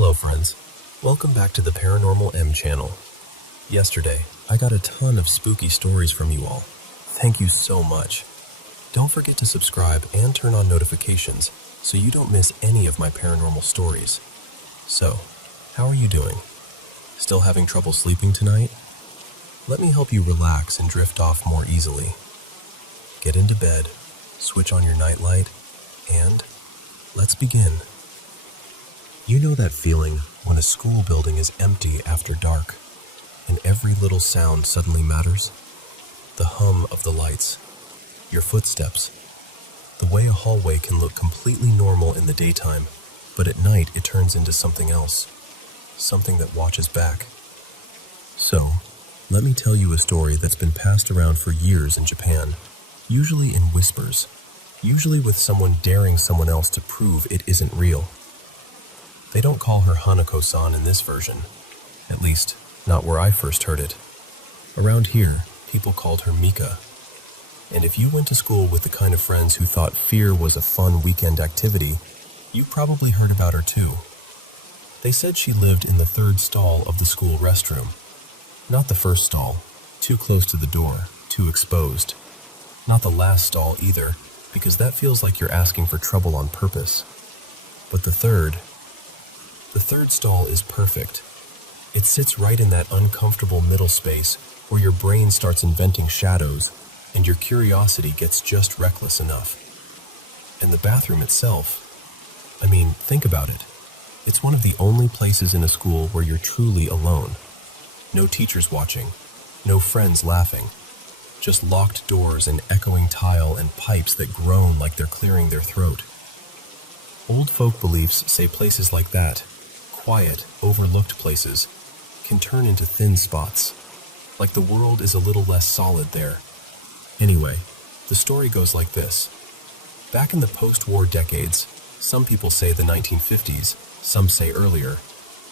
Hello friends, welcome back to the Paranormal M channel. Yesterday, I got a ton of spooky stories from you all. Thank you so much. Don't forget to subscribe and turn on notifications so you don't miss any of my paranormal stories. So, how are you doing? Still having trouble sleeping tonight? Let me help you relax and drift off more easily. Get into bed, switch on your nightlight, and let's begin. You know that feeling when a school building is empty after dark and every little sound suddenly matters? The hum of the lights, your footsteps, the way a hallway can look completely normal in the daytime, but at night it turns into something else, something that watches back. So, let me tell you a story that's been passed around for years in Japan, usually in whispers, usually with someone daring someone else to prove it isn't real. They don't call her Hanako-san in this version, at least not where I first heard it. Around here, people called her Mika. And if you went to school with the kind of friends who thought fear was a fun weekend activity, you probably heard about her too. They said she lived in the third stall of the school restroom. Not the first stall, too close to the door, too exposed. Not the last stall either, because that feels like you're asking for trouble on purpose. But the third stall is perfect. It sits right in that uncomfortable middle space where your brain starts inventing shadows and your curiosity gets just reckless enough. And the bathroom itself, think about it. It's one of the only places in a school where you're truly alone. No teachers watching, no friends laughing, just locked doors and echoing tile and pipes that groan like they're clearing their throat. Old folk beliefs say places like that, quiet, overlooked places, can turn into thin spots, like the world is a little less solid there. Anyway, the story goes like this. Back in the post-war decades, some people say the 1950s, some say earlier,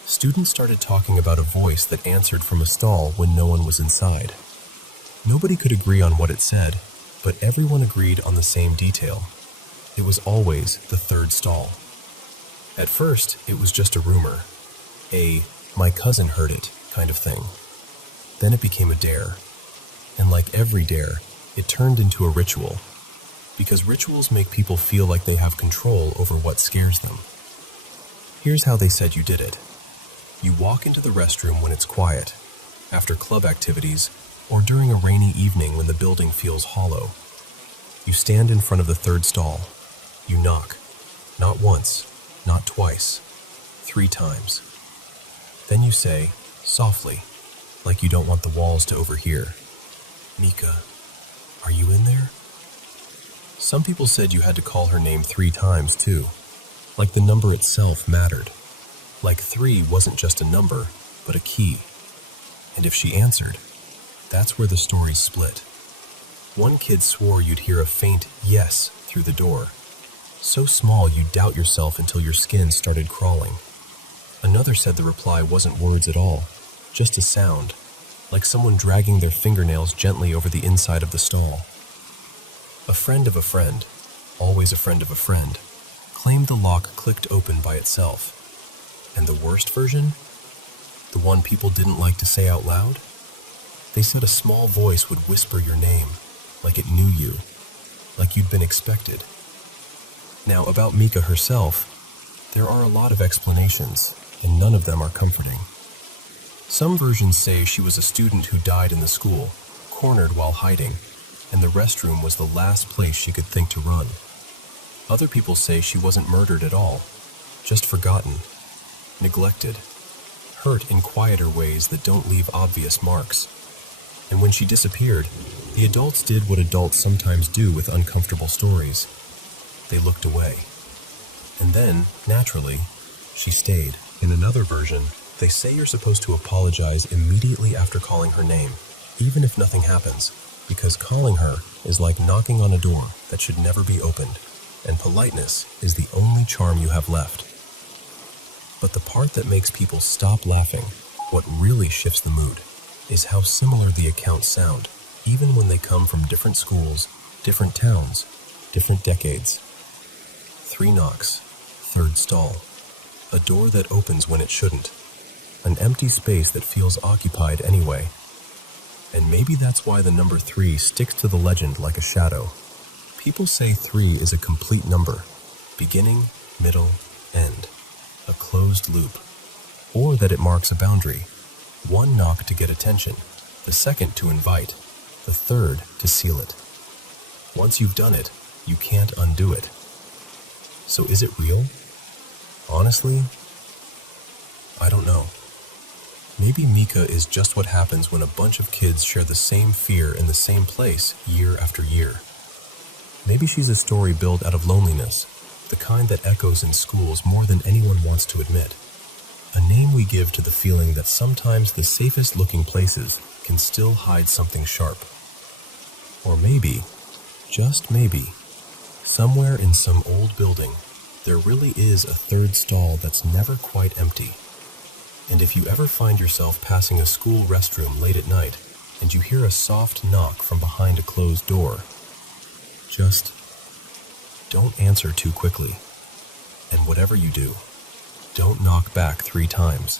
students started talking about a voice that answered from a stall when no one was inside. Nobody could agree on what it said, but everyone agreed on the same detail. It was always the third stall. At first, it was just a rumor, my cousin heard it kind of thing. Then it became a dare. And like every dare, it turned into a ritual. Because rituals make people feel like they have control over what scares them. Here's how they said you did it. You walk into the restroom when it's quiet, after club activities, or during a rainy evening when the building feels hollow. You stand in front of the third stall. You knock. Not once, not twice, 3 times. Then you say, softly, like you don't want the walls to overhear, "Mika, are you in there?" Some people said you had to call her name 3 times too, like the number itself mattered. Like 3 wasn't just a number, but a key. And if she answered, that's where the story split. One kid swore you'd hear a faint yes through the door, so small you'd doubt yourself until your skin started crawling. Another said the reply wasn't words at all, just a sound, like someone dragging their fingernails gently over the inside of the stall. A friend of a friend, always a friend of a friend, claimed the lock clicked open by itself. And the worst version? The one people didn't like to say out loud? They said a small voice would whisper your name, like it knew you, like you'd been expected. Now, about Mika herself, there are a lot of explanations, and none of them are comforting. Some versions say she was a student who died in the school, cornered while hiding, and the restroom was the last place she could think to run. Other people say she wasn't murdered at all, just forgotten, neglected, hurt in quieter ways that don't leave obvious marks. And when she disappeared, the adults did what adults sometimes do with uncomfortable stories. They looked away. And then, naturally, she stayed. In another version, they say you're supposed to apologize immediately after calling her name, even if nothing happens, because calling her is like knocking on a door that should never be opened, and politeness is the only charm you have left. But the part that makes people stop laughing, what really shifts the mood, is how similar the accounts sound, even when they come from different schools, different towns, different decades. 3 knocks, third stall. A door that opens when it shouldn't. An empty space that feels occupied anyway. And maybe that's why the number 3 sticks to the legend like a shadow. People say 3 is a complete number. Beginning, middle, end. A closed loop. Or that it marks a boundary. One knock to get attention. The second to invite. The third to seal it. Once you've done it, you can't undo it. So is it real? Honestly, I don't know. Maybe Mika is just what happens when a bunch of kids share the same fear in the same place year after year. Maybe she's a story built out of loneliness, the kind that echoes in schools more than anyone wants to admit. A name we give to the feeling that sometimes the safest looking places can still hide something sharp. Or maybe, just maybe, somewhere in some old building, there really is a third stall that's never quite empty. And if you ever find yourself passing a school restroom late at night and you hear a soft knock from behind a closed door, just don't answer too quickly. And whatever you do, don't knock back 3 times.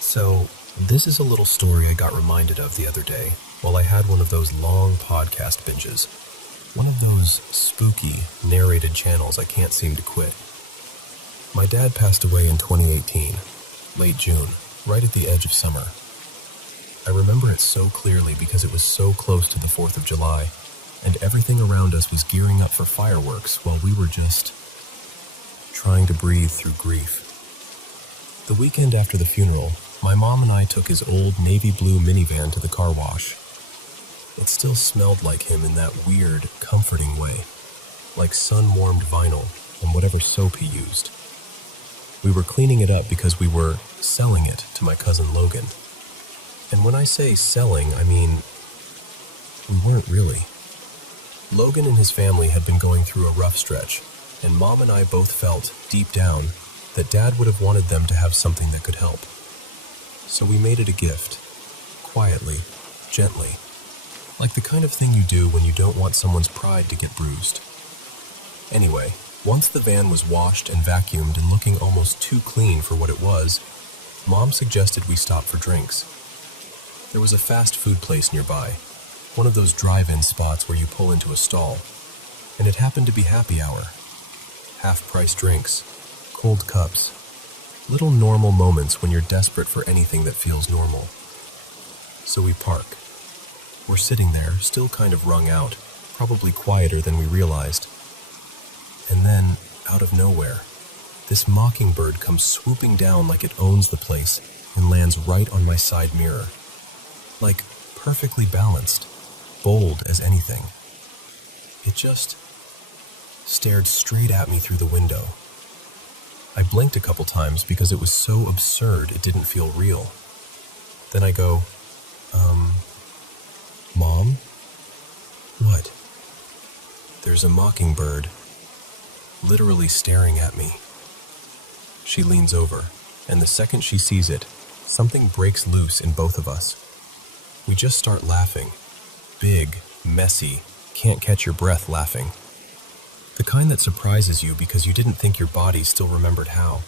So, this is a little story I got reminded of the other day while I had one of those long podcast binges. One of those spooky, narrated channels I can't seem to quit. My dad passed away in 2018, late June, right at the edge of summer. I remember it so clearly because it was so close to the 4th of July, and everything around us was gearing up for fireworks while we were just trying to breathe through grief. The weekend after the funeral, my mom and I took his old navy blue minivan to the car wash. It still smelled like him in that weird, comforting way, like sun-warmed vinyl and whatever soap he used. We were cleaning it up because we were selling it to my cousin Logan. And when I say selling, I mean, we weren't really. Logan and his family had been going through a rough stretch, and Mom and I both felt, deep down, that Dad would have wanted them to have something that could help. So we made it a gift, quietly, gently, like the kind of thing you do when you don't want someone's pride to get bruised. Anyway, once the van was washed and vacuumed and looking almost too clean for what it was, Mom suggested we stop for drinks. There was a fast food place nearby, one of those drive-in spots where you pull into a stall, and it happened to be happy hour. Half-price drinks, cold cups, little normal moments when you're desperate for anything that feels normal. So we park. We're sitting there, still kind of wrung out, probably quieter than we realized. And then, out of nowhere, this mockingbird comes swooping down like it owns the place and lands right on my side mirror. Like, perfectly balanced, bold as anything. It just stared straight at me through the window. I blinked a couple times because it was so absurd it didn't feel real. Then I go, Mom? What? There's a mockingbird, literally staring at me. She leans over, and the second she sees it, something breaks loose in both of us. We just start laughing. Big, messy, can't catch your breath laughing. The kind that surprises you because you didn't think your body still remembered how.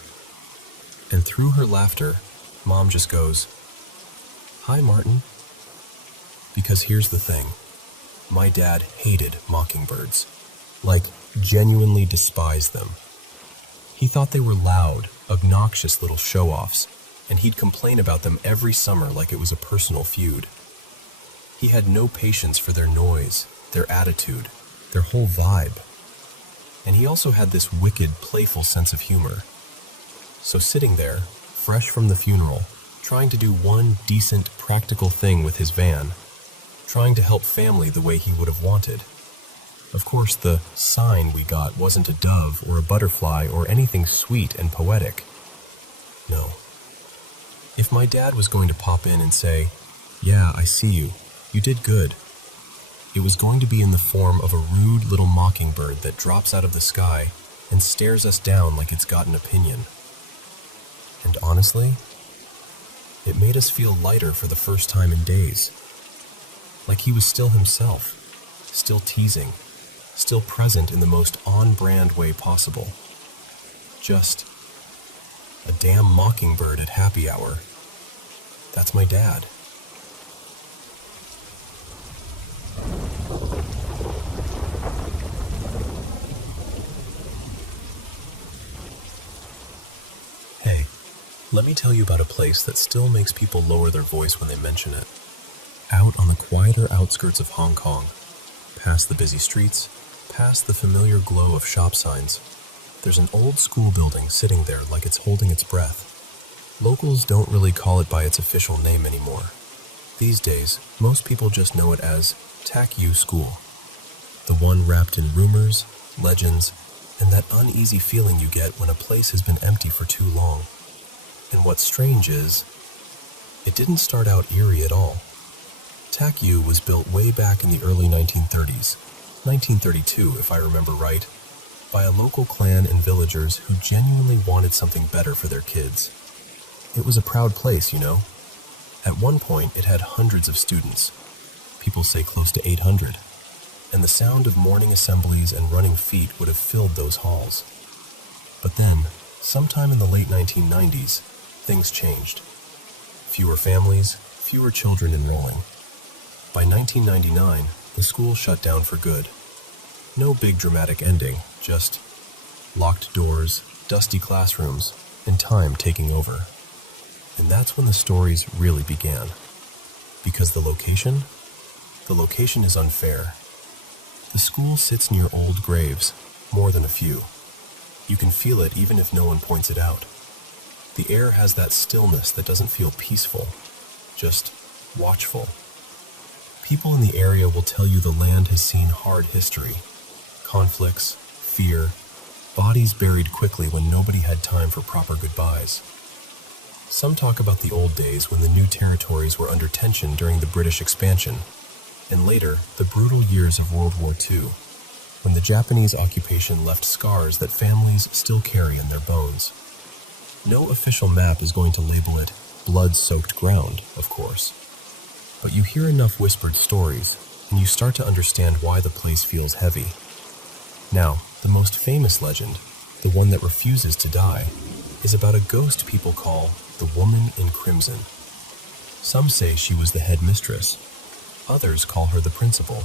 And through her laughter, Mom just goes, "Hi, Martin." Because here's the thing. My dad hated mockingbirds. Like, genuinely despised them. He thought they were loud, obnoxious little show-offs, and he'd complain about them every summer like it was a personal feud. He had no patience for their noise, their attitude, their whole vibe. And he also had this wicked, playful sense of humor. So sitting there, fresh from the funeral, trying to do one decent, practical thing with his van, trying to help family the way he would have wanted. Of course, the sign we got wasn't a dove or a butterfly or anything sweet and poetic. No. If my dad was going to pop in and say, "Yeah, I see you. You did good," it was going to be in the form of a rude little mockingbird that drops out of the sky and stares us down like it's got an opinion. And honestly, it made us feel lighter for the first time in days. like he was still himself, still teasing, still present in the most on-brand way possible. Just a damn mockingbird at happy hour. That's my dad. Hey, let me tell you about a place that still makes people lower their voice when they mention it. Out on the quieter outskirts of Hong Kong, past the busy streets, past the familiar glow of shop signs, there's an old school building sitting there like it's holding its breath. Locals don't really call it by its official name anymore. These days, most people just know it as Tak Yu School. The one wrapped in rumors, legends, and that uneasy feeling you get when a place has been empty for too long. And what's strange is, it didn't start out eerie at all. Tak Yu was built way back in the early 1930s, 1932 if I remember right, by a local clan and villagers who genuinely wanted something better for their kids. It was a proud place, you know. At one point, it had hundreds of students. People say close to 800. And the sound of morning assemblies and running feet would have filled those halls. But then, sometime in the late 1990s, things changed. Fewer families, fewer children enrolling. By 1999, the school shut down for good. No big dramatic ending, just locked doors, dusty classrooms, and time taking over. And that's when the stories really began. Because the location is unfair. The school sits near old graves, more than a few. You can feel it even if no one points it out. The air has that stillness that doesn't feel peaceful, just watchful. People in the area will tell you the land has seen hard history. Conflicts, fear, bodies buried quickly when nobody had time for proper goodbyes. Some talk about the old days when the new territories were under tension during the British expansion, and later, the brutal years of World War II, when the Japanese occupation left scars that families still carry in their bones. No official map is going to label it blood-soaked ground, of course. But you hear enough whispered stories, and you start to understand why the place feels heavy. Now, the most famous legend, the one that refuses to die, is about a ghost people call the Woman in Crimson. Some say she was the head mistress. Others call her the principal.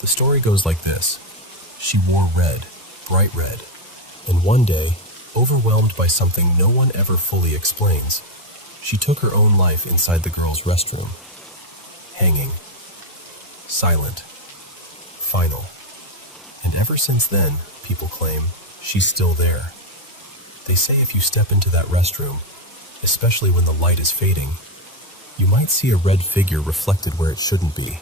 The story goes like this. She wore red, bright red, and one day, overwhelmed by something no one ever fully explains, she took her own life inside the girls' restroom. Hanging. Silent. Final. And ever since then, people claim, she's still there. They say if you step into that restroom, especially when the light is fading, you might see a red figure reflected where it shouldn't be,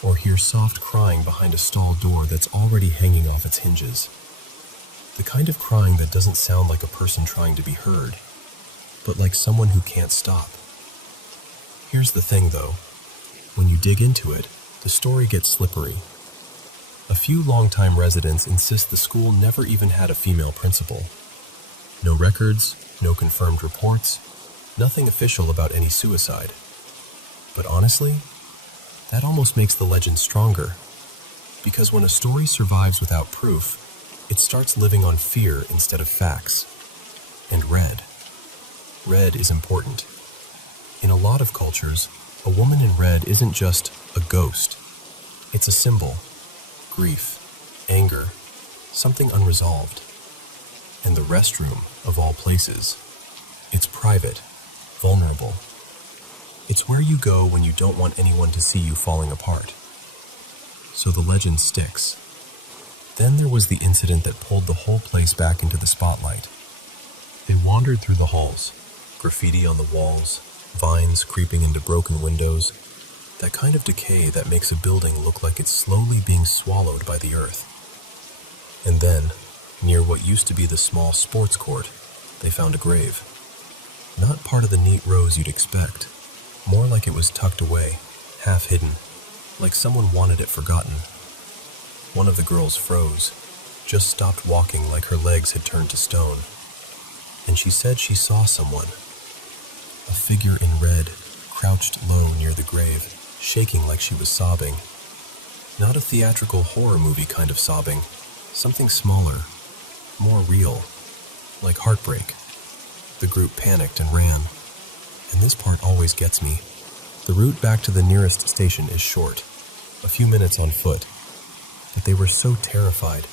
or hear soft crying behind a stall door that's already hanging off its hinges. The kind of crying that doesn't sound like a person trying to be heard, but like someone who can't stop. Here's the thing, though. When you dig into it, the story gets slippery. A few longtime residents insist the school never even had a female principal. No records, no confirmed reports, nothing official about any suicide. But honestly, that almost makes the legend stronger. Because when a story survives without proof, it starts living on fear instead of facts. And red. Red is important. In a lot of cultures, a woman in red isn't just a ghost. It's a symbol. Grief, anger, something unresolved. And the restroom, of all places, it's private, vulnerable. It's where you go when you don't want anyone to see you falling apart. So the legend sticks. Then there was the incident that pulled the whole place back into the spotlight. They wandered through the halls, graffiti on the walls, vines creeping into broken windows, that kind of decay that makes a building look like it's slowly being swallowed by the earth. And then, near what used to be the small sports court, they found a grave. Not part of the neat rows you'd expect, more like it was tucked away, half hidden, like someone wanted it forgotten. One of the girls froze, just stopped walking like her legs had turned to stone. And she said she saw someone. A figure in red, crouched low near the grave, shaking like she was sobbing. Not a theatrical horror movie kind of sobbing, something smaller, more real, like heartbreak. The group panicked and ran. And this part always gets me. The route back to the nearest station is short, a few minutes on foot. But they were so terrified,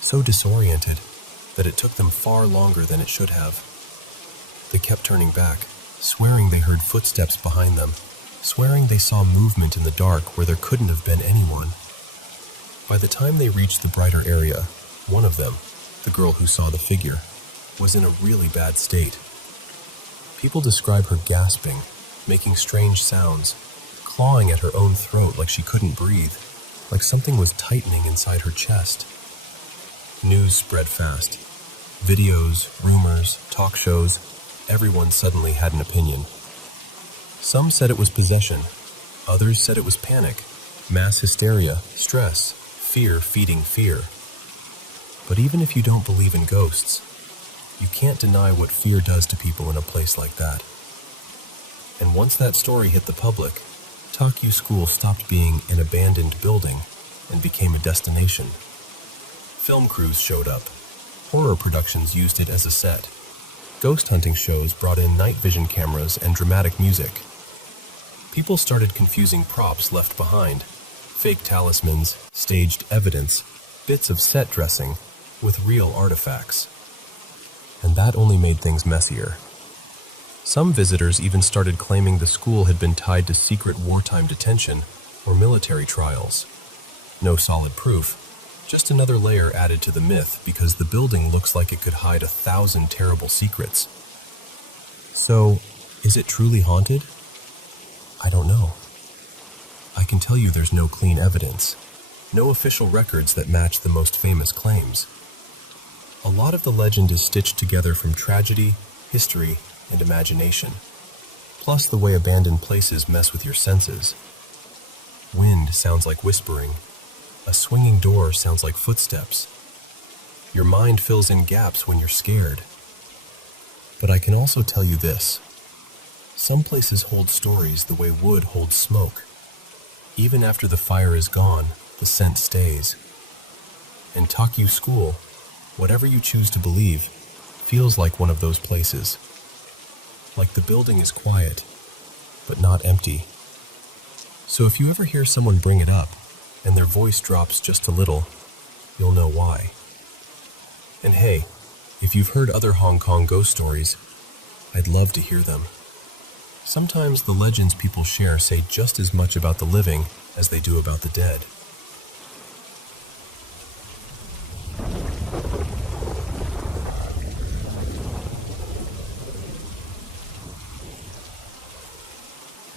so disoriented, that it took them far longer than it should have. They kept turning back, swearing they heard footsteps behind them, swearing they saw movement in the dark where there couldn't have been anyone. By the time they reached the brighter area, one of them, the girl who saw the figure, was in a really bad state. People describe her gasping, making strange sounds, clawing at her own throat like she couldn't breathe, like something was tightening inside her chest. News spread fast. Videos, rumors, talk shows, everyone suddenly had an opinion. Some said it was possession. Others said it was panic, mass hysteria, stress, fear feeding fear. But even if you don't believe in ghosts, you can't deny what fear does to people in a place like that. And once that story hit the public, Takyu School stopped being an abandoned building and became a destination. Film crews showed up. Horror productions used it as a set. Ghost hunting shows brought in night vision cameras and dramatic music. People started confusing props left behind, fake talismans, staged evidence, bits of set dressing, with real artifacts. And that only made things messier. Some visitors even started claiming the school had been tied to secret wartime detention or military trials. No solid proof, just another layer added to the myth because the building looks like it could hide 1,000 terrible secrets. So, is it truly haunted? I don't know. I can tell you there's no clean evidence, no official records that match the most famous claims. A lot of the legend is stitched together from tragedy, history, and imagination, plus the way abandoned places mess with your senses. Wind sounds like whispering. A swinging door sounds like footsteps. Your mind fills in gaps when you're scared. But I can also tell you this. Some places hold stories the way wood holds smoke. Even after the fire is gone, the scent stays. And Takyu School, whatever you choose to believe, feels like one of those places. Like the building is quiet, but not empty. So if you ever hear someone bring it up, and their voice drops just a little, you'll know why. And hey, if you've heard other Hong Kong ghost stories, I'd love to hear them. Sometimes the legends people share say just as much about the living as they do about the dead.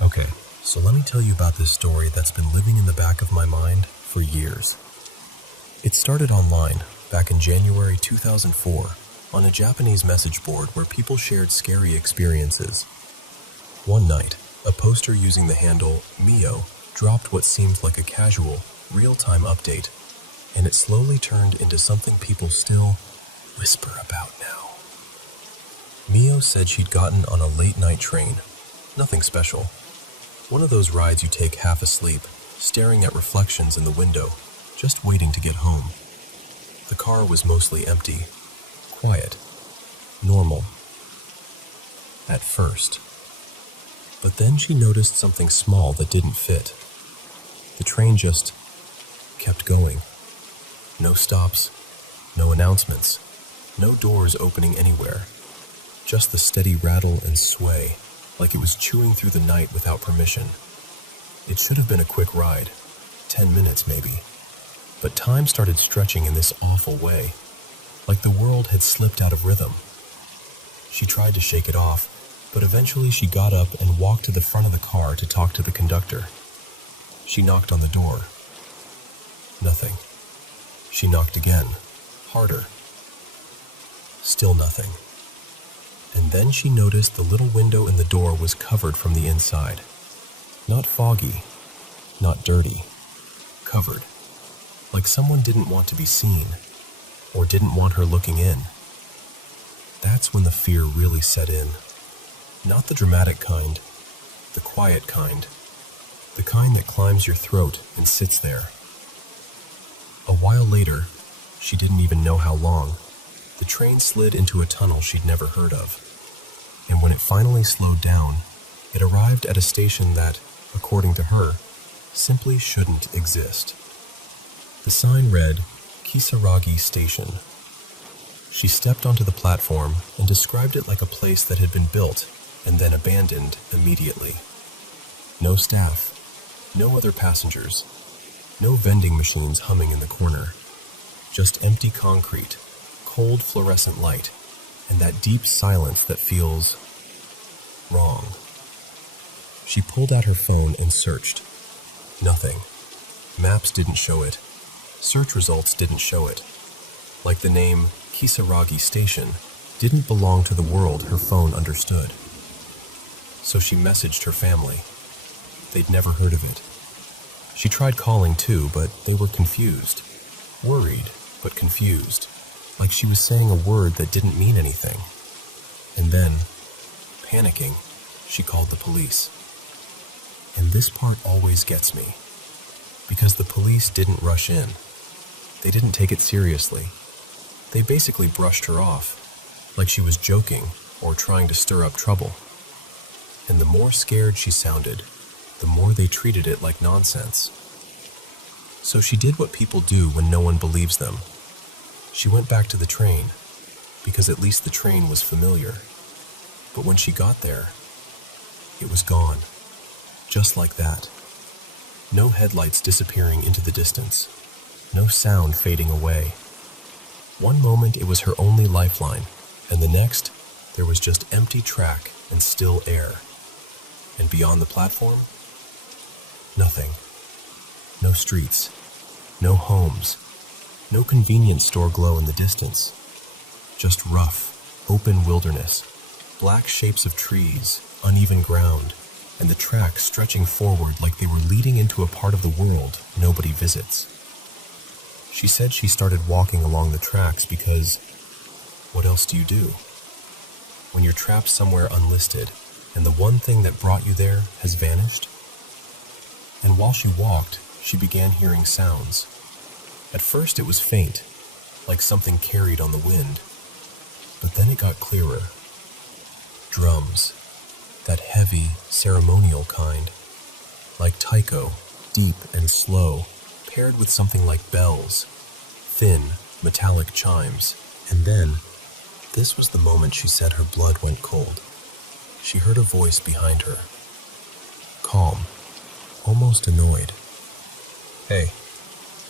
Okay, so let me tell you about this story that's been living in the back of my mind for years. It started online back in January 2004 on a Japanese message board where people shared scary experiences. One night, a poster using the handle Mio dropped what seemed like a casual, real-time update, and it slowly turned into something people still whisper about now. Mio said she'd gotten on a late-night train. Nothing special. One of those rides you take half asleep, staring at reflections in the window, just waiting to get home. The car was mostly empty, quiet, normal. At first. But then she noticed something small that didn't fit. The train just kept going. No stops, no announcements, no doors opening anywhere. Just the steady rattle and sway, like it was chewing through the night without permission. It should have been a quick ride, 10 minutes maybe. But time started stretching in this awful way, like the world had slipped out of rhythm. She tried to shake it off, but eventually she got up and walked to the front of the car to talk to the conductor. She knocked on the door. Nothing. She knocked again, harder. Still nothing. And then she noticed the little window in the door was covered from the inside. Not foggy, not dirty, covered. Like someone didn't want to be seen, or didn't want her looking in. That's when the fear really set in. Not the dramatic kind, the quiet kind, the kind that climbs your throat and sits there. A while later, she didn't even know how long, the train slid into a tunnel she'd never heard of. And when it finally slowed down, it arrived at a station that, according to her, simply shouldn't exist. The sign read, Kisaragi Station. She stepped onto the platform and described it like a place that had been built and then abandoned immediately. No staff, no other passengers, no vending machines humming in the corner, just empty concrete, cold fluorescent light, and that deep silence that feels wrong. She pulled out her phone and searched. Nothing. Maps didn't show it. Search results didn't show it. Like the name Kisaragi Station didn't belong to the world her phone understood. So she messaged her family. They'd never heard of it. She tried calling too, but they were confused. Worried, but confused. Like she was saying a word that didn't mean anything. And then, panicking, she called the police. And this part always gets me. Because the police didn't rush in. They didn't take it seriously. They basically brushed her off, like she was joking or trying to stir up trouble. And the more scared she sounded, the more they treated it like nonsense. So she did what people do when no one believes them. She went back to the train, because at least the train was familiar. But when she got there, it was gone. Just like that. No headlights disappearing into the distance. No sound fading away. One moment it was her only lifeline, and the next, there was just empty track and still air. And beyond the platform, nothing. No streets, no homes, no convenience store glow in the distance. Just rough, open wilderness, black shapes of trees, uneven ground, and the tracks stretching forward like they were leading into a part of the world nobody visits. She said she started walking along the tracks because, what else do you do? When you're trapped somewhere unlisted, and the one thing that brought you there has vanished? And while she walked, she began hearing sounds. At first it was faint, like something carried on the wind. But then it got clearer. Drums. That heavy, ceremonial kind. Like taiko, deep and slow, paired with something like bells. Thin, metallic chimes. And then, this was the moment she said her blood went cold. She heard a voice behind her. Calm, almost annoyed. Hey,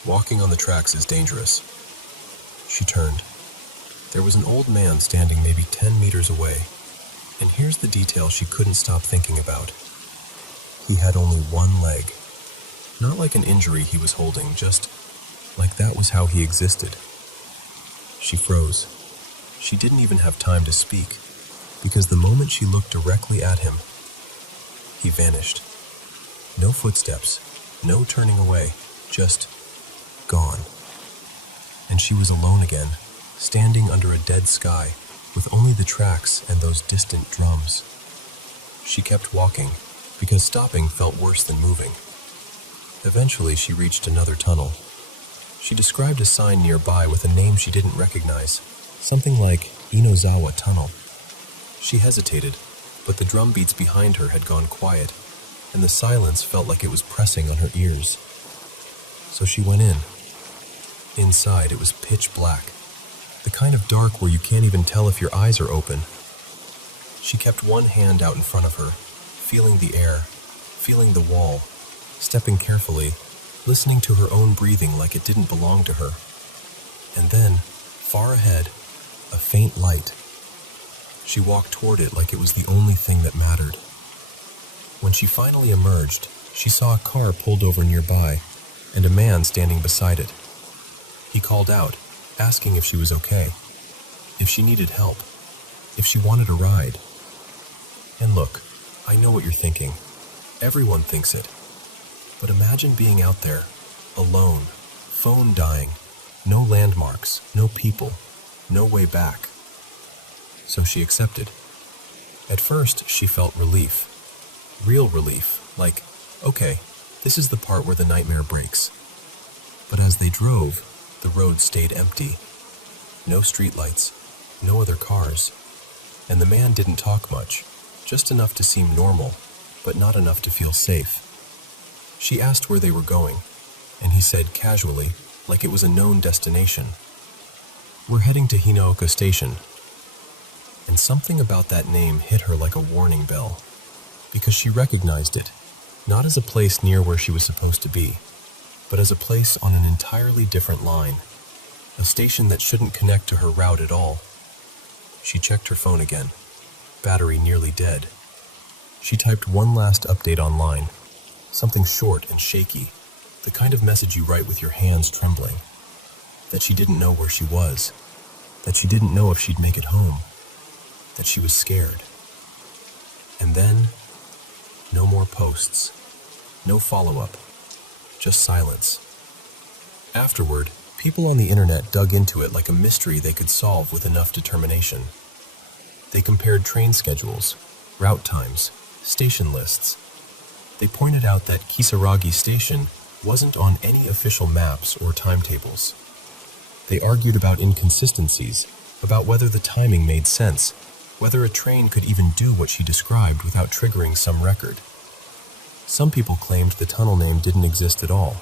walking on the tracks is dangerous. She turned. There was an old man standing maybe 10 meters away. And here's the detail she couldn't stop thinking about. He had only one leg. Not like an injury he was holding, just like that was how he existed. She froze. She didn't even have time to speak, because the moment she looked directly at him, he vanished. No footsteps, no turning away, just gone. And she was alone again, standing under a dead sky, with only the tracks and those distant drums. She kept walking, because stopping felt worse than moving. Eventually, she reached another tunnel. She described a sign nearby with a name she didn't recognize, something like Inozawa Tunnel. She hesitated, but the drum beats behind her had gone quiet, and the silence felt like it was pressing on her ears. So she went in. Inside, it was pitch black. The kind of dark where you can't even tell if your eyes are open. She kept one hand out in front of her, feeling the air, feeling the wall, stepping carefully, listening to her own breathing like it didn't belong to her. And then, far ahead, a faint light. She walked toward it like it was the only thing that mattered. When she finally emerged, she saw a car pulled over nearby, and a man standing beside it. He called out, asking if she was okay, if she needed help, if she wanted a ride. And look, I know what you're thinking. Everyone thinks it. But imagine being out there, alone, phone dying, no landmarks, no people, no way back. So she accepted. At first, she felt relief. Real relief, like, okay, This is the part where the nightmare breaks. But as they drove, the road stayed empty. No streetlights, no other cars. And the man didn't talk much, just enough to seem normal, but not enough to feel safe. She asked where they were going, and he said casually, like it was a known destination. "We're heading to Hinaoka Station." And something about that name hit her like a warning bell, because she recognized it, not as a place near where she was supposed to be, but as a place on an entirely different line, a station that shouldn't connect to her route at all. She checked her phone again, battery nearly dead. She typed one last update online, something short and shaky, the kind of message you write with your hands trembling, that she didn't know where she was, that she didn't know if she'd make it home, that she was scared. And then, no more posts, no follow-up, just silence. Afterward, people on the internet dug into it like a mystery they could solve with enough determination. They compared train schedules, route times, station lists. They pointed out that Kisaragi Station wasn't on any official maps or timetables. They argued about inconsistencies, about whether the timing made sense, whether a train could even do what she described without triggering some record. Some people claimed the tunnel name didn't exist at all.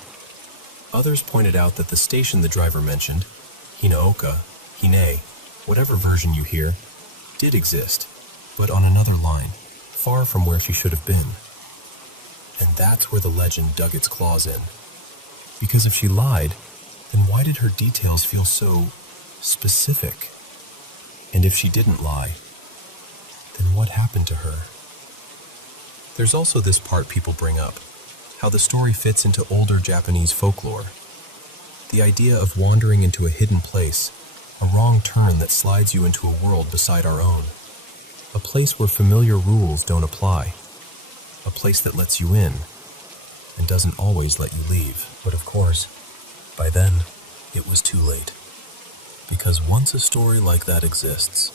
Others pointed out that the station the driver mentioned, Hinaoka, Hine, whatever version you hear, did exist, but on another line, far from where she should have been. And that's where the legend dug its claws in. Because if she lied, then why did her details feel so specific? And if she didn't lie, then what happened to her? There's also this part people bring up, how the story fits into older Japanese folklore. The idea of wandering into a hidden place, a wrong turn that slides you into a world beside our own. A place where familiar rules don't apply. A place that lets you in and doesn't always let you leave. But of course, by then, it was too late. Because once a story like that exists,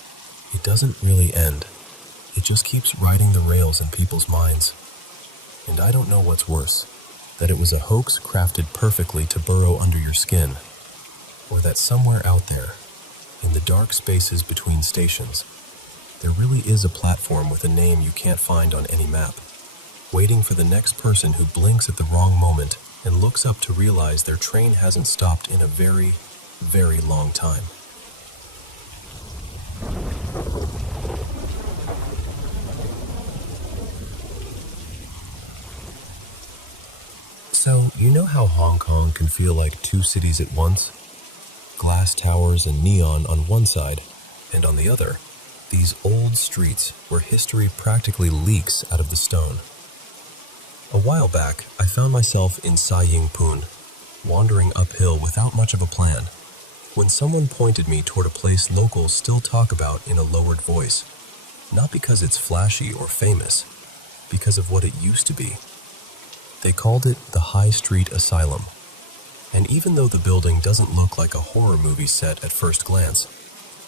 it doesn't really end. It just keeps riding the rails in people's minds. And I don't know what's worse, that it was a hoax crafted perfectly to burrow under your skin, or that somewhere out there, in the dark spaces between stations, there really is a platform with a name you can't find on any map, waiting for the next person who blinks at the wrong moment and looks up to realize their train hasn't stopped in a very, very long time. So, you know how Hong Kong can feel like two cities at once? Glass towers and neon on one side, and on the other, these old streets where history practically leaks out of the stone. A while back, I found myself in Sai Ying Pun, wandering uphill without much of a plan, when someone pointed me toward a place locals still talk about in a lowered voice, not because it's flashy or famous, because of what it used to be. They called it the High Street Asylum. And even though the building doesn't look like a horror movie set at first glance,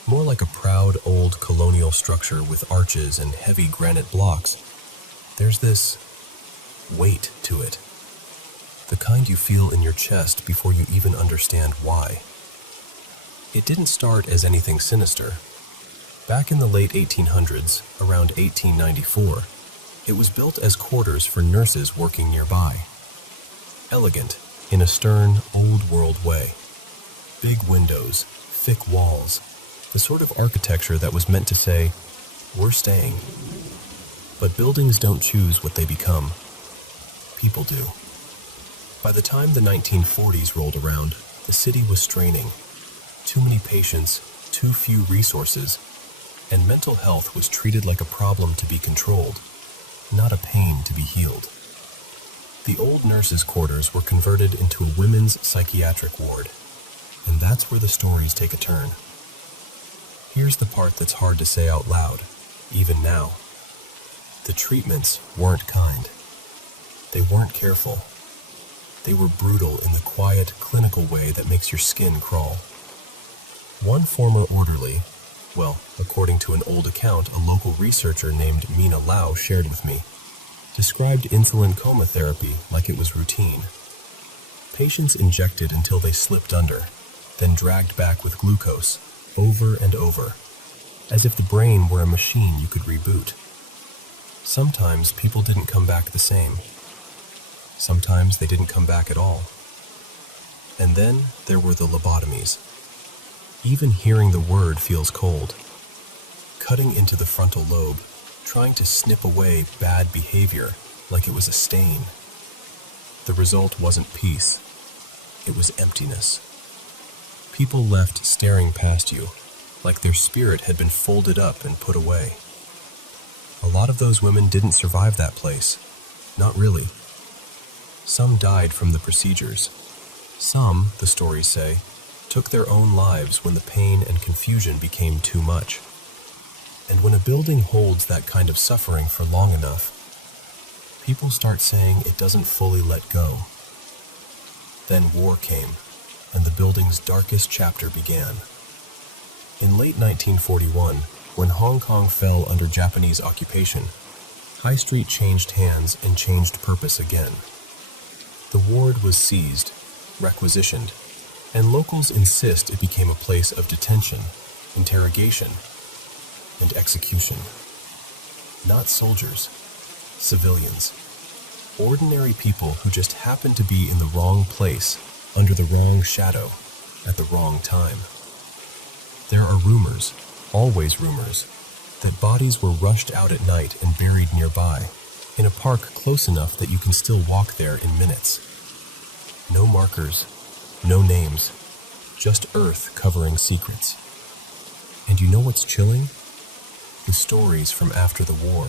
more like a proud old colonial structure with arches and heavy granite blocks, there's this weight to it. The kind you feel in your chest before you even understand why. It didn't start as anything sinister. Back in the late 1800s, around 1894, it was built as quarters for nurses working nearby. Elegant, in a stern, old-world way. Big windows, thick walls, the sort of architecture that was meant to say, "We're staying." But buildings don't choose what they become. People do. By the time the 1940s rolled around, the city was straining. Too many patients, too few resources, and mental health was treated like a problem to be controlled, not a pain to be healed. The old nurses' quarters were converted into a women's psychiatric ward, and that's where the stories take a turn. Here's the part that's hard to say out loud, even now. The treatments weren't kind. They weren't careful. They were brutal in the quiet, clinical way that makes your skin crawl. One former orderly, well, according to an old account a local researcher named Mina Lau shared with me, described insulin coma therapy like it was routine. Patients injected until they slipped under, then dragged back with glucose, over and over, as if the brain were a machine you could reboot. Sometimes people didn't come back the same. Sometimes they didn't come back at all. And then there were the lobotomies. Even hearing the word feels cold. Cutting into the frontal lobe, trying to snip away bad behavior like it was a stain. The result wasn't peace. It was emptiness. People left staring past you, like their spirit had been folded up and put away. A lot of those women didn't survive that place. Not really. Some died from the procedures. Some, the stories say, took their own lives when the pain and confusion became too much. And when a building holds that kind of suffering for long enough, people start saying it doesn't fully let go. Then war came, and the building's darkest chapter began. In late 1941, when Hong Kong fell under Japanese occupation, High Street changed hands and changed purpose again. The ward was seized, requisitioned, and locals insist it became a place of detention, interrogation, and execution. Not soldiers, civilians. Ordinary people who just happened to be in the wrong place, under the wrong shadow, at the wrong time. There are rumors, always rumors, that bodies were rushed out at night and buried nearby, in a park close enough that you can still walk there in minutes. No markers, no names, just earth covering secrets. And you know what's chilling? The stories from after the war.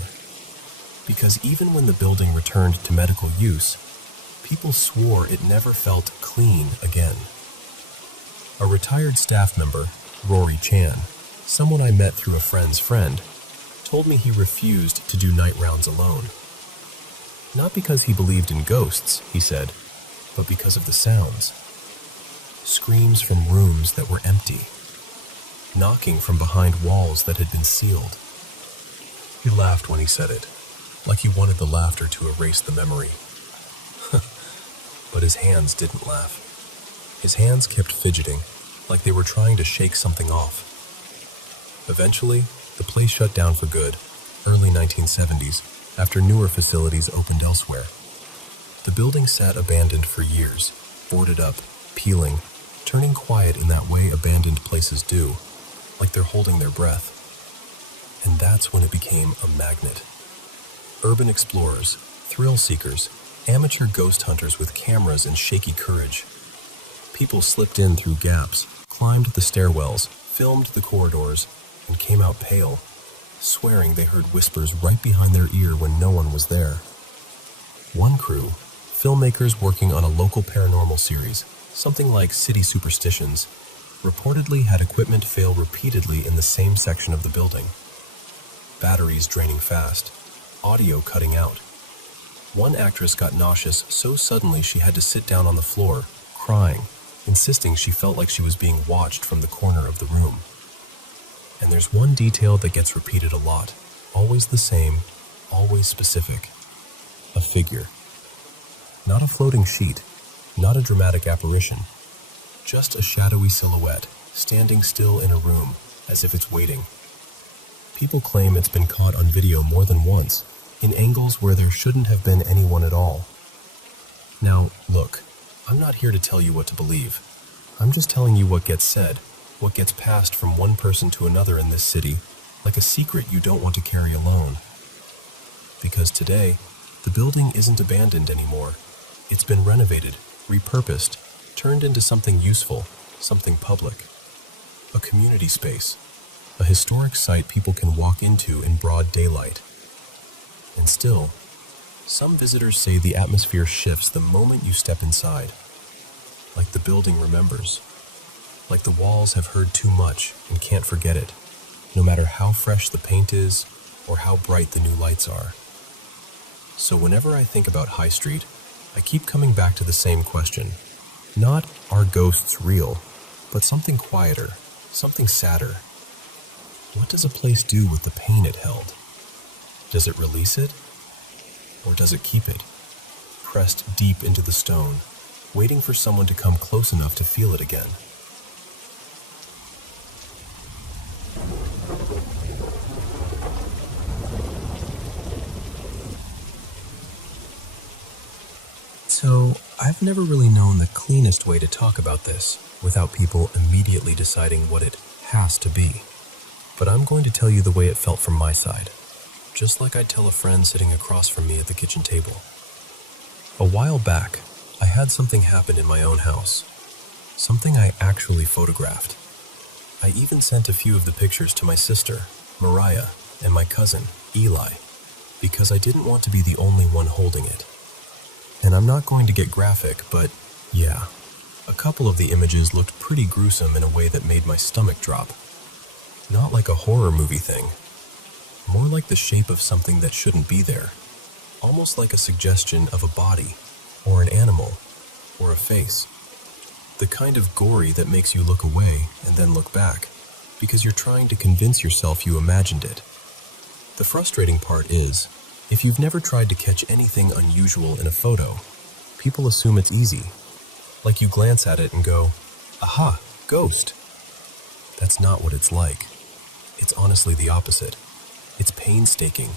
Because even when the building returned to medical use, people swore it never felt clean again. A retired staff member, Rory Chan, someone I met through a friend's friend, told me he refused to do night rounds alone. Not because he believed in ghosts, he said, but because of the sounds. Screams from rooms that were empty. Knocking from behind walls that had been sealed. He laughed when he said it, like he wanted the laughter to erase the memory. But his hands didn't laugh. His hands kept fidgeting, like they were trying to shake something off. Eventually, the place shut down for good, early 1970s, after newer facilities opened elsewhere. The building sat abandoned for years, boarded up, peeling, turning quiet in that way abandoned places do, like they're holding their breath. And that's when it became a magnet. Urban explorers, thrill seekers, amateur ghost hunters with cameras and shaky courage. People slipped in through gaps, climbed the stairwells, filmed the corridors, and came out pale, swearing they heard whispers right behind their ear when no one was there. One crew, filmmakers working on a local paranormal series, something like City Superstitions, reportedly had equipment fail repeatedly in the same section of the building. Batteries draining fast, audio cutting out. One actress got nauseous so suddenly she had to sit down on the floor, crying, insisting she felt like she was being watched from the corner of the room. And there's one detail that gets repeated a lot, always the same, always specific. A figure. Not a floating sheet, not a dramatic apparition, just a shadowy silhouette, standing still in a room, as if it's waiting. People claim it's been caught on video more than once, in angles where there shouldn't have been anyone at all. Now, look, I'm not here to tell you what to believe. I'm just telling you what gets said, what gets passed from one person to another in this city, like a secret you don't want to carry alone. Because today, the building isn't abandoned anymore. It's been renovated, repurposed, turned into something useful, something public. A community space. A historic site people can walk into in broad daylight. And still, some visitors say the atmosphere shifts the moment you step inside. Like the building remembers. Like the walls have heard too much and can't forget it, no matter how fresh the paint is or how bright the new lights are. So whenever I think about High Street, I keep coming back to the same question. Not, are ghosts real, but something quieter, something sadder. What does a place do with the pain it held? Does it release it? Or does it keep it, pressed deep into the stone, waiting for someone to come close enough to feel it again? So, I've never really known the cleanest way to talk about this without people immediately deciding what it has to be. But I'm going to tell you the way it felt from my side, just like I'd tell a friend sitting across from me at the kitchen table. A while back, I had something happen in my own house, something I actually photographed. I even sent a few of the pictures to my sister, Mariah, and my cousin, Eli, because I didn't want to be the only one holding it. And I'm not going to get graphic, but yeah, a couple of the images looked pretty gruesome in a way that made my stomach drop. Not like a horror movie thing, more like the shape of something that shouldn't be there, almost like a suggestion of a body, or an animal, or a face. The kind of gory that makes you look away and then look back, because you're trying to convince yourself you imagined it. The frustrating part is, if you've never tried to catch anything unusual in a photo, people assume it's easy. Like you glance at it and go, "Aha, ghost." That's not what it's like. It's honestly the opposite. It's painstaking.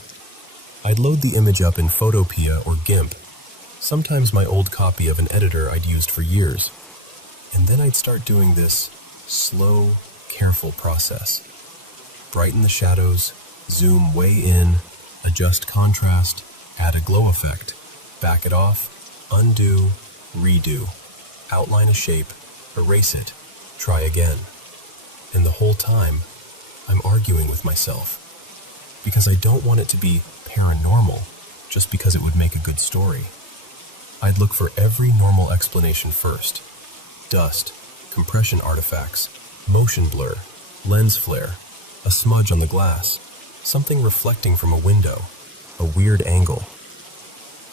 I'd load the image up in Photopea or GIMP, sometimes my old copy of an editor I'd used for years, and then I'd start doing this slow, careful process. Brighten the shadows, zoom way in, adjust contrast, add a glow effect, back it off, undo, redo, outline a shape, erase it, try again. And the whole time, I'm arguing with myself, because I don't want it to be paranormal just because it would make a good story. I'd look for every normal explanation first. Dust, compression artifacts, motion blur, lens flare, a smudge on the glass, something reflecting from a window, a weird angle.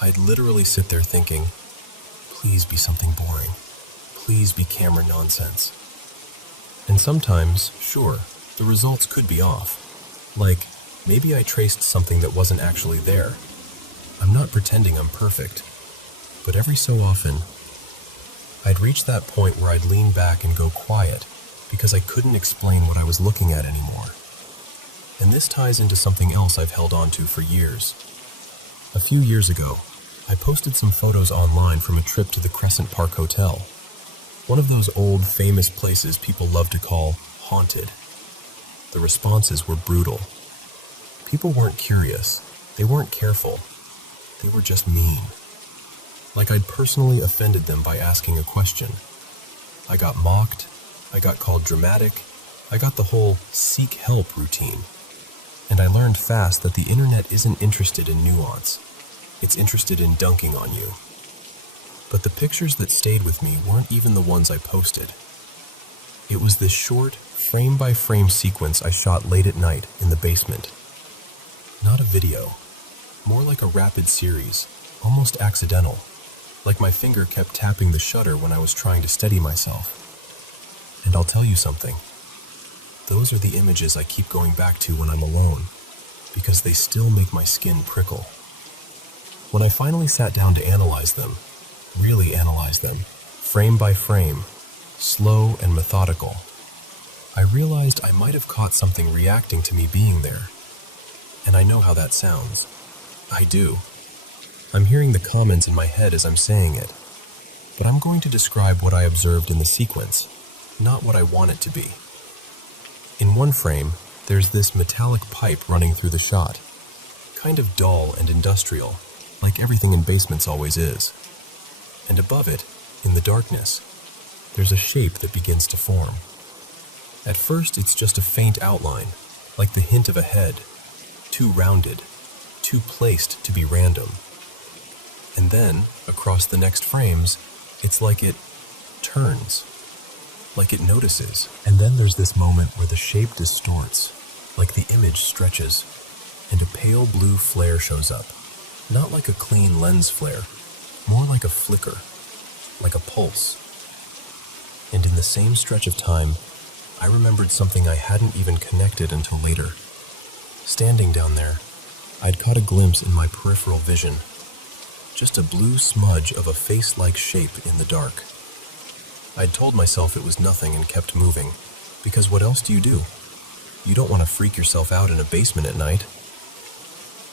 I'd literally sit there thinking, please be something boring. Please be camera nonsense. And sometimes, sure, the results could be off. Like, maybe I traced something that wasn't actually there. I'm not pretending I'm perfect. But every so often, I'd reach that point where I'd lean back and go quiet because I couldn't explain what I was looking at anymore. And this ties into something else I've held on to for years. A few years ago, I posted some photos online from a trip to the Crescent Park Hotel, one of those old, famous places people love to call haunted. The responses were brutal. People weren't curious, they weren't careful, they were just mean. Like I'd personally offended them by asking a question. I got mocked, I got called dramatic, I got the whole seek help routine. And I learned fast that the internet isn't interested in nuance. It's interested in dunking on you. But the pictures that stayed with me weren't even the ones I posted. It was this short, frame-by-frame sequence I shot late at night in the basement. Not a video, more like a rapid series, almost accidental, like my finger kept tapping the shutter when I was trying to steady myself. And I'll tell you something. Those are the images I keep going back to when I'm alone, because they still make my skin prickle. When I finally sat down to analyze them, really analyze them, frame by frame, slow and methodical, I realized I might have caught something reacting to me being there. And I know how that sounds. I do. I'm hearing the comments in my head as I'm saying it, but I'm going to describe what I observed in the sequence, not what I want it to be. In one frame, there's this metallic pipe running through the shot, kind of dull and industrial, like everything in basements always is. And above it, in the darkness, there's a shape that begins to form. At first, it's just a faint outline, like the hint of a head, too rounded, too placed to be random. And then, across the next frames, it's like it turns, like it notices. And then there's this moment where the shape distorts, like the image stretches, and a pale blue flare shows up. Not like a clean lens flare, more like a flicker, like a pulse. And in the same stretch of time, I remembered something I hadn't even connected until later. Standing down there, I'd caught a glimpse in my peripheral vision just a blue smudge of a face-like shape in the dark. I'd told myself it was nothing and kept moving, because what else do? You don't want to freak yourself out in a basement at night.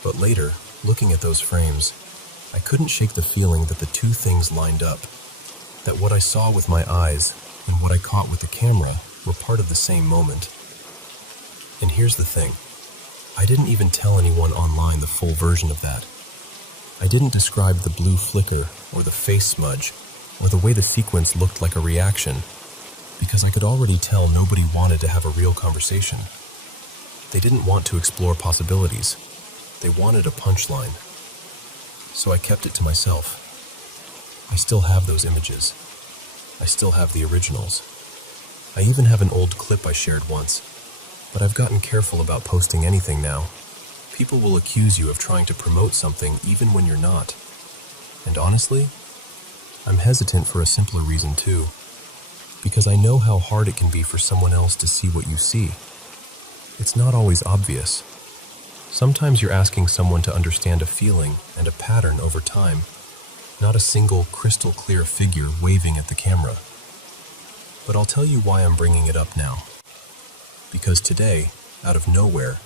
But later, looking at those frames, I couldn't shake the feeling that the two things lined up, that what I saw with my eyes and what I caught with the camera were part of the same moment. And here's the thing, I didn't even tell anyone online the full version of that. I didn't describe the blue flicker or the face smudge or the way the sequence looked like a reaction, because I could already tell nobody wanted to have a real conversation. They didn't want to explore possibilities. They wanted a punchline. So I kept it to myself. I still have those images. I still have the originals. I even have an old clip I shared once, but I've gotten careful about posting anything now. People will accuse you of trying to promote something even when you're not. And honestly, I'm hesitant for a simpler reason too, because I know how hard it can be for someone else to see what you see. It's not always obvious. Sometimes you're asking someone to understand a feeling and a pattern over time, not a single crystal clear figure waving at the camera. But I'll tell you why I'm bringing it up now. Because today, out of nowhere,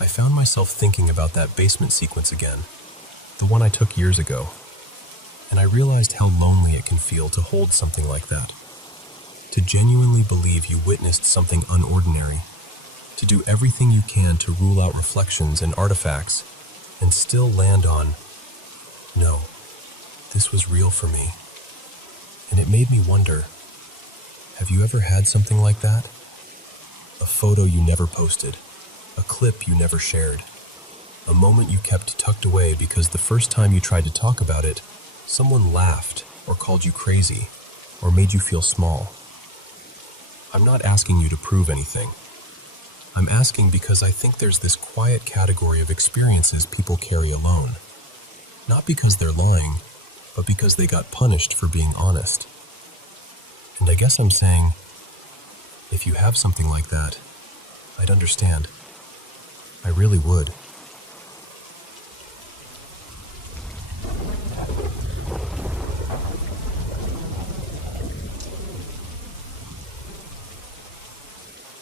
I found myself thinking about that basement sequence again, the one I took years ago, and I realized how lonely it can feel to hold something like that, to genuinely believe you witnessed something unordinary, to do everything you can to rule out reflections and artifacts, and still land on, no, this was real for me. And it made me wonder, have you ever had something like that? A photo you never posted, a clip you never shared, a moment you kept tucked away because the first time you tried to talk about it, someone laughed or called you crazy or made you feel small. I'm not asking you to prove anything. I'm asking because I think there's this quiet category of experiences people carry alone. Not because they're lying, but because they got punished for being honest. And I guess I'm saying, if you have something like that, I'd understand. I really would.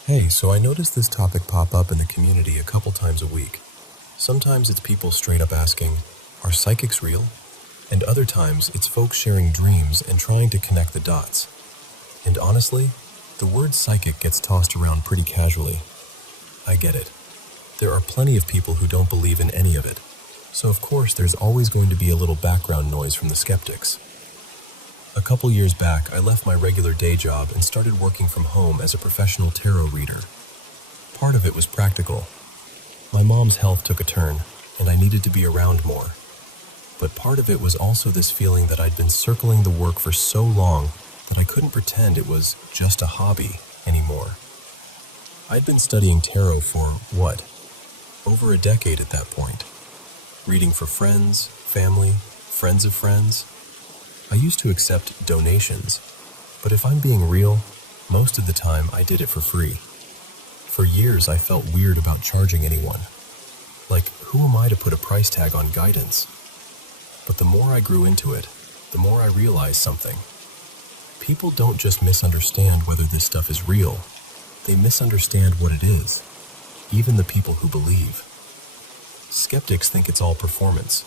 Hey, so I noticed this topic pop up in the community a couple times a week. Sometimes it's people straight up asking, are psychics real? And other times it's folks sharing dreams and trying to connect the dots. And honestly, the word psychic gets tossed around pretty casually. I get it. There are plenty of people who don't believe in any of it. So of course there's always going to be a little background noise from the skeptics. A couple years back, I left my regular day job and started working from home as a professional tarot reader. Part of it was practical. My mom's health took a turn, and I needed to be around more. But part of it was also this feeling that I'd been circling the work for so long that I couldn't pretend it was just a hobby anymore. I'd been studying tarot for, over a decade at that point. Reading for friends, family, friends of friends. I used to accept donations, but if I'm being real, most of the time I did it for free. For years I felt weird about charging anyone. Like, who am I to put a price tag on guidance? But the more I grew into it, the more I realized something. People don't just misunderstand whether this stuff is real, they misunderstand what it is, even the people who believe. Skeptics think it's all performance.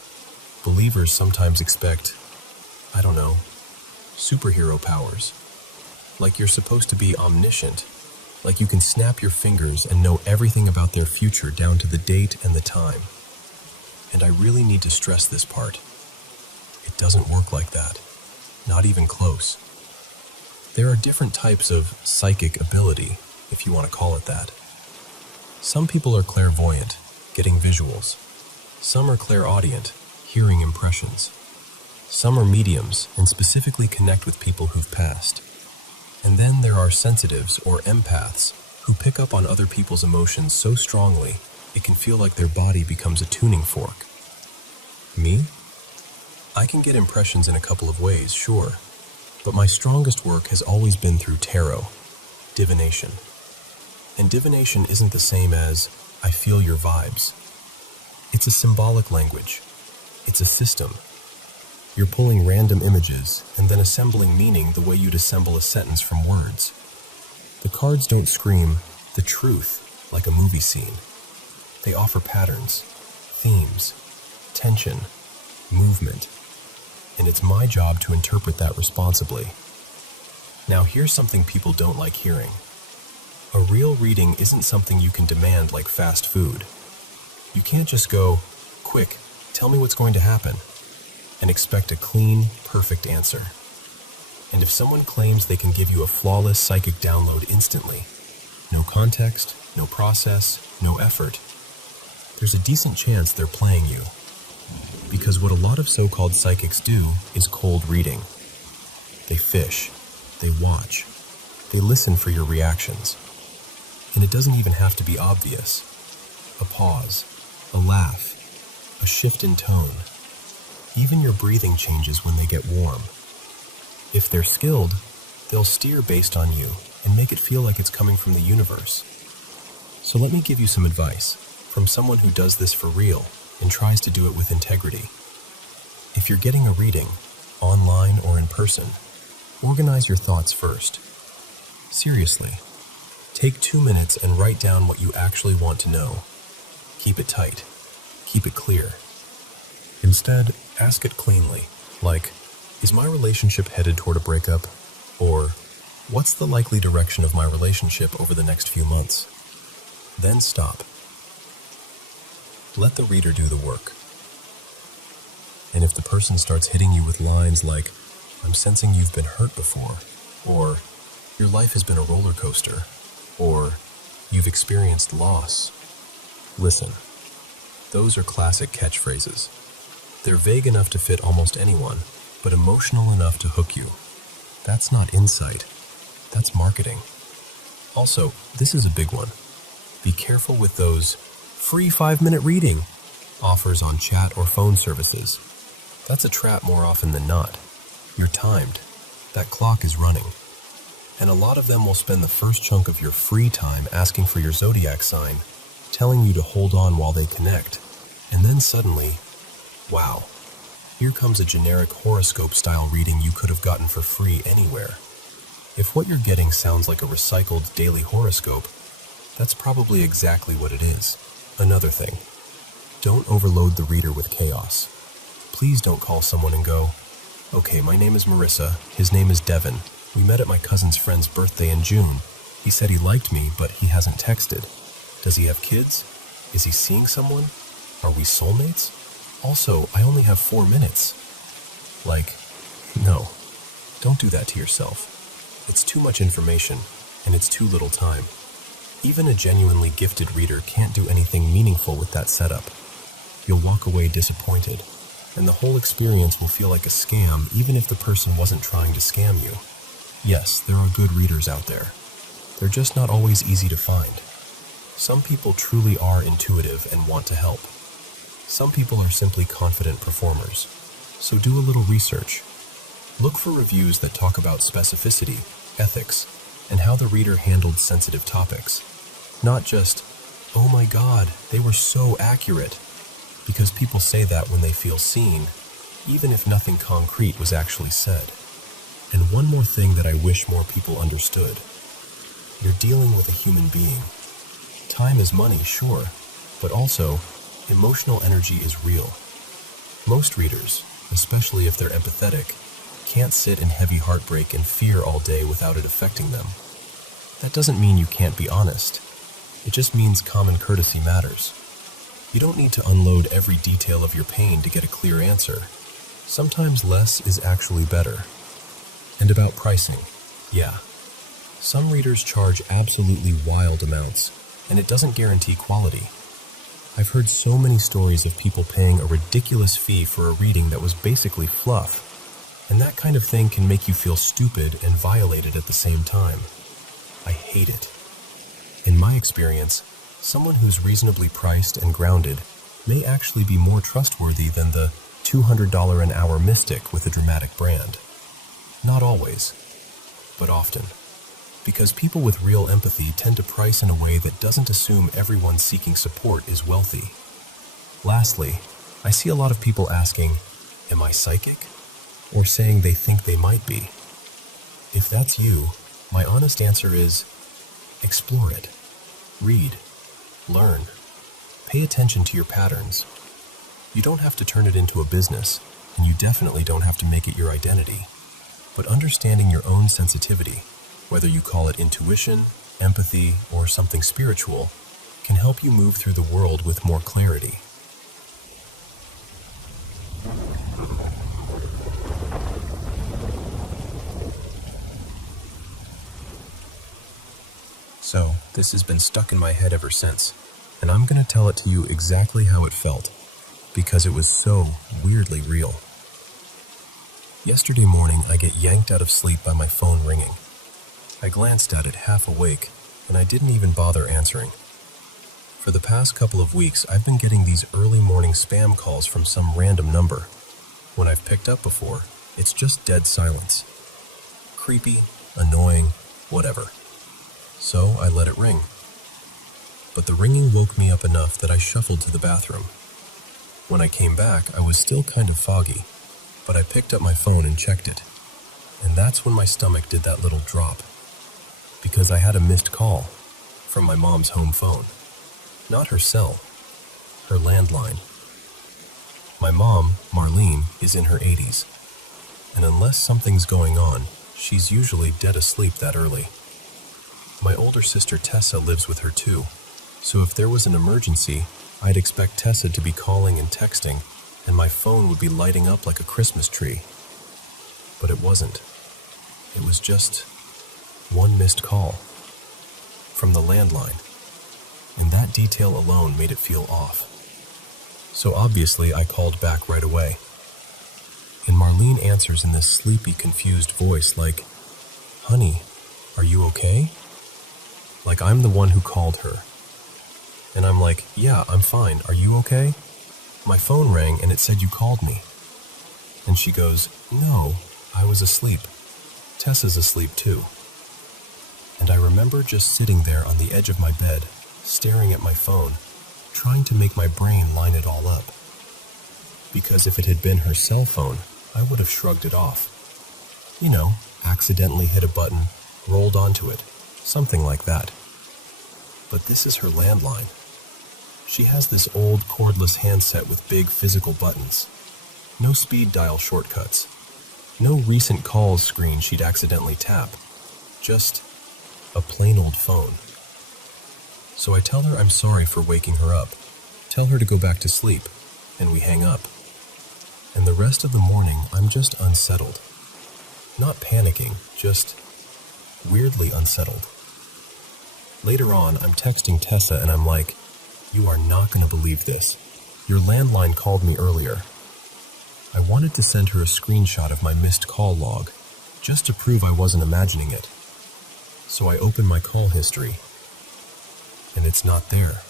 Believers sometimes expect, superhero powers. Like you're supposed to be omniscient, like you can snap your fingers and know everything about their future down to the date and the time. And I really need to stress this part. It doesn't work like that. Not even close. There are different types of psychic ability, if you want to call it that. Some people are clairvoyant, getting visuals. Some are clairaudient, hearing impressions. Some are mediums and specifically connect with people who've passed. And then there are sensitives or empaths who pick up on other people's emotions so strongly it can feel like their body becomes a tuning fork. Me? I can get impressions in a couple of ways, sure, but my strongest work has always been through tarot, divination. And divination isn't the same as, I feel your vibes. It's a symbolic language. It's a system. You're pulling random images and then assembling meaning the way you'd assemble a sentence from words. The cards don't scream the truth like a movie scene. They offer patterns, themes, tension, movement, and it's my job to interpret that responsibly. Now here's something people don't like hearing. A real reading isn't something you can demand like fast food. You can't just go, "Quick, tell me what's going to happen," and expect a clean, perfect answer. And if someone claims they can give you a flawless psychic download instantly, no context, no process, no effort, there's a decent chance they're playing you. Because what a lot of so-called psychics do is cold reading. They fish, they watch, they listen for your reactions. And it doesn't even have to be obvious. A pause, a laugh, a shift in tone. Even your breathing changes when they get warm. If they're skilled, they'll steer based on you and make it feel like it's coming from the universe. So let me give you some advice from someone who does this for real and tries to do it with integrity. If you're getting a reading, online or in person, organize your thoughts first. Seriously, take 2 minutes and write down what you actually want to know. Keep it tight. Keep it clear. Instead, ask it cleanly, like, is my relationship headed toward a breakup? Or, what's the likely direction of my relationship over the next few months? Then stop. Let the reader do the work. And if the person starts hitting you with lines like, "I'm sensing you've been hurt before," or "Your life has been a roller coaster," or "You've experienced loss," listen. Those are classic catchphrases. They're vague enough to fit almost anyone, but emotional enough to hook you. That's not insight. That's marketing. Also, this is a big one. Be careful with those free 5-minute reading offers on chat or phone services. That's a trap more often than not. You're timed. That clock is running. And a lot of them will spend the first chunk of your free time asking for your zodiac sign, telling you to hold on while they connect. And then suddenly, wow, here comes a generic horoscope-style reading you could have gotten for free anywhere. If what you're getting sounds like a recycled daily horoscope, that's probably exactly what it is. Another thing, don't overload the reader with chaos. Please don't call someone and go, "Okay, my name is Marissa, his name is Devin. We met at my cousin's friend's birthday in June. He said he liked me, but he hasn't texted. Does he have kids? Is he seeing someone? Are we soulmates? Also, I only have 4 minutes." Like, no, don't do that to yourself. It's too much information, and it's too little time. Even a genuinely gifted reader can't do anything meaningful with that setup. You'll walk away disappointed, and the whole experience will feel like a scam even if the person wasn't trying to scam you. Yes, there are good readers out there. They're just not always easy to find. Some people truly are intuitive and want to help. Some people are simply confident performers. So do a little research. Look for reviews that talk about specificity, ethics, and how the reader handled sensitive topics. Not just, "Oh my God, they were so accurate," because people say that when they feel seen, even if nothing concrete was actually said. And one more thing that I wish more people understood. You're dealing with a human being. Time is money, sure, but also, emotional energy is real. Most readers, especially if they're empathetic, can't sit in heavy heartbreak and fear all day without it affecting them. That doesn't mean you can't be honest. It just means common courtesy matters. You don't need to unload every detail of your pain to get a clear answer. Sometimes less is actually better. And about pricing, yeah. Some readers charge absolutely wild amounts, and it doesn't guarantee quality. I've heard so many stories of people paying a ridiculous fee for a reading that was basically fluff, and that kind of thing can make you feel stupid and violated at the same time. I hate it. In my experience, someone who's reasonably priced and grounded may actually be more trustworthy than the $200 an hour mystic with a dramatic brand. Not always, but often. Because people with real empathy tend to price in a way that doesn't assume everyone seeking support is wealthy. Lastly, I see a lot of people asking, "Am I psychic?" or saying they think they might be. If that's you, my honest answer is, explore it. Read. Learn. Pay attention to your patterns. You don't have to turn it into a business, and you definitely don't have to make it your identity. But understanding your own sensitivity, whether you call it intuition, empathy, or something spiritual, can help you move through the world with more clarity. So, this has been stuck in my head ever since, and I'm going to tell it to you exactly how it felt, because it was so weirdly real. Yesterday morning, I get yanked out of sleep by my phone ringing. I glanced at it half awake, and I didn't even bother answering. For the past couple of weeks, I've been getting these early morning spam calls from some random number. When I've picked up before, it's just dead silence. Creepy, annoying, whatever. So I let it ring. But the ringing woke me up enough that I shuffled to the bathroom. When I came back, I was still kind of foggy, but I picked up my phone and checked it. And that's when my stomach did that little drop. Because I had a missed call from my mom's home phone. Not her cell, her landline. My mom, Marlene, is in her 80s. And unless something's going on, she's usually dead asleep that early. My older sister Tessa lives with her too, so if there was an emergency, I'd expect Tessa to be calling and texting, and my phone would be lighting up like a Christmas tree. But it wasn't. It was just one missed call from the landline, and that detail alone made it feel off. So obviously I called back right away. And Marlene answers in this sleepy, confused voice like, "Honey, are you okay?" Like I'm the one who called her. And I'm like, "Yeah, I'm fine. Are you okay? My phone rang and it said you called me." And she goes, "No, I was asleep. Tessa's asleep too." And I remember just sitting there on the edge of my bed, staring at my phone, trying to make my brain line it all up. Because if it had been her cell phone, I would have shrugged it off. You know, accidentally hit a button, rolled onto it, something like that. But this is her landline. She has this old cordless handset with big physical buttons. No speed dial shortcuts. No recent calls screen she'd accidentally tap. Just a plain old phone. So I tell her I'm sorry for waking her up. Tell her to go back to sleep, and we hang up. And the rest of the morning, I'm just unsettled. Not panicking, just weirdly unsettled. Later on, I'm texting Tessa and I'm like, "You are not going to believe this. Your landline called me earlier." I wanted to send her a screenshot of my missed call log, just to prove I wasn't imagining it. So I open my call history, and it's not there.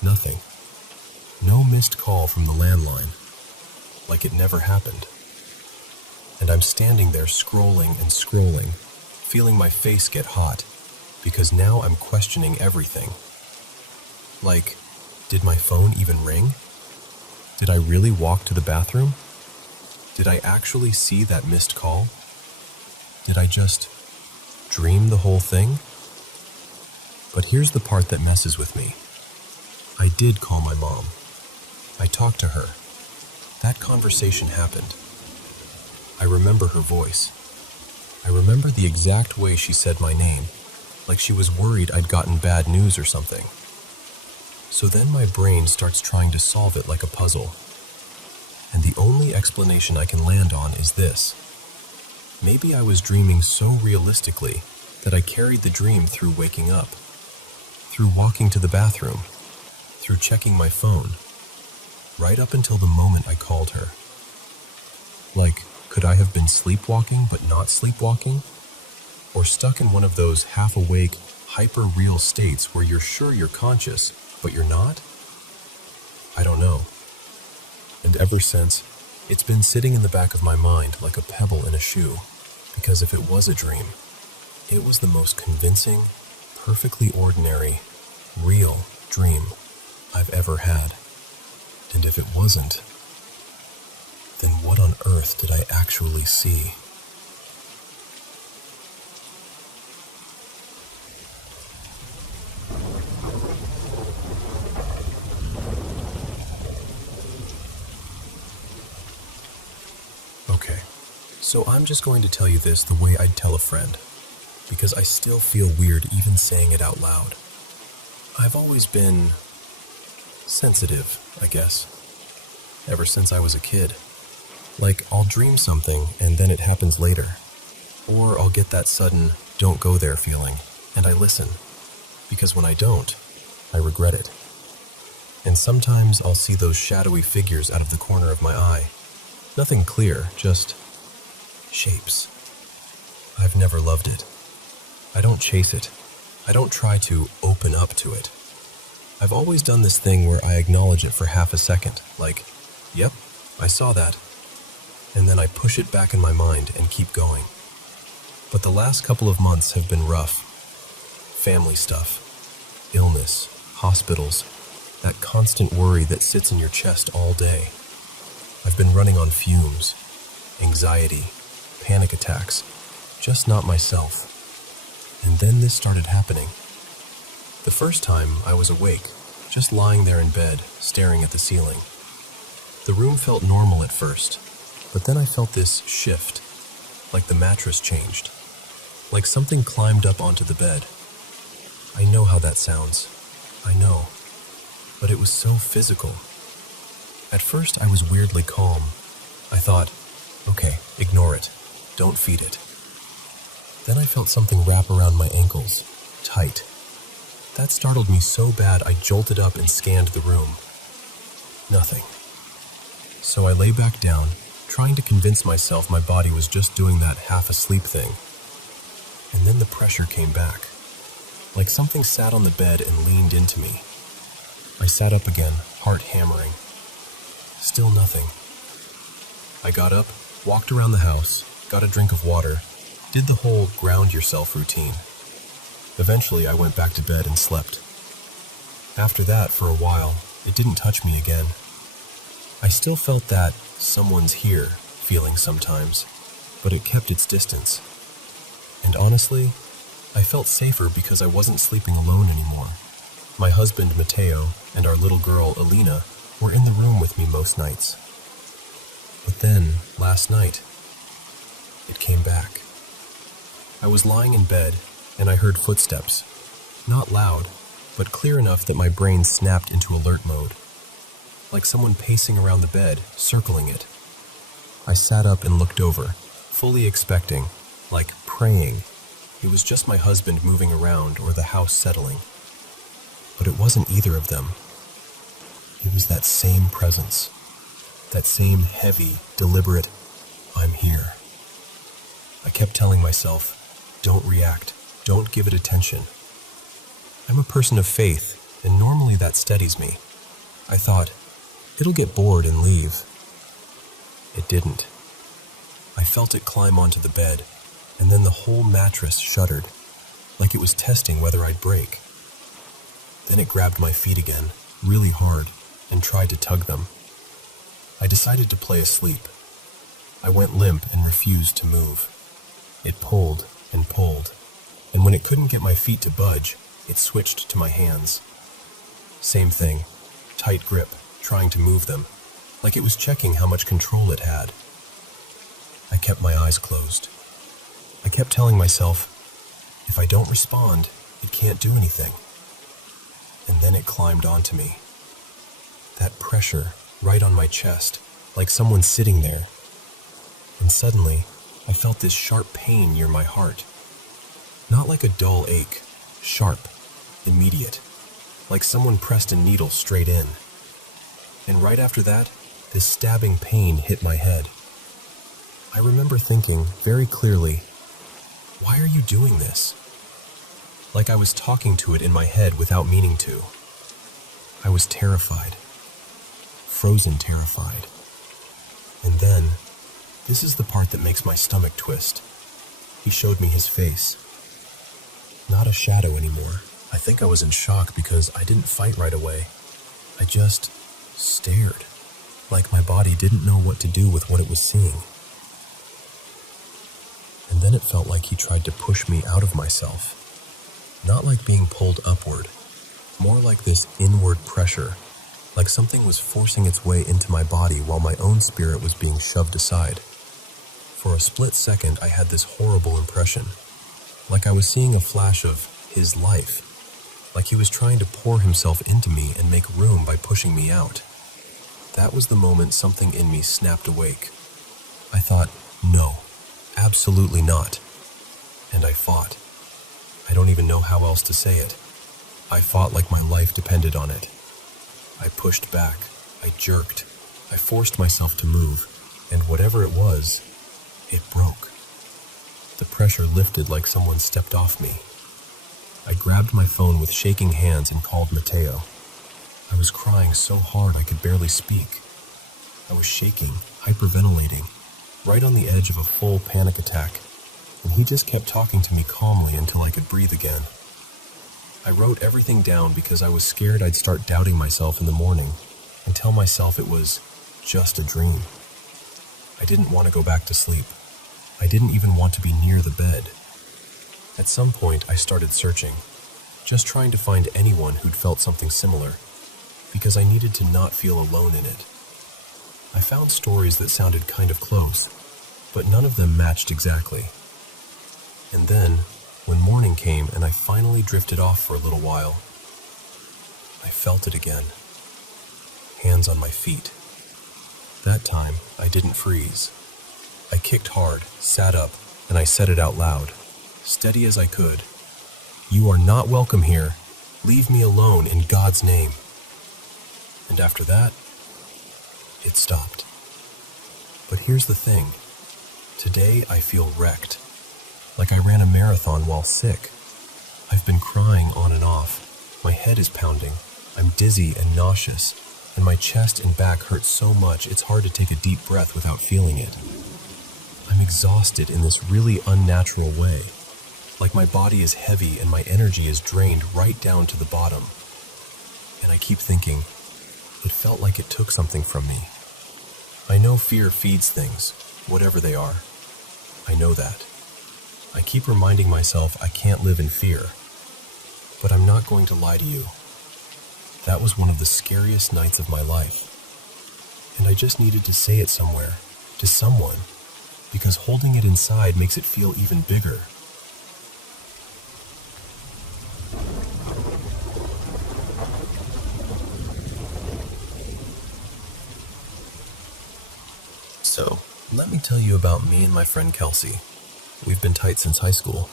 Nothing. No missed call from the landline, like it never happened. And I'm standing there scrolling and scrolling, feeling my face get hot, because now I'm questioning everything. Like, did my phone even ring? Did I really walk to the bathroom? Did I actually see that missed call? Did I just dream the whole thing? But here's the part that messes with me. I did call my mom. I talked to her. That conversation happened. I remember her voice. I remember the exact way she said my name, like she was worried I'd gotten bad news or something. So then my brain starts trying to solve it like a puzzle. And the only explanation I can land on is this. Maybe I was dreaming so realistically that I carried the dream through waking up, through walking to the bathroom, through checking my phone, right up until the moment I called her. Like, could I have been sleepwalking but not sleepwalking? Or stuck in one of those half-awake, hyper-real states where you're sure you're conscious, but you're not? I don't know. And ever since, it's been sitting in the back of my mind like a pebble in a shoe, because if it was a dream, it was the most convincing, perfectly ordinary, real dream I've ever had. And if it wasn't, then what on earth did I actually see? Okay, so I'm just going to tell you this the way I'd tell a friend, because I still feel weird even saying it out loud. I've always been sensitive, I guess, ever since I was a kid. Like, I'll dream something and then it happens later. Or I'll get that sudden, don't go there feeling, and I listen. Because when I don't, I regret it. And sometimes I'll see those shadowy figures out of the corner of my eye. Nothing clear, just shapes. I've never loved it. I don't chase it. I don't try to open up to it. I've always done this thing where I acknowledge it for half a second, like, yep, I saw that. And then I push it back in my mind and keep going. But the last couple of months have been rough. Family stuff, illness, hospitals, that constant worry that sits in your chest all day. I've been running on fumes, anxiety, panic attacks, just not myself. And then this started happening. The first time I was awake, just lying there in bed, staring at the ceiling. The room felt normal at first, but then I felt this shift, like the mattress changed, like something climbed up onto the bed. I know how that sounds. I know. But it was so physical. At first I was weirdly calm. I thought, okay, ignore it. Don't feed it. Then I felt something wrap around my ankles, tight. That startled me so bad I jolted up and scanned the room. Nothing. So I lay back down, trying to convince myself my body was just doing that half-asleep thing. And then the pressure came back, like something sat on the bed and leaned into me. I sat up again, heart hammering. Still nothing. I got up, walked around the house, got a drink of water, did the whole ground yourself routine. Eventually, I went back to bed and slept. After that, for a while, it didn't touch me again. I still felt that someone's here feeling sometimes, but it kept its distance. And honestly, I felt safer because I wasn't sleeping alone anymore. My husband, Mateo, and our little girl, Alina, were in the room with me most nights. But then, last night, it came back. I was lying in bed, and I heard footsteps. Not loud, but clear enough that my brain snapped into alert mode. Like someone pacing around the bed, circling it. I sat up and looked over, fully expecting, like praying, it was just my husband moving around or the house settling. But it wasn't either of them. It was that same presence. That same heavy, deliberate, I'm here. I kept telling myself, don't react, don't give it attention. I'm a person of faith, and normally that steadies me. I thought, it'll get bored and leave. It didn't. I felt it climb onto the bed, and then the whole mattress shuddered, like it was testing whether I'd break. Then it grabbed my feet again, really hard, and tried to tug them. I decided to play asleep. I went limp and refused to move. It pulled and pulled, and when it couldn't get my feet to budge, it switched to my hands. Same thing, tight grip, trying to move them, like it was checking how much control it had. I kept my eyes closed. I kept telling myself, if I don't respond, it can't do anything. And then it climbed onto me. That pressure right on my chest, like someone sitting there. And suddenly, I felt this sharp pain near my heart. Not like a dull ache, sharp, immediate, like someone pressed a needle straight in. And right after that, this stabbing pain hit my head. I remember thinking very clearly, why are you doing this? Like I was talking to it in my head without meaning to. I was terrified. Frozen terrified. And then, this is the part that makes my stomach twist. He showed me his face. Not a shadow anymore. I think I was in shock because I didn't fight right away. I just stared. like my body didn't know what to do with what it was seeing. And then it felt like he tried to push me out of myself. Not like being pulled upward, more like this inward pressure, like something was forcing its way into my body while my own spirit was being shoved aside. For a split second, I had this horrible impression, like I was seeing a flash of his life, like he was trying to pour himself into me and make room by pushing me out. That was the moment something in me snapped awake. I thought, no, absolutely not. And I fought. I don't even know how else to say it. I fought like my life depended on it. I pushed back. I jerked. I forced myself to move, and whatever it was, it broke. The pressure lifted like someone stepped off me. I grabbed my phone with shaking hands and called Mateo. I was crying so hard I could barely speak. I was shaking, hyperventilating, right on the edge of a full panic attack, and he just kept talking to me calmly until I could breathe again. I wrote everything down because I was scared I'd start doubting myself in the morning and tell myself it was just a dream. I didn't want to go back to sleep. I didn't even want to be near the bed. At some point, I started searching, just trying to find anyone who'd felt something similar, because I needed to not feel alone in it. I found stories that sounded kind of close, but none of them matched exactly. And then, when morning came and I finally drifted off for a little while, I felt it again. Hands on my feet. That time, I didn't freeze. I kicked hard, sat up, and I said it out loud, steady as I could. "You are not welcome here. Leave me alone in God's name." And after that, it stopped. But here's the thing. Today I feel wrecked, like I ran a marathon while sick. I've been crying on and off. My head is pounding. I'm dizzy and nauseous, and my chest and back hurt so much it's hard to take a deep breath without feeling it. I'm exhausted in this really unnatural way, like my body is heavy and my energy is drained right down to the bottom. And I keep thinking, it felt like it took something from me. I know fear feeds things, whatever they are. I know that. I keep reminding myself I can't live in fear. But I'm not going to lie to you. That was one of the scariest nights of my life. And I just needed to say it somewhere, to someone, because holding it inside makes it feel even bigger. So, let me tell you about me and my friend Kelsey. We've been tight since high school.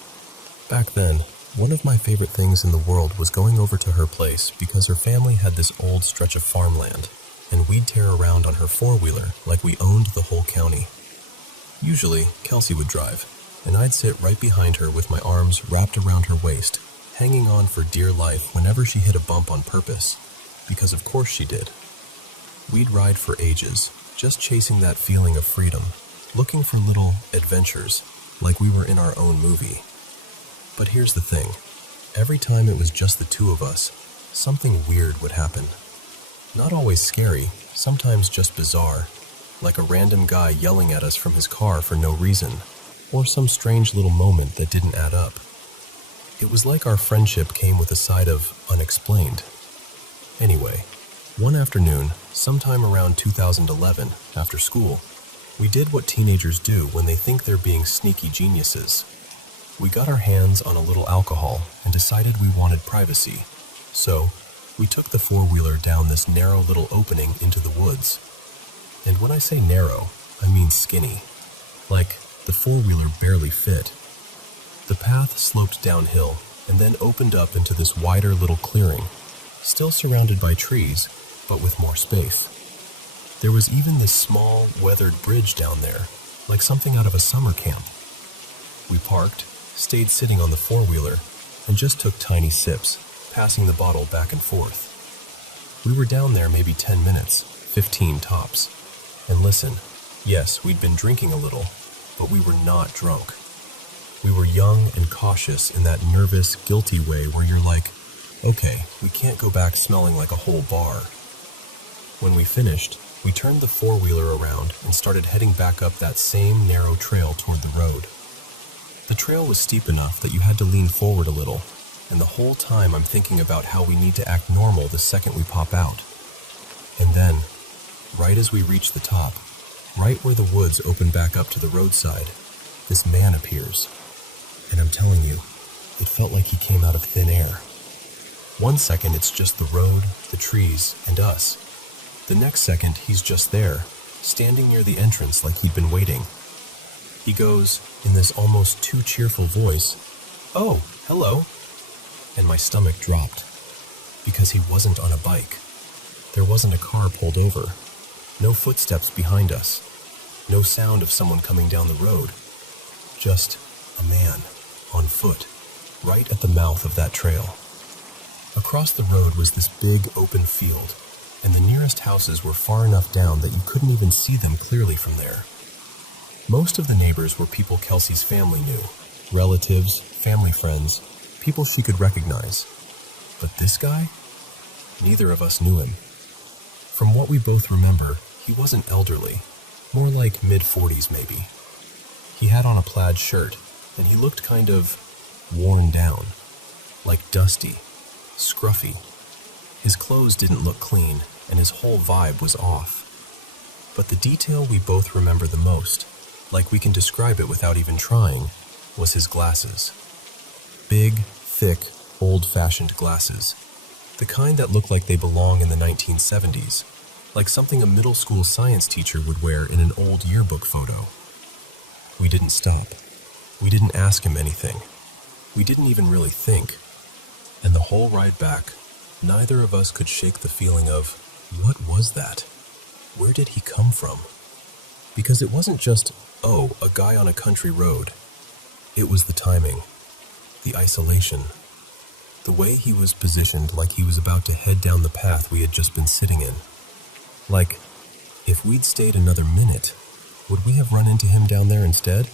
Back then, one of my favorite things in the world was going over to her place because her family had this old stretch of farmland, and we'd tear around on her four-wheeler like we owned the whole county. Usually, Kelsey would drive, and I'd sit right behind her with my arms wrapped around her waist, hanging on for dear life whenever she hit a bump on purpose, because of course she did. We'd ride for ages, just chasing that feeling of freedom, looking for little adventures, like we were in our own movie. But here's the thing. Every time it was just the two of us, something weird would happen. Not always scary, sometimes just bizarre, like a random guy yelling at us from his car for no reason, or some strange little moment that didn't add up. It was like our friendship came with a side of unexplained. Anyway, one afternoon, sometime around 2011, after school, we did what teenagers do when they think they're being sneaky geniuses. We got our hands on a little alcohol and decided we wanted privacy. So, we took the four-wheeler down this narrow little opening into the woods. And when I say narrow, I mean skinny. Like, the four-wheeler barely fit. The path sloped downhill and then opened up into this wider little clearing, still surrounded by trees, but with more space. There was even this small, weathered bridge down there, like something out of a summer camp. We parked, stayed sitting on the four-wheeler, and just took tiny sips, passing the bottle back and forth. We were down there maybe 10 minutes, 15 tops. And listen, yes, we'd been drinking a little, but we were not drunk. We were young and cautious in that nervous, guilty way where you're like, okay, we can't go back smelling like a whole bar. When we finished, We turned the four-wheeler around and started heading back up that same narrow trail toward the road. The trail was steep enough that you had to lean forward a little, and the whole time I'm thinking about how we need to act normal the second we pop out. And then, right as we reach the top, right where the woods open back up to the roadside, this man appears. And I'm telling you, it felt like he came out of thin air. One second it's just the road, the trees, and us. The next second he's just there, standing near the entrance like he'd been waiting. He goes, in this almost too cheerful voice, "Oh, hello." And my stomach dropped, because he wasn't on a bike. There wasn't a car pulled over, no footsteps behind us, no sound of someone coming down the road, just a man on foot, right at the mouth of that trail. Across the road was this big open field, and the nearest houses were far enough down that you couldn't even see them clearly from there. Most of the neighbors were people Kelsey's family knew, relatives, family friends, people she could recognize. But this guy? Neither of us knew him. From what we both remember, he wasn't elderly, more like mid-40s maybe. He had on a plaid shirt, and he looked kind of worn down, like dusty, scruffy. His clothes didn't look clean, and his whole vibe was off. But the detail we both remember the most, like we can describe it without even trying, was his glasses. Big, thick, old-fashioned glasses. The kind that look like they belong in the 1970s, like something a middle school science teacher would wear in an old yearbook photo. We didn't stop. We didn't ask him anything. We didn't even really think. And the whole ride back, neither of us could shake the feeling of, what was that? Where did he come from? Because it wasn't just, oh, a guy on a country road. It was the timing, the isolation, the way he was positioned like he was about to head down the path we had just been sitting in. Like, if we'd stayed another minute, would we have run into him down there instead?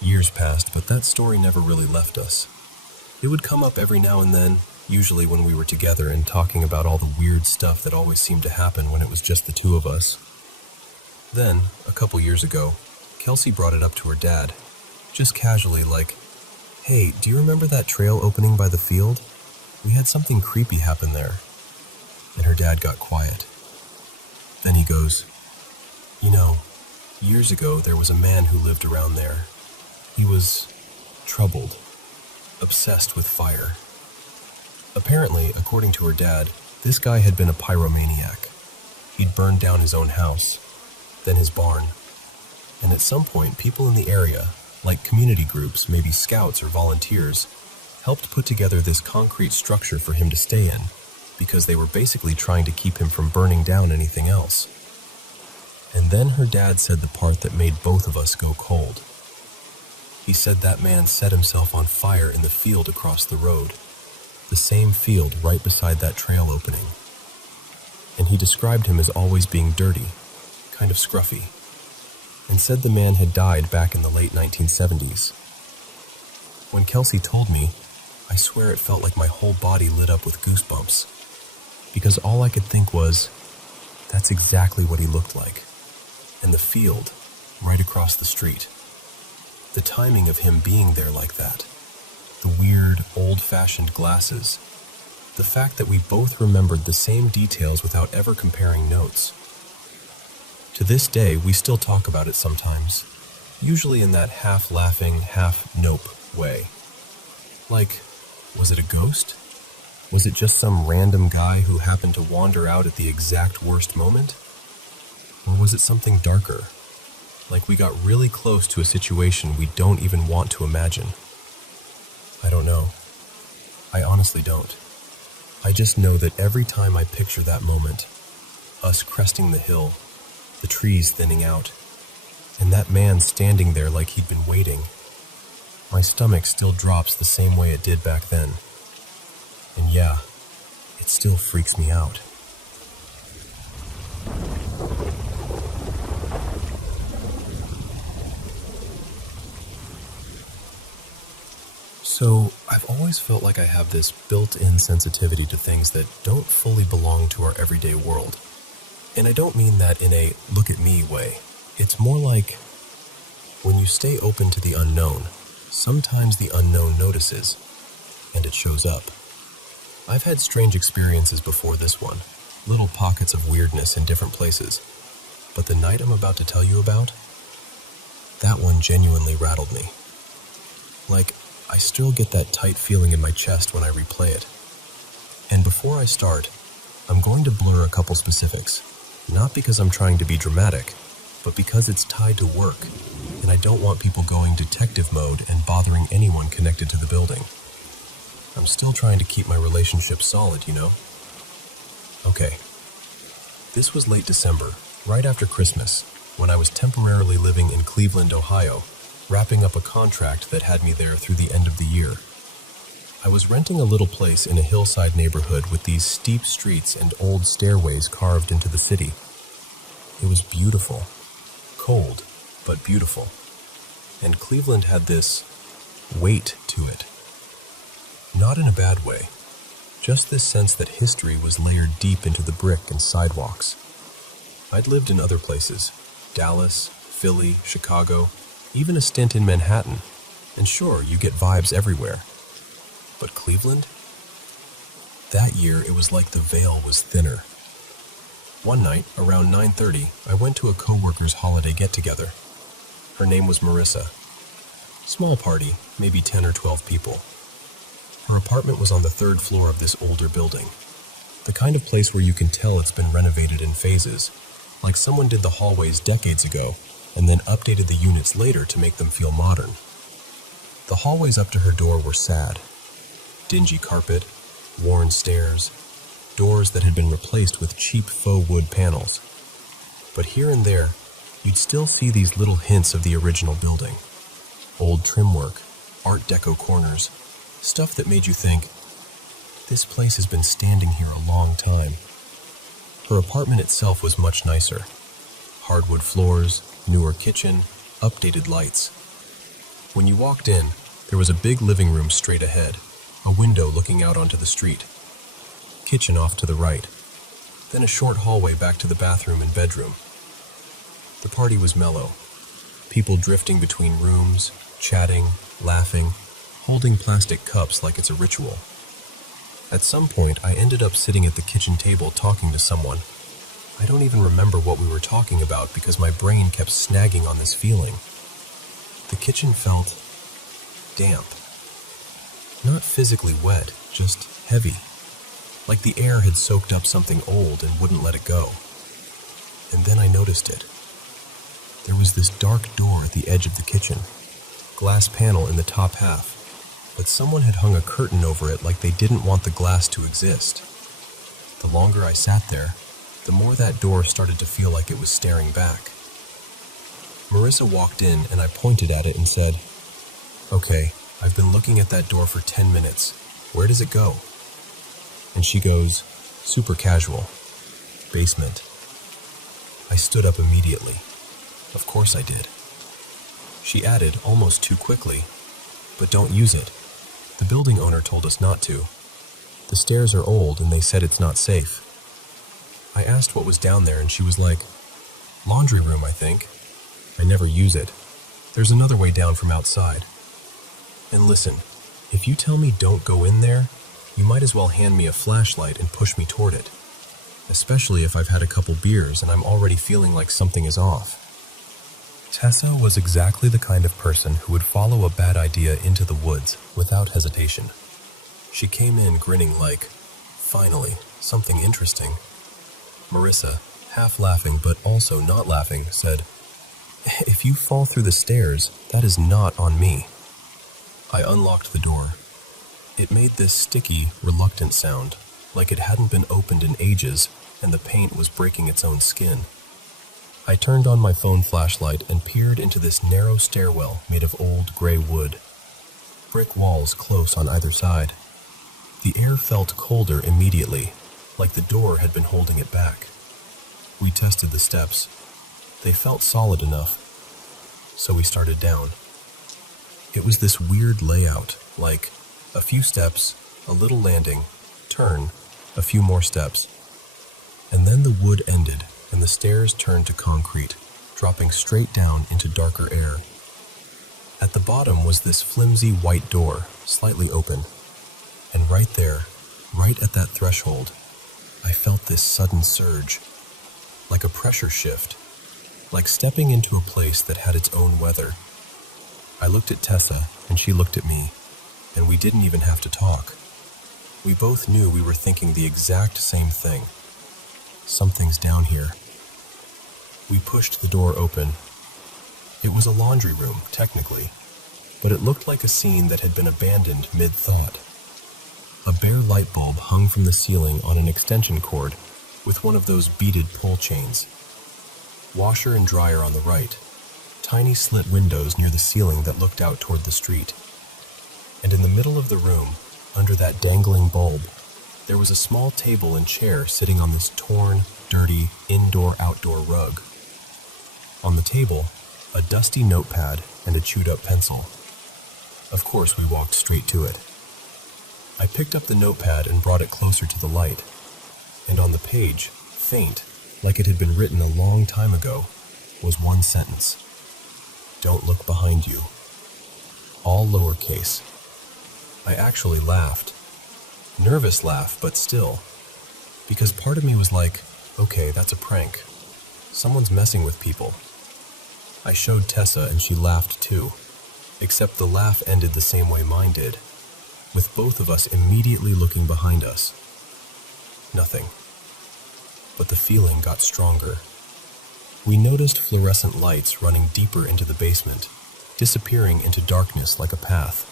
Years passed, but that story never really left us. It would come up every now and then, usually when we were together and talking about all the weird stuff that always seemed to happen when it was just the two of us. Then, a couple years ago, Kelsey brought it up to her dad, just casually like, "Hey, do you remember that trail opening by the field? We had something creepy happen there." And her dad got quiet. Then he goes, "You know, years ago there was a man who lived around there. He was troubled, obsessed with fire. Apparently, according to her dad, this guy had been a pyromaniac. He'd burned down his own house, then his barn. And at some point, people in the area, like community groups, maybe scouts or volunteers, helped put together this concrete structure for him to stay in, because they were basically trying to keep him from burning down anything else." And then her dad said the part that made both of us go cold. He said that man set himself on fire in the field across the road, the same field right beside that trail opening. And he described him as always being dirty, kind of scruffy, and said the man had died back in the late 1970s. When Kelsey told me, I swear it felt like my whole body lit up with goosebumps, because all I could think was, that's exactly what he looked like. And the field, right across the street. The timing of him being there like that. The weird, old-fashioned glasses. The fact that we both remembered the same details without ever comparing notes. To this day, we still talk about it sometimes, usually in that half-laughing, half-nope way. Like, was it a ghost? Was it just some random guy who happened to wander out at the exact worst moment? Or was it something darker? Like we got really close to a situation we don't even want to imagine? I don't know. I honestly don't. I just know that every time I picture that moment, us cresting the hill, the trees thinning out, and that man standing there like he'd been waiting, my stomach still drops the same way it did back then. And yeah, it still freaks me out. So, I've always felt like I have this built-in sensitivity to things that don't fully belong to our everyday world. And I don't mean that in a look-at-me way. It's more like when you stay open to the unknown, sometimes the unknown notices, and it shows up. I've had strange experiences before this one, little pockets of weirdness in different places, but the night I'm about to tell you about, that one genuinely rattled me. Like, I still get that tight feeling in my chest when I replay it. And before I start, I'm going to blur a couple specifics, not because I'm trying to be dramatic, but because it's tied to work, and I don't want people going detective mode and bothering anyone connected to the building. I'm still trying to keep my relationship solid, you know? Okay. This was late December, right after Christmas, when I was temporarily living in Cleveland, Ohio, wrapping up a contract that had me there through the end of the year. I was renting a little place in a hillside neighborhood with these steep streets and old stairways carved into the city. It was beautiful. Cold, but beautiful. And Cleveland had this weight to it. Not in a bad way, just this sense that history was layered deep into the brick and sidewalks. I'd lived in other places, Dallas, Philly, Chicago, even a stint in Manhattan, and sure, you get vibes everywhere. But Cleveland? That year, it was like the veil was thinner. One night, around 9:30, I went to a coworker's holiday get-together. Her name was Marissa. Small party, maybe 10 or 12 people. Her apartment was on the 3rd floor of this older building. The kind of place where you can tell it's been renovated in phases, like someone did the hallways decades ago and then updated the units later to make them feel modern. The hallways up to her door were sad. Dingy carpet, worn stairs, doors that had been replaced with cheap faux wood panels. But here and there, you'd still see these little hints of the original building. Old trim work, Art Deco corners, stuff that made you think, this place has been standing here a long time. Her apartment itself was much nicer. Hardwood floors, newer kitchen, updated lights. When you walked in, there was a big living room straight ahead, a window looking out onto the street. Kitchen off to the right, then a short hallway back to the bathroom and bedroom. The party was mellow. People drifting between rooms, chatting, laughing, holding plastic cups like it's a ritual. At some point, I ended up sitting at the kitchen table talking to someone. I don't even remember what we were talking about because my brain kept snagging on this feeling. The kitchen felt damp. Not physically wet, just heavy. Like the air had soaked up something old and wouldn't let it go. And then I noticed it. There was this dark door at the edge of the kitchen, glass panel in the top half, but someone had hung a curtain over it like they didn't want the glass to exist. The longer I sat there, the more that door started to feel like it was staring back. Marissa walked in and I pointed at it and said, "Okay, I've been looking at that door for 10 minutes. Where does it go?" And she goes, super casual, "Basement." I stood up immediately. Of course I did. She added, almost too quickly, "But don't use it. The building owner told us not to. The stairs are old and they said it's not safe." I asked what was down there and she was like, "Laundry room, I think. I never use it. There's another way down from outside. And listen, if you tell me don't go in there, you might as well hand me a flashlight and push me toward it. Especially if I've had a couple beers and I'm already feeling like something is off." Tessa was exactly the kind of person who would follow a bad idea into the woods without hesitation. She came in grinning like, finally, something interesting. Marissa, half laughing but also not laughing, said, "If you fall through the stairs, that is not on me." I unlocked the door. It made this sticky, reluctant sound, like it hadn't been opened in ages and the paint was breaking its own skin. I turned on my phone flashlight and peered into this narrow stairwell made of old gray wood. Brick walls close on either side. The air felt colder immediately, like the door had been holding it back. We tested the steps. They felt solid enough, so we started down. It was this weird layout, like a few steps, a little landing, turn, a few more steps. And then the wood ended, and the stairs turned to concrete, dropping straight down into darker air. At the bottom was this flimsy white door, slightly open, and right there, right at that threshold, I felt this sudden surge, like a pressure shift, like stepping into a place that had its own weather. I looked at Tessa, and she looked at me, and we didn't even have to talk. We both knew we were thinking the exact same thing. Something's down here. We pushed the door open. It was a laundry room, technically, but it looked like a scene that had been abandoned mid-thought. A bare light bulb hung from the ceiling on an extension cord with one of those beaded pull chains. Washer and dryer on the right. Tiny slit windows near the ceiling that looked out toward the street. And in the middle of the room, under that dangling bulb, there was a small table and chair sitting on this torn, dirty, indoor-outdoor rug. On the table, a dusty notepad and a chewed-up pencil. Of course, we walked straight to it. I picked up the notepad and brought it closer to the light, and on the page, faint, like it had been written a long time ago, was one sentence. "Don't look behind you." All lowercase. I actually laughed. Nervous laugh, but still. Because part of me was like, okay, that's a prank. Someone's messing with people. I showed Tessa and she laughed too, except the laugh ended the same way mine did, with both of us immediately looking behind us. Nothing. But the feeling got stronger. We noticed fluorescent lights running deeper into the basement, disappearing into darkness like a path.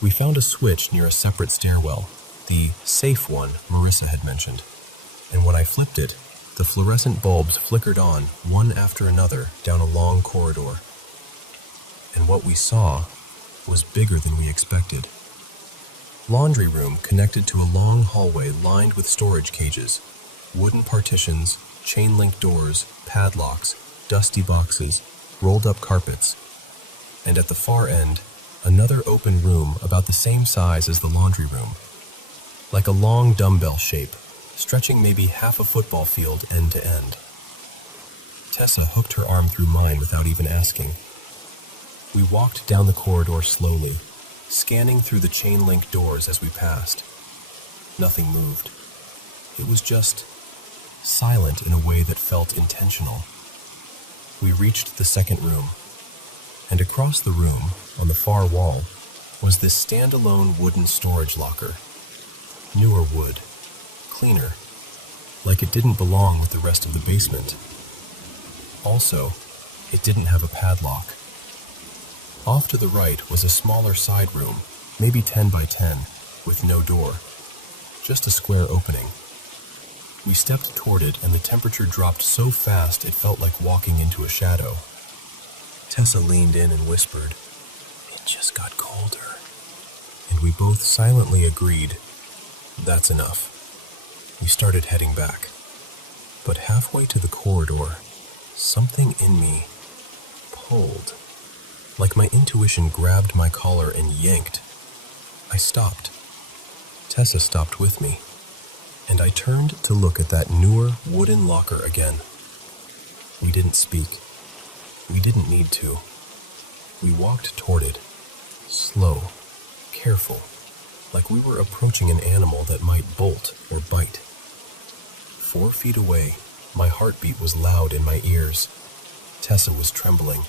We found a switch near a separate stairwell, the safe one Marissa had mentioned, and when I flipped it, the fluorescent bulbs flickered on, one after another, down a long corridor. And what we saw was bigger than we expected. Laundry room connected to a long hallway lined with storage cages, wooden partitions, chain-link doors, padlocks, dusty boxes, rolled-up carpets, and at the far end, another open room about the same size as the laundry room, like a long dumbbell shape, stretching maybe half a football field end to end. Tessa hooked her arm through mine without even asking. We walked down the corridor slowly, scanning through the chain-link doors as we passed. Nothing moved. It was just silent in a way that felt intentional. We reached the second room, and across the room, on the far wall, was this standalone wooden storage locker. Newer wood, cleaner, like it didn't belong with the rest of the basement. Also, it didn't have a padlock. Off to the right was a smaller side room, maybe 10 by 10, with no door, just a square opening. We stepped toward it and the temperature dropped so fast it felt like walking into a shadow. Tessa leaned in and whispered, "It just got colder." And we both silently agreed, that's enough. We started heading back. But halfway to the corridor, something in me pulled. Like my intuition grabbed my collar and yanked. I stopped. Tessa stopped with me. And I turned to look at that newer wooden locker again. We didn't speak. We didn't need to. We walked toward it, slow, careful, like we were approaching an animal that might bolt or bite. 4 feet away, my heartbeat was loud in my ears. Tessa was trembling.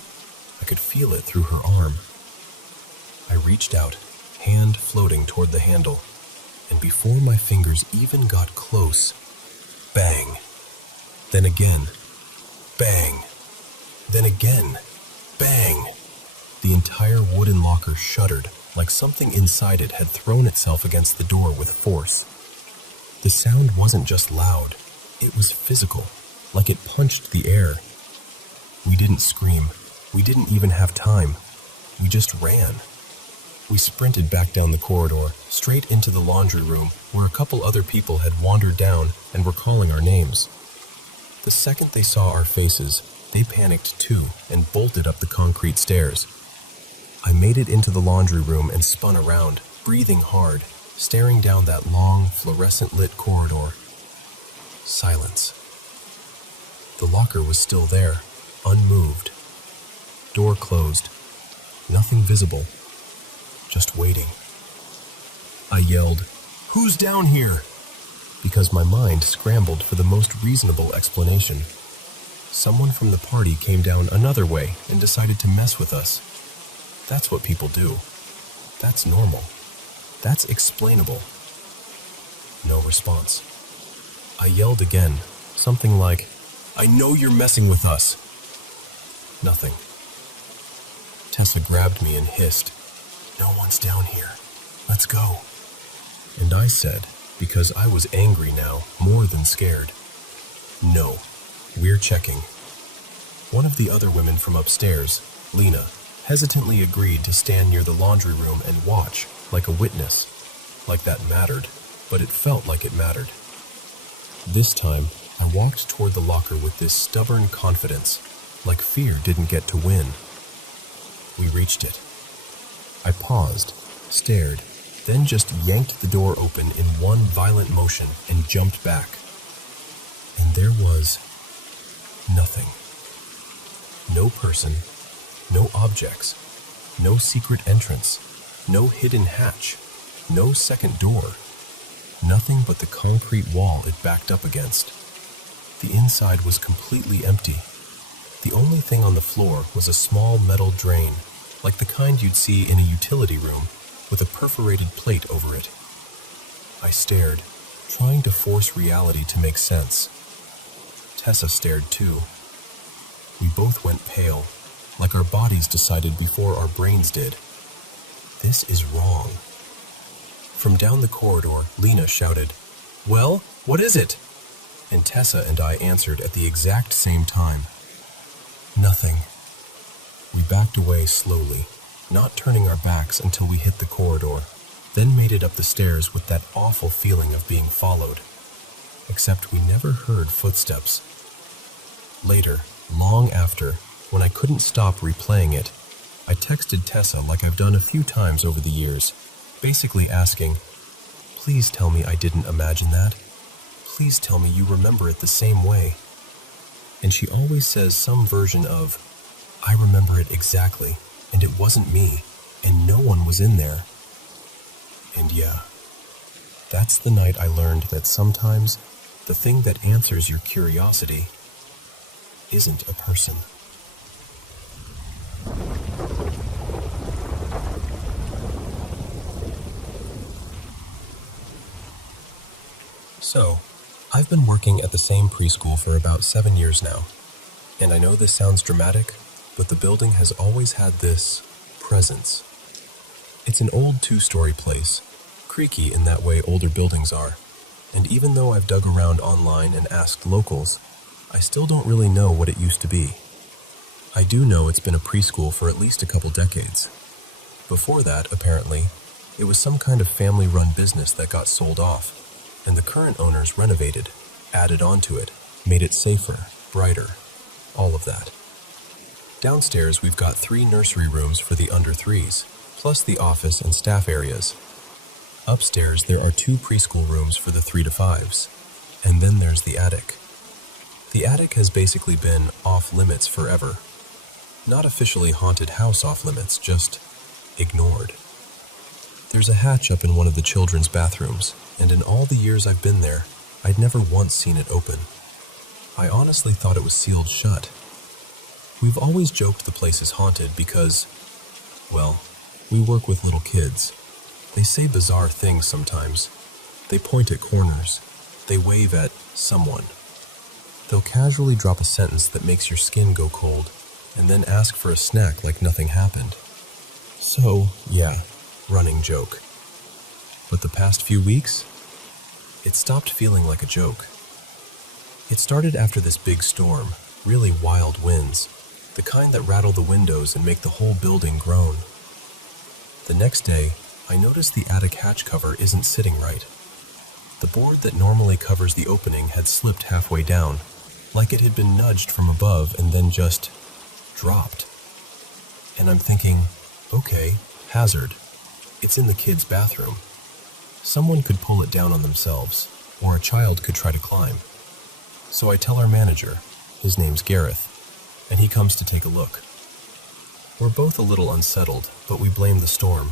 I could feel it through her arm. I reached out, hand floating toward the handle, and before my fingers even got close, bang. Then again, bang. Then again, bang. The entire wooden locker shuddered, like something inside it had thrown itself against the door with force. The sound wasn't just loud, it was physical, like it punched the air. We didn't scream. We didn't even have time. We just ran. We sprinted back down the corridor, straight into the laundry room, where a couple other people had wandered down and were calling our names. The second they saw our faces, they panicked too and bolted up the concrete stairs. I made it into the laundry room and spun around, breathing hard, staring down that long, fluorescent-lit corridor. Silence. The locker was still there, unmoved. Door closed. Nothing visible. Just waiting. I yelled, "Who's down here?" because my mind scrambled for the most reasonable explanation. Someone from the party came down another way and decided to mess with us. That's what people do. That's normal. That's explainable. No response. I yelled again, something like, "I know you're messing with us." Nothing. Tessa grabbed me and hissed, "No one's down here. Let's go." And I said, because I was angry now, more than scared, "No, we're checking." One of the other women from upstairs, Lena, hesitantly agreed to stand near the laundry room and watch, like a witness. Like that mattered, but it felt like it mattered. This time, I walked toward the locker with this stubborn confidence, like fear didn't get to win. We reached it. I paused, stared, then just yanked the door open in one violent motion and jumped back. And there was nothing. No person, no objects, no secret entrance, no hidden hatch, no second door. Nothing but the concrete wall it backed up against. The inside was completely empty. The only thing on the floor was a small metal drain, like the kind you'd see in a utility room, with a perforated plate over it. I stared, trying to force reality to make sense. Tessa stared too. We both went pale, like our bodies decided before our brains did. This is wrong. From down the corridor, Lena shouted, "Well, what is it?" And Tessa and I answered at the exact same time. Nothing. We backed away slowly, not turning our backs until we hit the corridor, then made it up the stairs with that awful feeling of being followed. Except we never heard footsteps. Later, long after, when I couldn't stop replaying it, I texted Tessa like I've done a few times over the years, basically asking, "Please tell me I didn't imagine that. Please tell me you remember it the same way." And she always says some version of, "I remember it exactly, and it wasn't me, and no one was in there." And yeah, that's the night I learned that sometimes the thing that answers your curiosity isn't a person. So, I've been working at the same preschool for about 7 years now, and I know this sounds dramatic, but the building has always had this presence. It's an old 2-story place, creaky in that way older buildings are, and even though I've dug around online and asked locals, I still don't really know what it used to be. I do know it's been a preschool for at least a couple decades. Before that, apparently, it was some kind of family-run business that got sold off, and the current owners renovated, added onto it, made it safer, brighter, all of that. Downstairs, we've got 3 nursery rooms for the under 3s, plus the office and staff areas. Upstairs, there are 2 preschool rooms for the 3 to 5s, and then there's the attic. The attic has basically been off-limits forever. Not officially haunted house off-limits, just ignored. There's a hatch up in one of the children's bathrooms, and in all the years I've been there, I'd never once seen it open. I honestly thought it was sealed shut. We've always joked the place is haunted because, well, we work with little kids. They say bizarre things sometimes. They point at corners. They wave at someone. They'll casually drop a sentence that makes your skin go cold, and then ask for a snack like nothing happened. So, yeah, running joke. But the past few weeks, it stopped feeling like a joke. It started after this big storm, really wild winds, the kind that rattle the windows and make the whole building groan. The next day, I noticed the attic hatch cover isn't sitting right. The board that normally covers the opening had slipped halfway down, like it had been nudged from above and then just dropped. And I'm thinking, okay, hazard. It's in the kids' bathroom. Someone could pull it down on themselves, or a child could try to climb. So I tell our manager, His name's Gareth, and he comes to take a look. We're both a little unsettled, but we blame the storm.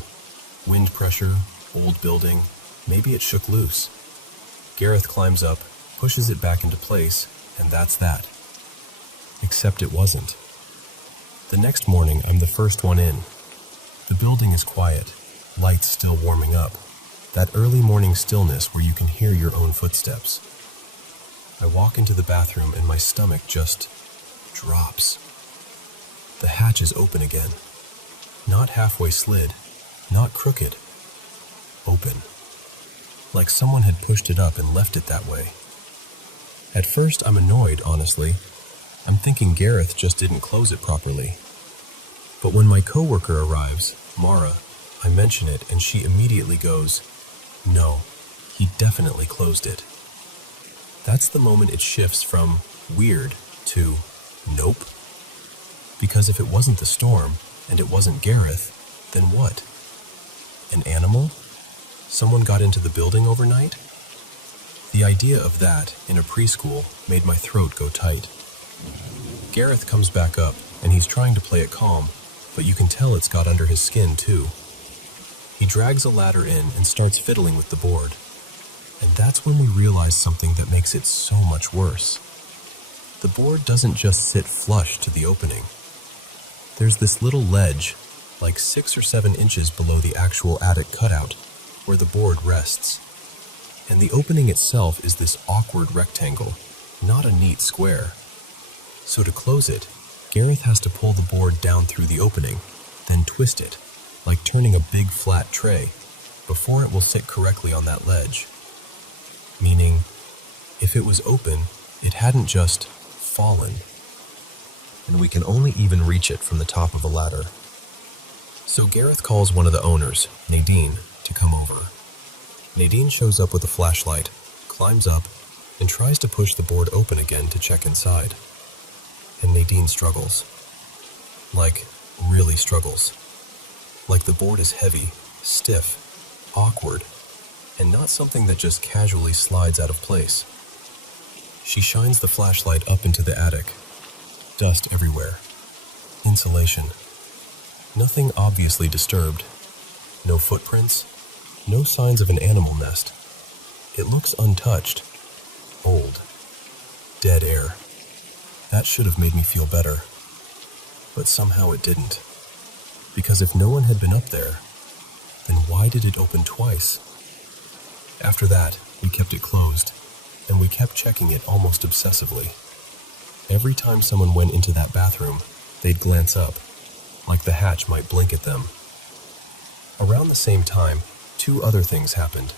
Wind pressure, old building, maybe it shook loose. Gareth climbs up, pushes it back into place, and that's that. Except it wasn't. The next morning, I'm the first one in. The building is quiet, lights still warming up. That early morning stillness where you can hear your own footsteps. I walk into the bathroom and my stomach just drops. The hatch is open again. Not halfway slid, not crooked. Open. Like someone had pushed it up and left it that way. At first, I'm annoyed, honestly. I'm thinking Gareth just didn't close it properly. But when my coworker arrives, Mara, I mention it and she immediately goes, "No, he definitely closed it." That's the moment it shifts from weird to nope. Because if it wasn't the storm and it wasn't Gareth, then what? An animal? Someone got into the building overnight? The idea of that in a preschool made my throat go tight. Gareth comes back up and he's trying to play it calm, but you can tell it's got under his skin too. He drags a ladder in and starts fiddling with the board. And that's when we realize something that makes it so much worse. The board doesn't just sit flush to the opening. There's this little ledge, like 6 or 7 inches below the actual attic cutout, where the board rests. And the opening itself is this awkward rectangle, not a neat square. So to close it, Gareth has to pull the board down through the opening, then twist it, like turning a big flat tray, before it will sit correctly on that ledge. Meaning, if it was open, it hadn't just fallen. And we can only even reach it from the top of a ladder. So Gareth calls one of the owners, Nadine, to come over. Nadine shows up with a flashlight, climbs up, and tries to push the board open again to check inside. And Nadine struggles. Like, really struggles. Like the board is heavy, stiff, awkward, and not something that just casually slides out of place. She shines the flashlight up into the attic. Dust everywhere. Insulation. Nothing obviously disturbed. No footprints. No signs of an animal nest. It looks untouched. Old. Dead air. That should have made me feel better. But somehow it didn't. Because if no one had been up there, then why did it open twice? After that, we kept it closed, and we kept checking it almost obsessively. Every time someone went into that bathroom, they'd glance up, like the hatch might blink at them. Around the same time, 2 other things happened.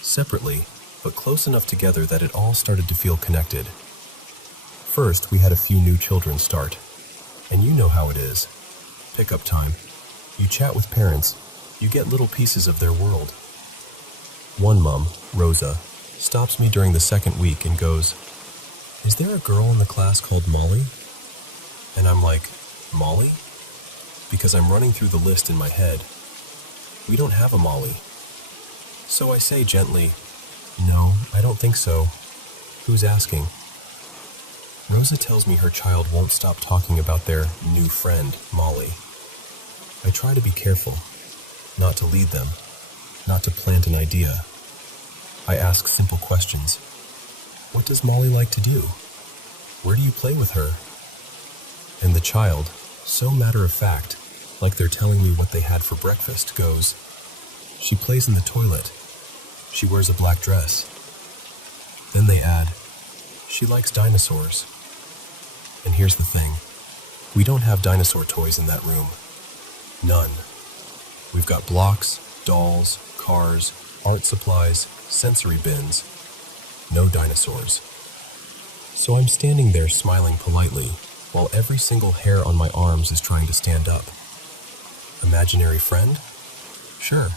Separately, but close enough together that it all started to feel connected. First, we had a few new children start. And you know how it is. Pickup time. You chat with parents. You get little pieces of their world. One mom, Rosa, stops me during the second week and goes, "Is there a girl in the class called Molly?" And I'm like, "Molly?" Because I'm running through the list in my head. We don't have a Molly. So I say gently, "No, I don't think so. Who's asking?" Rosa tells me her child won't stop talking about their new friend, Molly. I try to be careful, not to lead them, not to plant an idea. I ask simple questions. What does Molly like to do? Where do you play with her? And the child, so matter-of-fact, like they're telling me what they had for breakfast, goes, "She plays in the toilet. She wears a black dress." Then they add, "She likes dinosaurs." And here's the thing. We don't have dinosaur toys in that room. None. We've got blocks, dolls, cars, art supplies, sensory bins. No dinosaurs. So I'm standing there smiling politely, while every single hair on my arms is trying to stand up. Imaginary friend? Sure.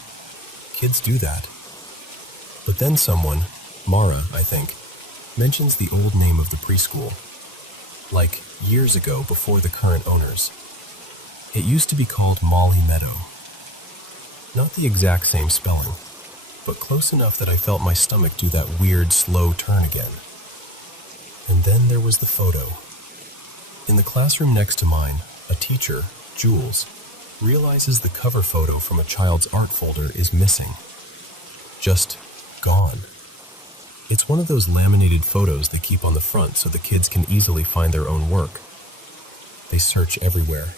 Kids do that. But then someone, Mara, I think, mentions the old name of the preschool. Like years ago before the current owners. It used to be called Molly Meadow. Not the exact same spelling, but close enough that I felt my stomach do that weird, slow turn again. And then there was the photo. In the classroom next to mine, a teacher, Jules, realizes the cover photo from a child's art folder is missing. Just gone. It's one of those laminated photos they keep on the front so the kids can easily find their own work. They search everywhere.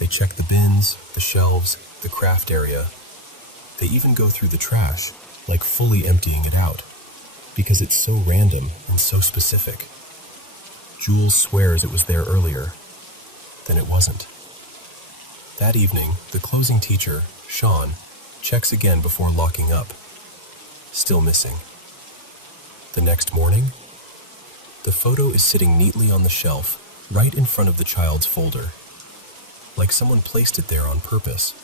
They check the bins, the shelves, the craft area. They even go through the trash, like fully emptying it out, because it's so random and so specific. Jules swears it was there earlier. Then it wasn't. That evening, the closing teacher, Sean, checks again before locking up. Still missing. The next morning, the photo is sitting neatly on the shelf, right in front of the child's folder, like someone placed it there on purpose.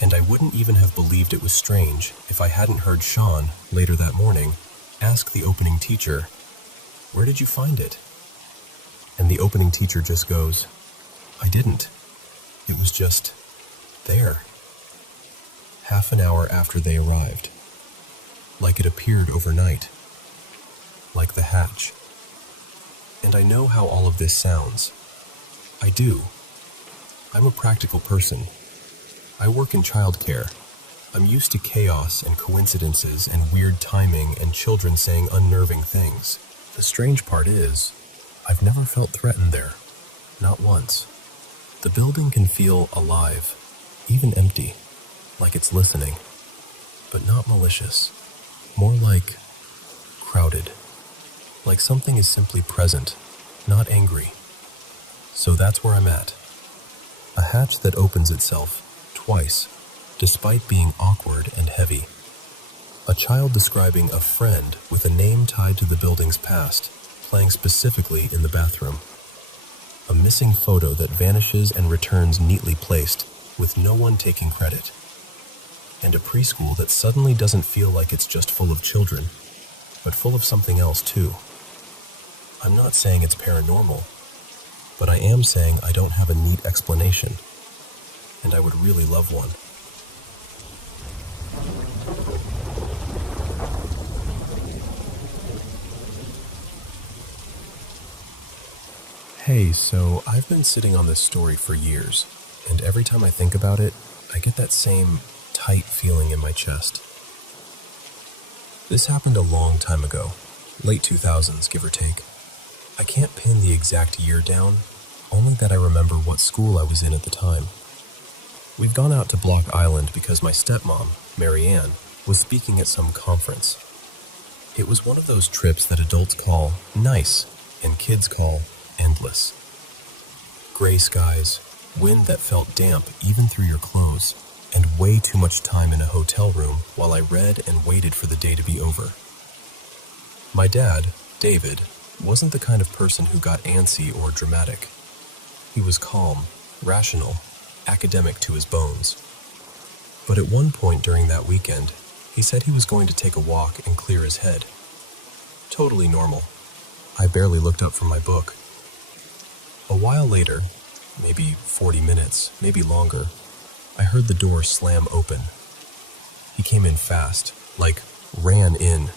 And I wouldn't even have believed it was strange if I hadn't heard Sean, later that morning, ask the opening teacher, "Where did you find it?" And the opening teacher just goes, "I didn't. It was just there." Half an hour after they arrived. Like it appeared overnight. Like the hatch. And I know how all of this sounds. I do. I'm a practical person. I work in childcare. I'm used to chaos and coincidences and weird timing and children saying unnerving things. The strange part is, I've never felt threatened there. Not once. The building can feel alive, even empty, like it's listening, but not malicious. More like crowded. Like something is simply present, not angry. So that's where I'm at. A hatch that opens itself twice, despite being awkward and heavy. A child describing a friend with a name tied to the building's past, playing specifically in the bathroom. A missing photo that vanishes and returns neatly placed, with no one taking credit. And a preschool that suddenly doesn't feel like it's just full of children, but full of something else too. I'm not saying it's paranormal, but I am saying I don't have a neat explanation, and I would really love one. Hey, so I've been sitting on this story for years, and every time I think about it, I get that same tight feeling in my chest. This happened a long time ago, late 2000s, give or take. I can't pin the exact year down, only that I remember what school I was in at the time. We've gone out to Block Island because my stepmom, Mary Ann, was speaking at some conference. It was one of those trips that adults call nice and kids call endless. Gray skies, wind that felt damp even through your clothes, and way too much time in a hotel room while I read and waited for the day to be over. My dad, David, wasn't the kind of person who got antsy or dramatic. He was calm, rational, academic to his bones. But at one point during that weekend, he said he was going to take a walk and clear his head. Totally normal. I barely looked up from my book. A while later, maybe 40 minutes, maybe longer, I heard the door slam open. He came in fast, like ran in.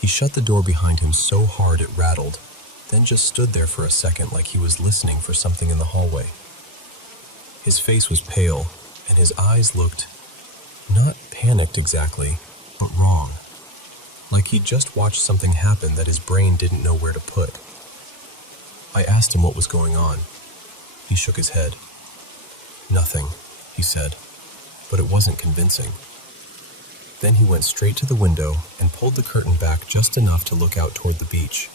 He shut the door behind him so hard it rattled, then just stood there for a second like he was listening for something in the hallway. His face was pale, and his eyes looked, not panicked exactly, but wrong. Like he'd just watched something happen that his brain didn't know where to put. I asked him what was going on. He shook his head. "Nothing," he said, but it wasn't convincing. Then he went straight to the window and pulled the curtain back just enough to look out toward the beach.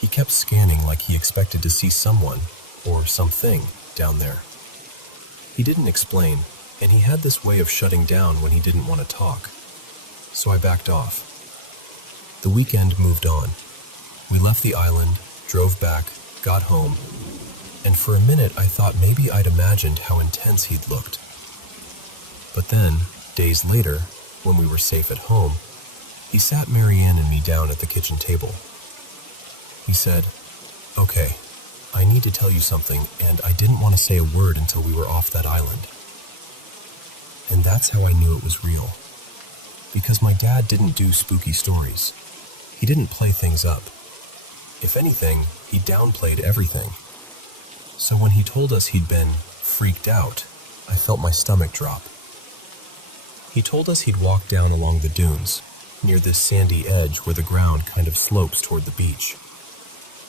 He kept scanning like he expected to see someone, or something, down there. He didn't explain, and he had this way of shutting down when he didn't want to talk. So I backed off. The weekend moved on. We left the island, drove back, got home, and for a minute I thought maybe I'd imagined how intense he'd looked. But then, days later, when we were safe at home, he sat Mary Ann and me down at the kitchen table. He said, "Okay, I need to tell you something, and I didn't want to say a word until we were off that island." And that's how I knew it was real. Because my dad didn't do spooky stories. He didn't play things up. If anything, he downplayed everything. So when he told us he'd been freaked out, I felt my stomach drop. He told us he'd walked down along the dunes, near this sandy edge where the ground kind of slopes toward the beach.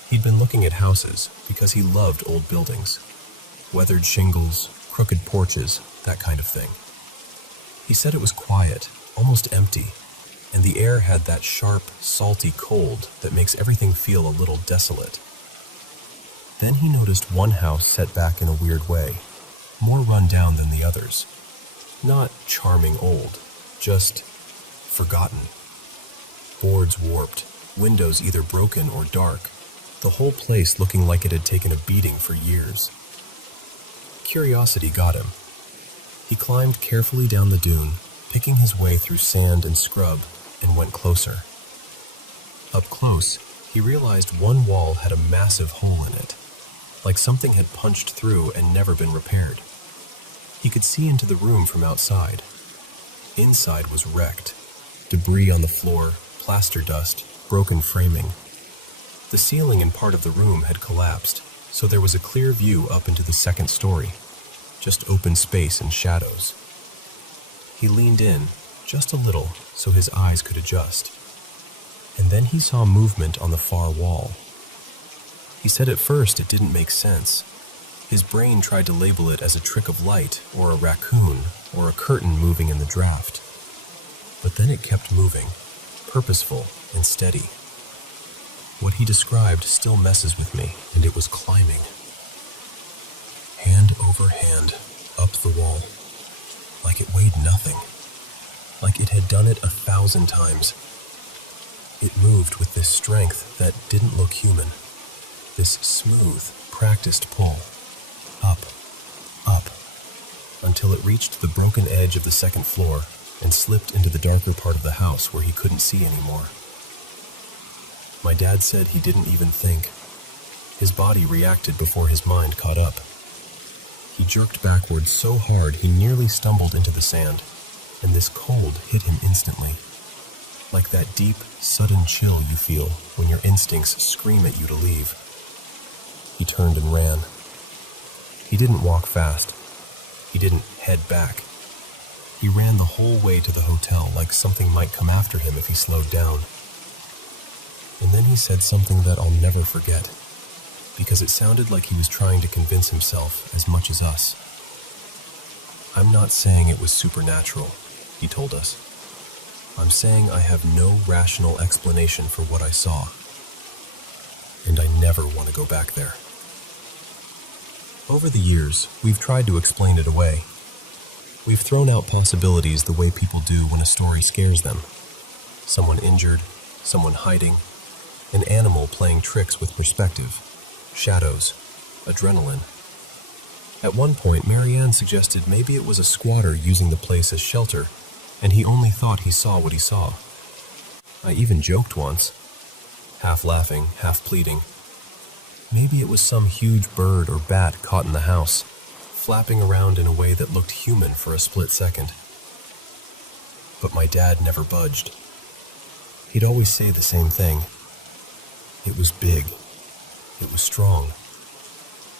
He'd been looking at houses because he loved old buildings. Weathered shingles, crooked porches, that kind of thing. He said it was quiet, almost empty, and the air had that sharp, salty cold that makes everything feel a little desolate. Then he noticed one house set back in a weird way, more run down than the others. Not charming old, just forgotten. Boards warped, windows either broken or dark, the whole place looking like it had taken a beating for years. Curiosity got him. He climbed carefully down the dune, picking his way through sand and scrub, and went closer. Up close, he realized one wall had a massive hole in it, like something had punched through and never been repaired. He could see into the room from outside. Inside was wrecked. Debris on the floor, plaster dust, broken framing. The ceiling in part of the room had collapsed, so there was a clear view up into the second story, just open space and shadows. He leaned in, just a little, so his eyes could adjust. And then he saw movement on the far wall. He said at first it didn't make sense. His brain tried to label it as a trick of light, or a raccoon, or a curtain moving in the draft. But then it kept moving, purposeful and steady. What he described still messes with me, and it was climbing. Hand over hand, up the wall, like it weighed nothing, like it had done it 1,000 times. It moved with this strength that didn't look human, this smooth, practiced pull, up, until it reached the broken edge of the second floor and slipped into the darker part of the house where he couldn't see anymore. My dad said he didn't even think. His body reacted before his mind caught up. He jerked backward so hard he nearly stumbled into the sand, and this cold hit him instantly, like that deep, sudden chill you feel when your instincts scream at you to leave. He turned and ran. He didn't walk fast. He didn't head back. He ran the whole way to the hotel like something might come after him if he slowed down. And then he said something that I'll never forget, because it sounded like he was trying to convince himself as much as us. I'm not saying it was supernatural, he told us. I'm saying I have no rational explanation for what I saw, and I never want to go back there. Over the years, we've tried to explain it away. We've thrown out possibilities the way people do when a story scares them. Someone injured, someone hiding, an animal playing tricks with perspective, shadows, adrenaline. At one point, Marianne suggested maybe it was a squatter using the place as shelter, and he only thought he saw what he saw. I even joked once, half laughing, half pleading. Maybe it was some huge bird or bat caught in the house, flapping around in a way that looked human for a split second. But my dad never budged. He'd always say the same thing. It was big, it was strong,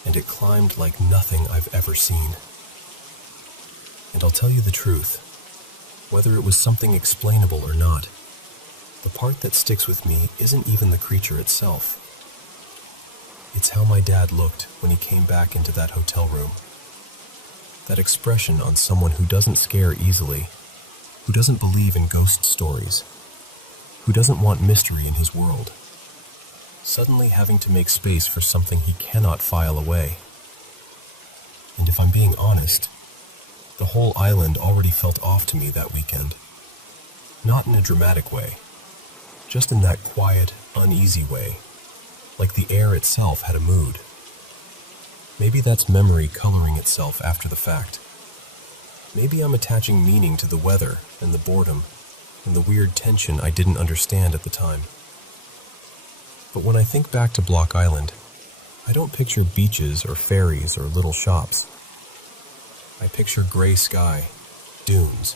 and it climbed like nothing I've ever seen. And I'll tell you the truth, whether it was something explainable or not, the part that sticks with me isn't even the creature itself. It's how my dad looked when he came back into that hotel room. That expression on someone who doesn't scare easily, who doesn't believe in ghost stories, who doesn't want mystery in his world, suddenly having to make space for something he cannot file away. And if I'm being honest, the whole island already felt off to me that weekend. Not in a dramatic way, just in that quiet, uneasy way, like the air itself had a mood. Maybe that's memory coloring itself after the fact. Maybe I'm attaching meaning to the weather and the boredom and the weird tension I didn't understand at the time. But when I think back to Block Island, I don't picture beaches or ferries or little shops. I picture gray sky, dunes,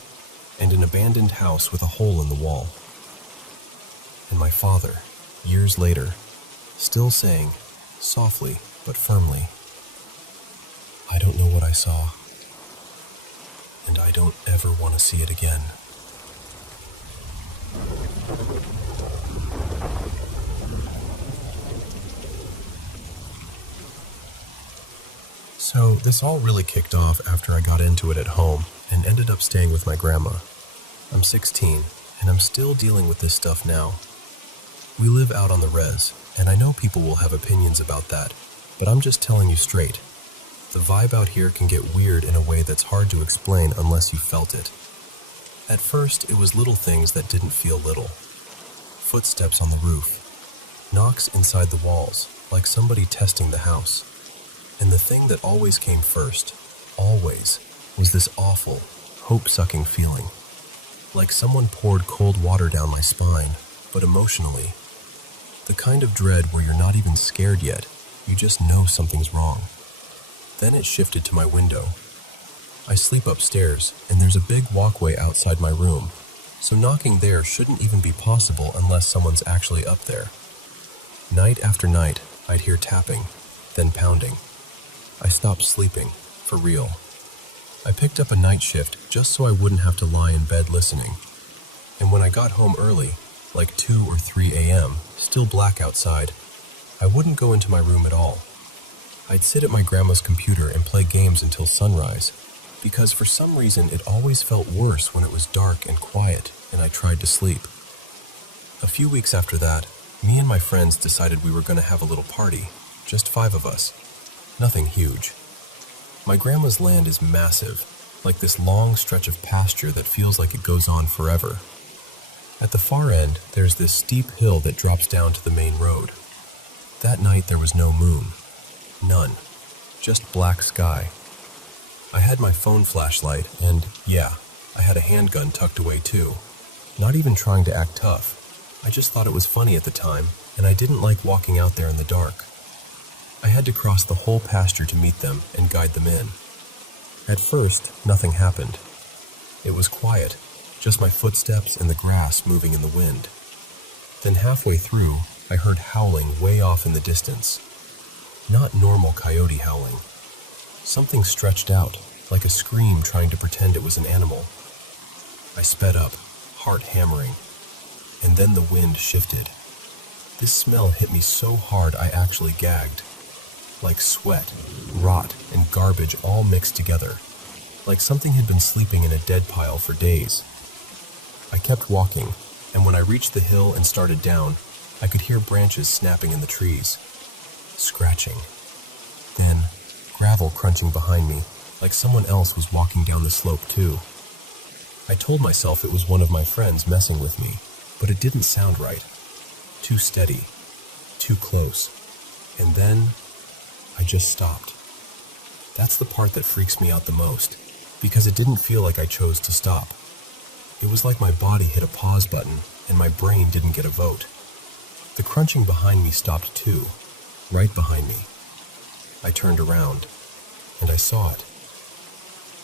and an abandoned house with a hole in the wall. And my father, years later, still saying, softly but firmly, "I don't know what I saw, and I don't ever want to see it again." So this all really kicked off after I got into it at home and ended up staying with my grandma. I'm 16, and I'm still dealing with this stuff now. We live out on the res, and I know people will have opinions about that, but I'm just telling you straight. The vibe out here can get weird in a way that's hard to explain unless you felt it. At first, it was little things that didn't feel little. Footsteps on the roof, knocks inside the walls, like somebody testing the house. And the thing that always came first, always, was this awful, hope-sucking feeling. Like someone poured cold water down my spine, but emotionally. The kind of dread where you're not even scared yet, you just know something's wrong. Then it shifted to my window. I sleep upstairs, and there's a big walkway outside my room, so knocking there shouldn't even be possible unless someone's actually up there. Night after night, I'd hear tapping, then pounding. I stopped sleeping, for real. I picked up a night shift just so I wouldn't have to lie in bed listening. And when I got home early, like 2 or 3 a.m., still black outside, I wouldn't go into my room at all. I'd sit at my grandma's computer and play games until sunrise, because for some reason it always felt worse when it was dark and quiet and I tried to sleep. A few weeks after that, me and my friends decided we were going to have a little party, just 5 of us. Nothing huge. My grandma's land is massive, like this long stretch of pasture that feels like it goes on forever. At the far end, there's this steep hill that drops down to the main road. That night there was no moon. None. Just black sky. I had my phone flashlight and, yeah, I had a handgun tucked away too. Not even trying to act tough. I just thought it was funny at the time, and I didn't like walking out there in the dark. I had to cross the whole pasture to meet them and guide them in. At first, nothing happened. It was quiet, just my footsteps and the grass moving in the wind. Then halfway through, I heard howling way off in the distance. Not normal coyote howling. Something stretched out, like a scream trying to pretend it was an animal. I sped up, heart hammering, and then the wind shifted. This smell hit me so hard I actually gagged. Like sweat, rot, and garbage all mixed together. Like something had been sleeping in a dead pile for days. I kept walking, and when I reached the hill and started down, I could hear branches snapping in the trees. Scratching. Then, gravel crunching behind me, like someone else was walking down the slope too. I told myself it was one of my friends messing with me, but it didn't sound right. Too steady. Too close. And then, I just stopped. That's the part that freaks me out the most, because it didn't feel like I chose to stop. It was like my body hit a pause button, and my brain didn't get a vote. The crunching behind me stopped too, right behind me. I turned around, and I saw it.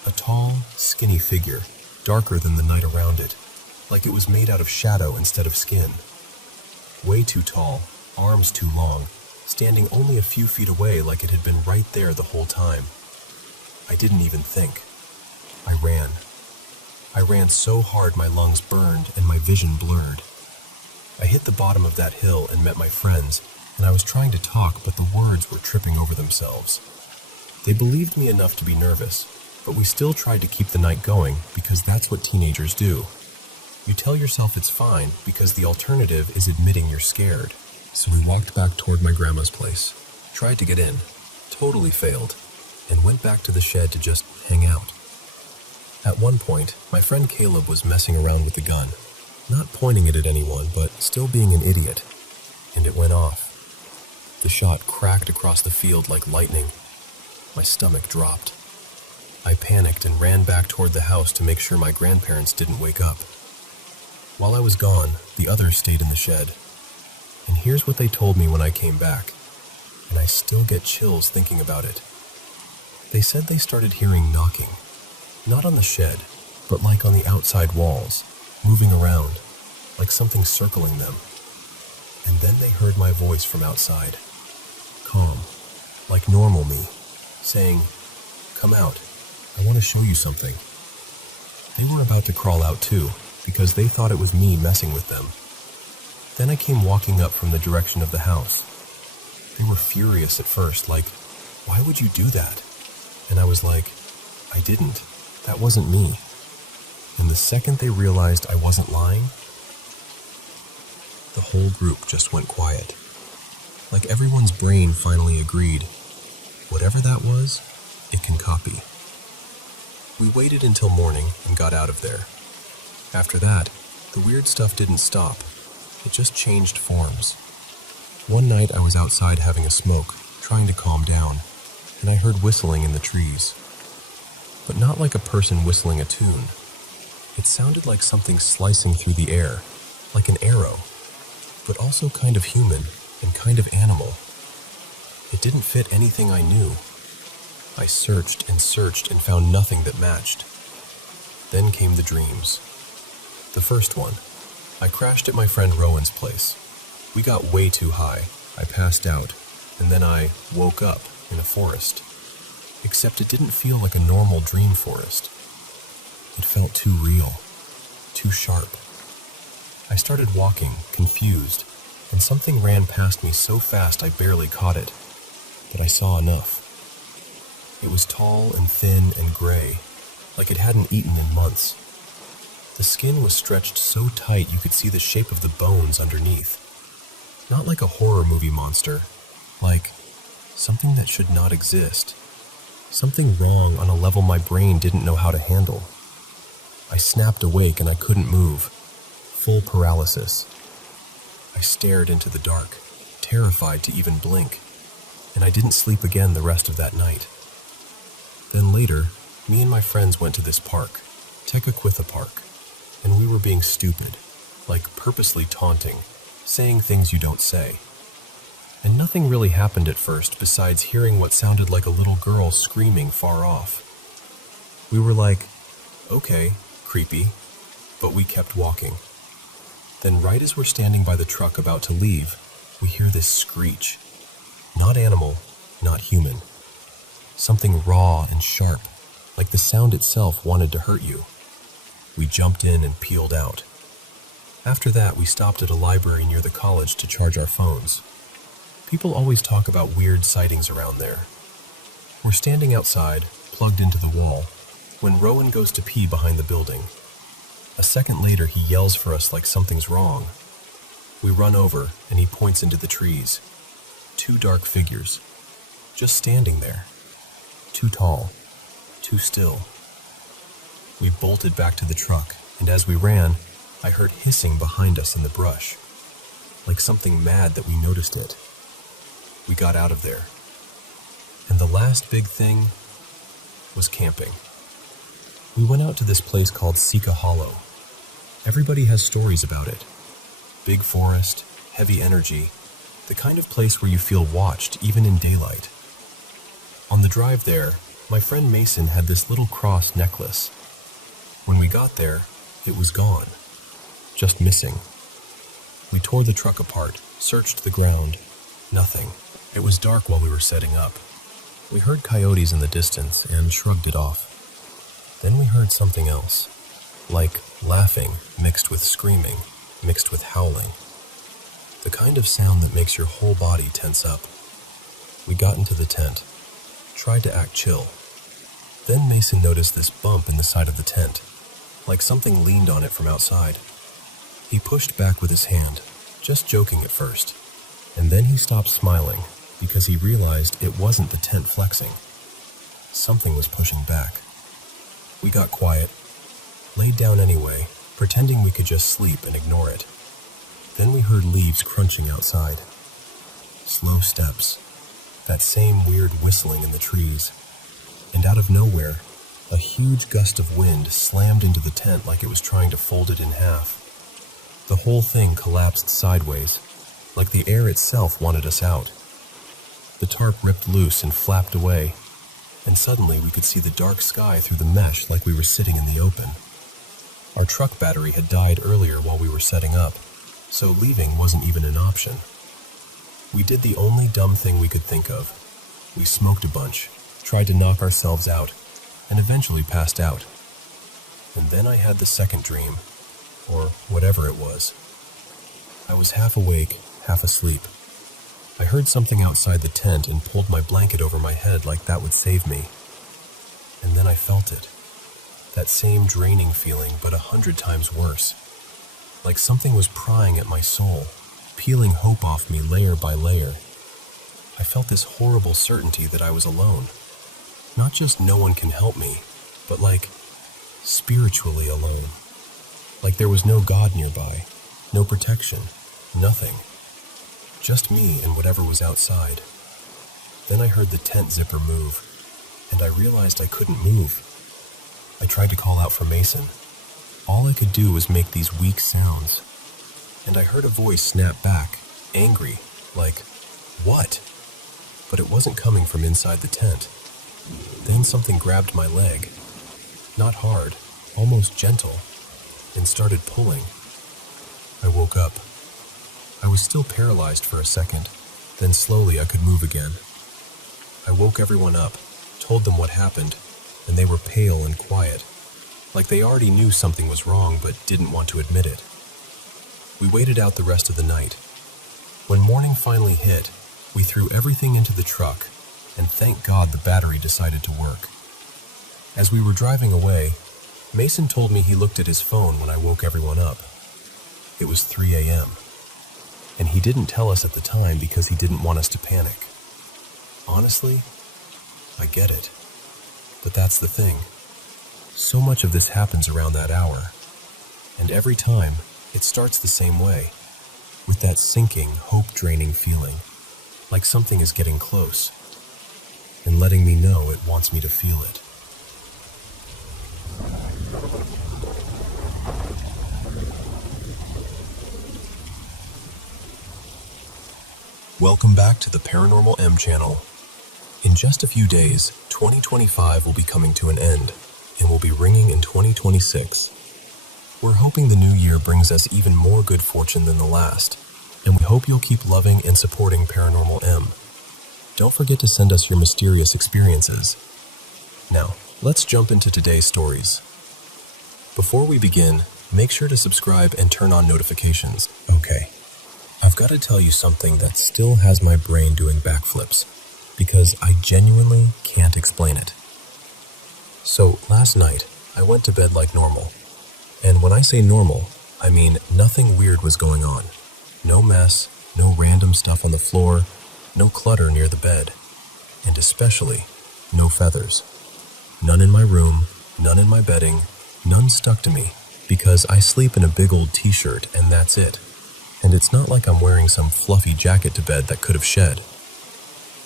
A tall, skinny figure, darker than the night around it, like it was made out of shadow instead of skin. Way too tall, arms too long, standing only a few feet away like it had been right there the whole time. I didn't even think. I ran. I ran so hard my lungs burned and my vision blurred. I hit the bottom of that hill and met my friends, and I was trying to talk, but the words were tripping over themselves. They believed me enough to be nervous, but we still tried to keep the night going because that's what teenagers do. You tell yourself it's fine because the alternative is admitting you're scared. So we walked back toward my grandma's place, tried to get in, totally failed, and went back to the shed to just hang out. At one point, my friend Caleb was messing around with the gun, not pointing it at anyone, but still being an idiot, and it went off. The shot cracked across the field like lightning. My stomach dropped. I panicked and ran back toward the house to make sure my grandparents didn't wake up. While I was gone, the others stayed in the shed. And here's what they told me when I came back, and I still get chills thinking about it. They said they started hearing knocking, not on the shed, but like on the outside walls, moving around, like something circling them. and then they heard my voice from outside. Calm, like normal me, saying, "Come out, I want to show you something." They were about to crawl out too, because they thought it was me messing with them. Then I came walking up from the direction of the house. They were furious at first, like, "Why would you do that?" And I was like, "I didn't. That wasn't me." And the second they realized I wasn't lying, the whole group just went quiet. Like everyone's brain finally agreed, whatever that was, it can copy. We waited until morning and got out of there. After that, the weird stuff didn't stop. It just changed forms. One night I was outside having a smoke, trying to calm down, and I heard whistling in the trees. But not like a person whistling a tune. It sounded like something slicing through the air, like an arrow, but also kind of human and kind of animal. It didn't fit anything I knew. I searched and found nothing that matched. Then came the dreams. The first one, I crashed at my friend Rowan's place. We got way too high. I passed out, and then I woke up in a forest. Except it didn't feel like a normal dream forest. It felt too real, too sharp. I started walking, confused, and something ran past me so fast I barely caught it. But I saw enough. It was tall and thin and gray, like it hadn't eaten in months. The skin was stretched so tight you could see the shape of the bones underneath. Not like a horror movie monster, like something that should not exist. Something wrong on a level my brain didn't know how to handle. I snapped awake and I couldn't move. Full paralysis. I stared into the dark, terrified to even blink, and I didn't sleep again the rest of that night. Then later, me and my friends went to this park, Tekakwitha Park, and we were being stupid, like purposely taunting, saying things you don't say. And nothing really happened at first besides hearing what sounded like a little girl screaming far off. We were like, okay, creepy, but we kept walking. Then right as we're standing by the truck about to leave, we hear this screech. Not animal, not human. Something raw and sharp, like the sound itself wanted to hurt you. We jumped in and peeled out. After that, we stopped at a library near the college to charge our phones. People always talk about weird sightings around there. We're standing outside, plugged into the wall, when Rowan goes to pee behind the building. A second later, he yells for us like something's wrong. We run over, and he points into the trees. 2 dark figures, just standing there. Too tall, too still. We bolted back to the truck, and as we ran, I heard hissing behind us in the brush, like something mad that we noticed it. We got out of there. And the last big thing was camping. We went out to this place called Sika Hollow. Everybody has stories about it. Big forest, heavy energy, the kind of place where you feel watched even in daylight. On the drive there, my friend Mason had this little cross necklace. When we got there, it was gone. Just missing. We tore the truck apart, searched the ground. Nothing. It was dark while we were setting up. We heard coyotes in the distance and shrugged it off. Then we heard something else, like laughing mixed with screaming, mixed with howling. The kind of sound that makes your whole body tense up. We got into the tent, tried to act chill. Then Mason noticed this bump in the side of the tent, like something leaned on it from outside. He pushed back with his hand, just joking at first, and then he stopped smiling because he realized it wasn't the tent flexing. Something was pushing back. We got quiet, laid down anyway, pretending we could just sleep and ignore it. Then we heard leaves crunching outside. Slow steps, that same weird whistling in the trees, and out of nowhere, a huge gust of wind slammed into the tent like it was trying to fold it in half. The whole thing collapsed sideways, like the air itself wanted us out. The tarp ripped loose and flapped away, and suddenly we could see the dark sky through the mesh like we were sitting in the open. Our truck battery had died earlier while we were setting up, so leaving wasn't even an option. We did the only dumb thing we could think of. We smoked a bunch, tried to knock ourselves out, and eventually passed out. And then I had the second dream, or whatever it was. I was half awake, half asleep. I heard something outside the tent and pulled my blanket over my head like that would save me. And then I felt it. That same draining feeling, but 100 times worse. Like something was prying at my soul, peeling hope off me layer by layer. I felt this horrible certainty that I was alone. Not just no one can help me, but like spiritually alone. Like there was no God nearby, no protection, nothing. Just me and whatever was outside. Then I heard the tent zipper move, and I realized I couldn't move. I tried to call out for Mason. All I could do was make these weak sounds. And I heard a voice snap back, angry, like, "What?" But it wasn't coming from inside the tent. Then something grabbed my leg. Not hard, almost gentle, and started pulling. I woke up. I was still paralyzed for a second, then slowly I could move again. I woke everyone up, told them what happened, and they were pale and quiet, like they already knew something was wrong but didn't want to admit it. We waited out the rest of the night. When morning finally hit, we threw everything into the truck, and thank God the battery decided to work. As we were driving away, Mason told me he looked at his phone when I woke everyone up. It was 3 a.m., and he didn't tell us at the time because he didn't want us to panic. Honestly, I get it. But that's the thing. So much of this happens around that hour, and every time, it starts the same way, with that sinking, hope-draining feeling, like something is getting close, and letting me know it wants me to feel it. Welcome back to the Paranormal M channel. In just a few days, 2025 will be coming to an end, and will be ringing in 2026. We're hoping the new year brings us even more good fortune than the last, and we hope you'll keep loving and supporting Paranormal M. Don't forget to send us your mysterious experiences. Now, let's jump into today's stories. Before we begin, make sure to subscribe and turn on notifications. Okay, I've got to tell you something that still has my brain doing backflips, because I genuinely can't explain it. So, last night, I went to bed like normal. And when I say normal, I mean nothing weird was going on. No mess, no random stuff on the floor, no clutter near the bed, and especially no feathers. None in my room, none in my bedding, none stuck to me, because I sleep in a big old t-shirt and that's it. And it's not like I'm wearing some fluffy jacket to bed that could have shed.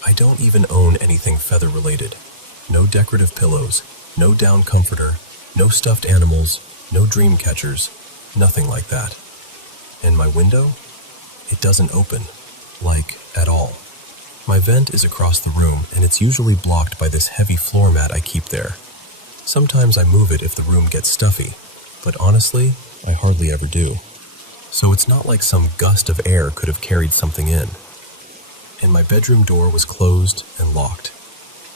I don't even own anything feather-related. No decorative pillows, no down comforter, no stuffed animals, no dream catchers, nothing like that. And my window? It doesn't open, like, at all. My vent is across the room, and it's usually blocked by this heavy floor mat I keep there. Sometimes I move it if the room gets stuffy, but honestly, I hardly ever do. So it's not like some gust of air could have carried something in. And my bedroom door was closed and locked.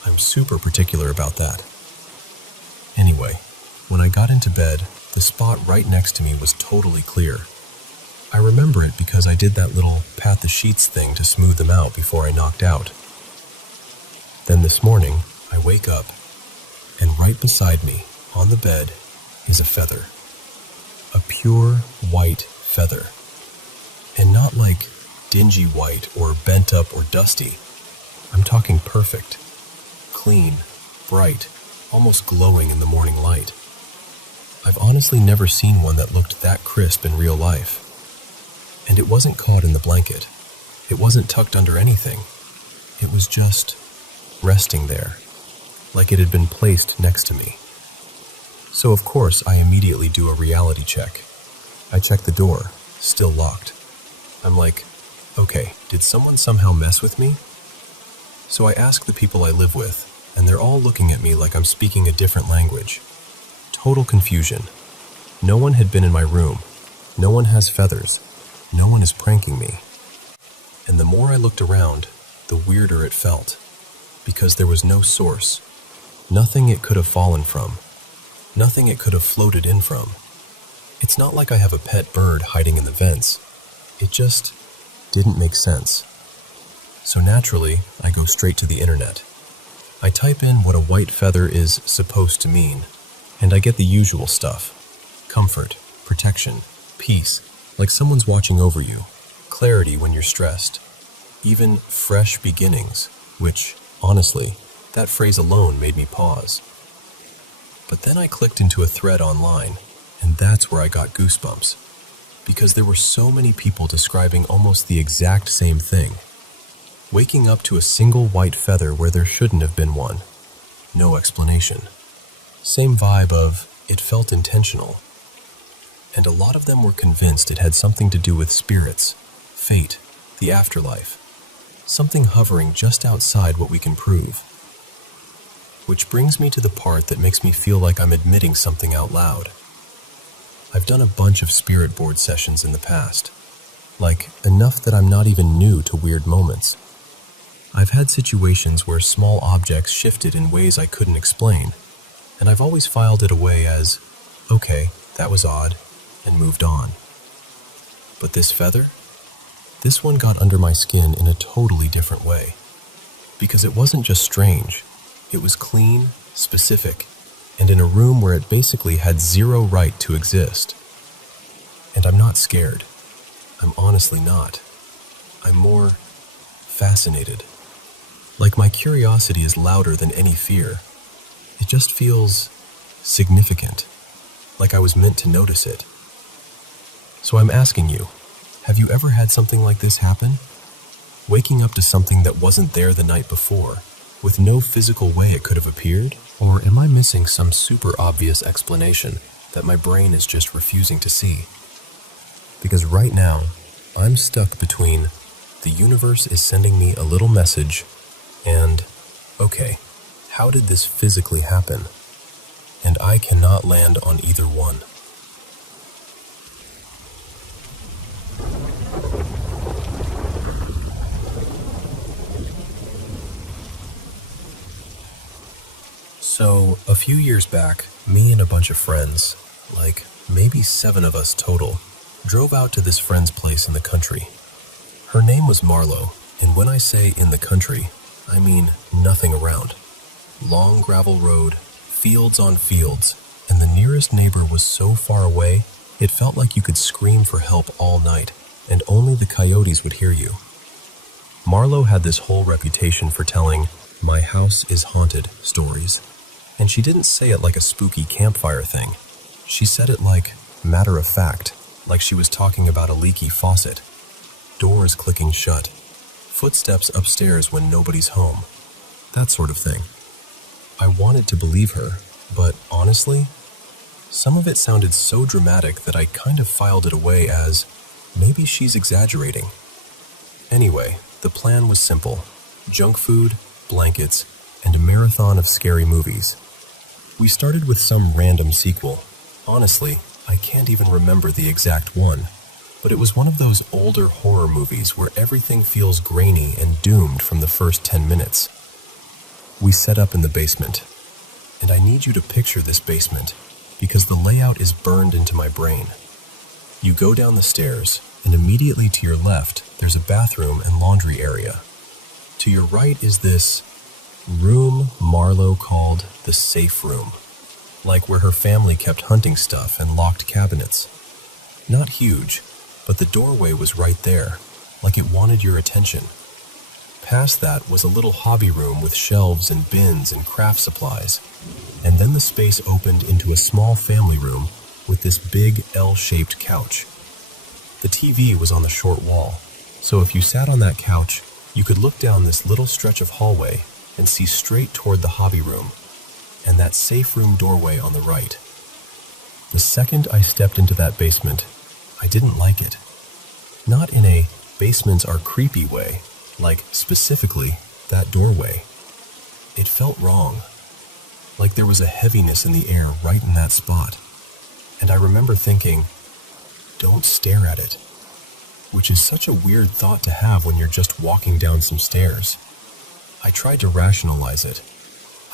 I'm super particular about that. Anyway, when I got into bed, the spot right next to me was totally clear. I remember it because I did that little pat the sheets thing to smooth them out before I knocked out. Then this morning, I wake up, and right beside me, on the bed, is a feather. A pure white feather. And not like dingy white or bent up or dusty. I'm talking perfect. Clean, bright, almost glowing in the morning light. I've honestly never seen one that looked that crisp in real life. And it wasn't caught in the blanket. It wasn't tucked under anything. It was just resting there, like it had been placed next to me. So of course I immediately do a reality check. I check the door, still locked. I'm like, okay, did someone somehow mess with me? So I ask the people I live with, and they're all looking at me like I'm speaking a different language. Total confusion. No one had been in my room. No one has feathers. no one is pranking me. And the more I looked around, the weirder it felt, because there was no source, nothing it could have fallen from, nothing it could have floated in from. It's not like I have a pet bird hiding in the vents. It just didn't make sense. So naturally, I go straight to the internet. I type in what a white feather is supposed to mean, and I get the usual stuff. Comfort, protection, peace, like someone's watching over you, clarity when you're stressed, even fresh beginnings, which, honestly, that phrase alone made me pause. But then I clicked into a thread online, and that's where I got goosebumps, because there were so many people describing almost the exact same thing. Waking up to a single white feather where there shouldn't have been one. No explanation. Same vibe of, it felt intentional. And a lot of them were convinced it had something to do with spirits, fate, the afterlife. Something hovering just outside what we can prove. Which brings me to the part that makes me feel like I'm admitting something out loud. I've done a bunch of spirit board sessions in the past. Like, enough that I'm not even new to weird moments. I've had situations where small objects shifted in ways I couldn't explain, and I've always filed it away as, okay, that was odd, and moved on. But this feather? This one got under my skin in a totally different way. Because it wasn't just strange, it was clean, specific, and in a room where it basically had zero right to exist. And I'm not scared. I'm honestly not. I'm more fascinated. Like my curiosity is louder than any fear. It just feels significant, like I was meant to notice it. So I'm asking you, have you ever had something like this happen? Waking up to something that wasn't there the night before, with no physical way it could have appeared? Or am I missing some super obvious explanation that my brain is just refusing to see? Because right now, I'm stuck between the universe is sending me a little message and, okay, how did this physically happen? And I cannot land on either one. So, a few years back, me and a bunch of friends, like maybe 7 of us total, drove out to this friend's place in the country. Her name was Marlo, and when I say in the country, I mean nothing around. Long gravel road, fields on fields, and the nearest neighbor was so far away, it felt like you could scream for help all night, and only the coyotes would hear you. Marlo had this whole reputation for telling "my house is haunted" stories. And she didn't say it like a spooky campfire thing. She said it like matter of fact, like she was talking about a leaky faucet. Doors clicking shut. Footsteps upstairs when nobody's home. That sort of thing. I wanted to believe her, but honestly, some of it sounded so dramatic that I kind of filed it away as, maybe she's exaggerating. Anyway, the plan was simple. Junk food, blankets, and a marathon of scary movies. We started with some random sequel. Honestly, I can't even remember the exact one, but it was one of those older horror movies where everything feels grainy and doomed from the first 10 minutes. We set up in the basement, and I need you to picture this basement because the layout is burned into my brain. You go down the stairs, and immediately to your left, there's a bathroom and laundry area. To your right is this room Marlo called the safe room, like where her family kept hunting stuff and locked cabinets. Not huge, but the doorway was right there, like it wanted your attention. Past that was a little hobby room with shelves and bins and craft supplies, and then the space opened into a small family room with this big L-shaped couch. The TV was on the short wall, so if you sat on that couch, you could look down this little stretch of hallway and see straight toward the hobby room, and that safe room doorway on the right. The second I stepped into that basement, I didn't like it. Not in a basements are creepy way, like specifically that doorway. It felt wrong, like there was a heaviness in the air right in that spot. And I remember thinking, don't stare at it. which is such a weird thought to have when you're just walking down some stairs. I tried to rationalize it.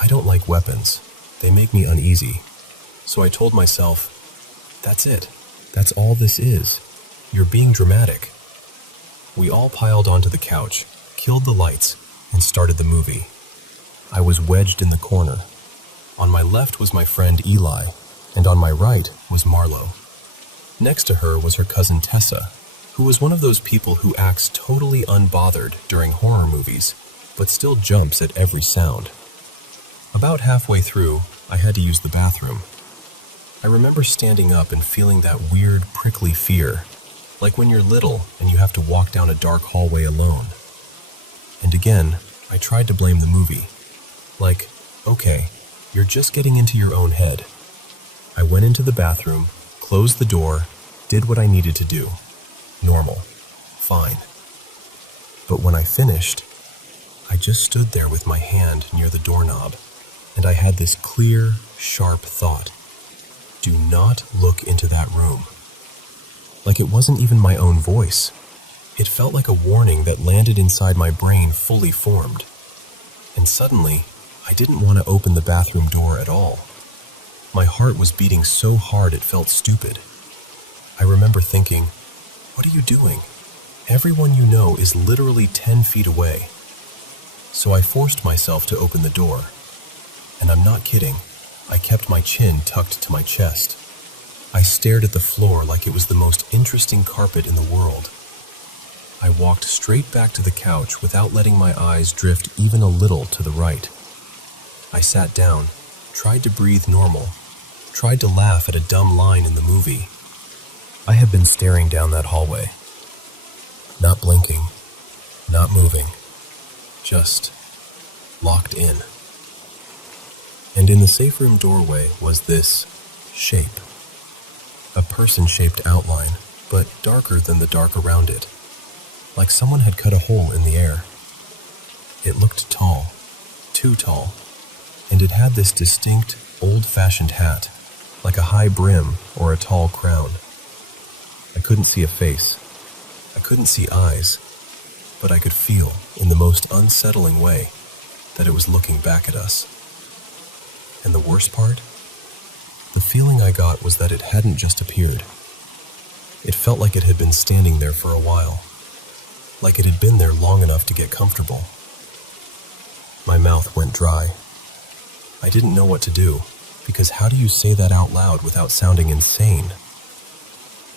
I don't like weapons. They make me uneasy. So I told myself, that's it. That's all this is. You're being dramatic. We all piled onto the couch, killed the lights, and started the movie. I was wedged in the corner. On my left was my friend Eli, and on my right was Marlo. Next to her was her cousin Tessa, who was one of those people who acts totally unbothered during horror movies, but still jumps at every sound. About halfway through, I had to use the bathroom. I remember standing up and feeling that weird, prickly fear, like when you're little and you have to walk down a dark hallway alone. And again, I tried to blame the movie. Like, okay, you're just getting into your own head. I went into the bathroom, closed the door, did what I needed to do. Normal. Fine. But when I finished, I just stood there with my hand near the doorknob, and I had this clear, sharp thought. Do not look into that room. Like it wasn't even my own voice. It felt like a warning that landed inside my brain fully formed. And suddenly, I didn't want to open the bathroom door at all. My heart was beating so hard it felt stupid. I remember thinking, what are you doing? Everyone you know is literally 10 feet away. So I forced myself to open the door. And I'm not kidding, I kept my chin tucked to my chest. I stared at the floor like it was the most interesting carpet in the world. I walked straight back to the couch without letting my eyes drift even a little to the right. I sat down, tried to breathe normal, tried to laugh at a dumb line in the movie. I had been staring down that hallway. Not blinking, not moving, just locked in. And in the safe room doorway was this shape. A person-shaped outline, but darker than the dark around it. Like someone had cut a hole in the air. It looked tall, too tall, and it had this distinct, old-fashioned hat, like a high brim or a tall crown. I couldn't see a face. I couldn't see eyes, but I could feel, in the most unsettling way, that it was looking back at us. And the worst part? The feeling I got was that it hadn't just appeared. It felt like it had been standing there for a while. Like it had been there long enough to get comfortable. My mouth went dry. I didn't know what to do, because how do you say that out loud without sounding insane?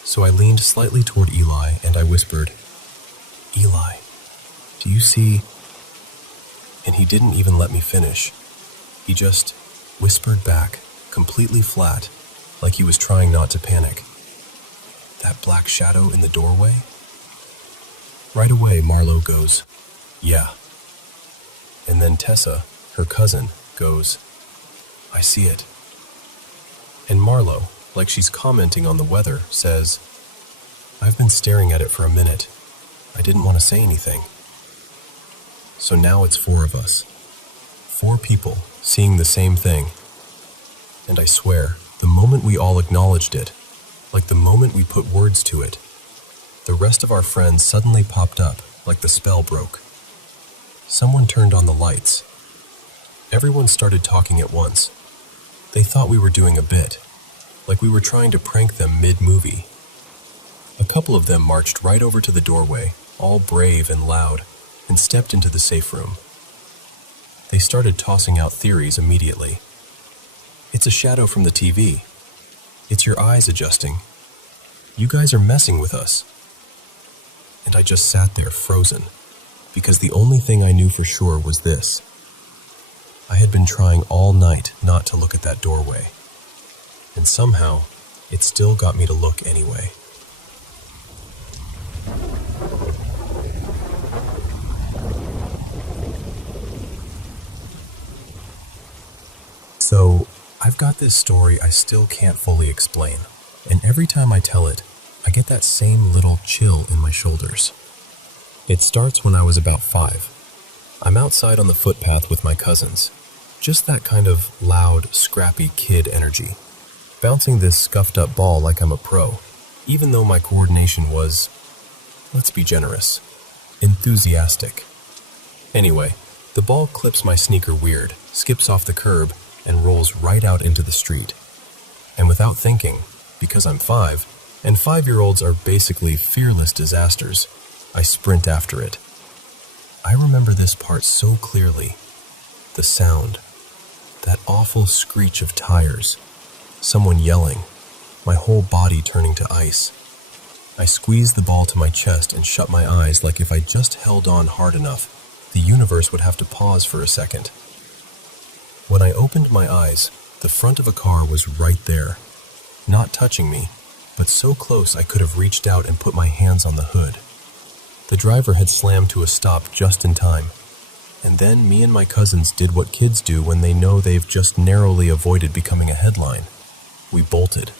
So I leaned slightly toward Eli and I whispered, Eli, do you see? And he didn't even let me finish. He just whispered back, completely flat, like he was trying not to panic. That black shadow in the doorway? Right away, Marlo goes, yeah. And then Tessa, her cousin, goes, I see it. And Marlo, like she's commenting on the weather, says, I've been staring at it for a minute. I didn't want to say anything. So now it's 4 of us. 4 people seeing the same thing. And I swear, the moment we all acknowledged it, like the moment we put words to it, the rest of our friends suddenly popped up like the spell broke. Someone turned on the lights. Everyone started talking at once. They thought we were doing a bit, like we were trying to prank them mid-movie. A couple of them marched right over to the doorway, all brave and loud, and stepped into the safe room. They started tossing out theories immediately. It's a shadow from the TV. It's your eyes adjusting. You guys are messing with us. And I just sat there frozen, because the only thing I knew for sure was this. I had been trying all night not to look at that doorway, and somehow, it still got me to look anyway. So, I've got this story I still can't fully explain, and every time I tell it, I get that same little chill in my shoulders. It starts when I was about 5. I'm outside on the footpath with my cousins. Just that kind of loud, scrappy kid energy. Bouncing this scuffed up ball like I'm a pro, even though my coordination was let's be generous, enthusiastic. Anyway, the ball clips my sneaker weird, skips off the curb, and rolls right out into the street. And without thinking, because I'm 5, and 5-year-olds are basically fearless disasters, I sprint after it. I remember this part so clearly. The sound. That awful screech of tires. Someone yelling. My whole body turning to ice. I squeeze the ball to my chest and shut my eyes like if I just held on hard enough, the universe would have to pause for a second. When I opened my eyes, the front of a car was right there. Not touching me, but so close I could have reached out and put my hands on the hood. The driver had slammed to a stop just in time. And then me and my cousins did what kids do when they know they've just narrowly avoided becoming a headline. We bolted.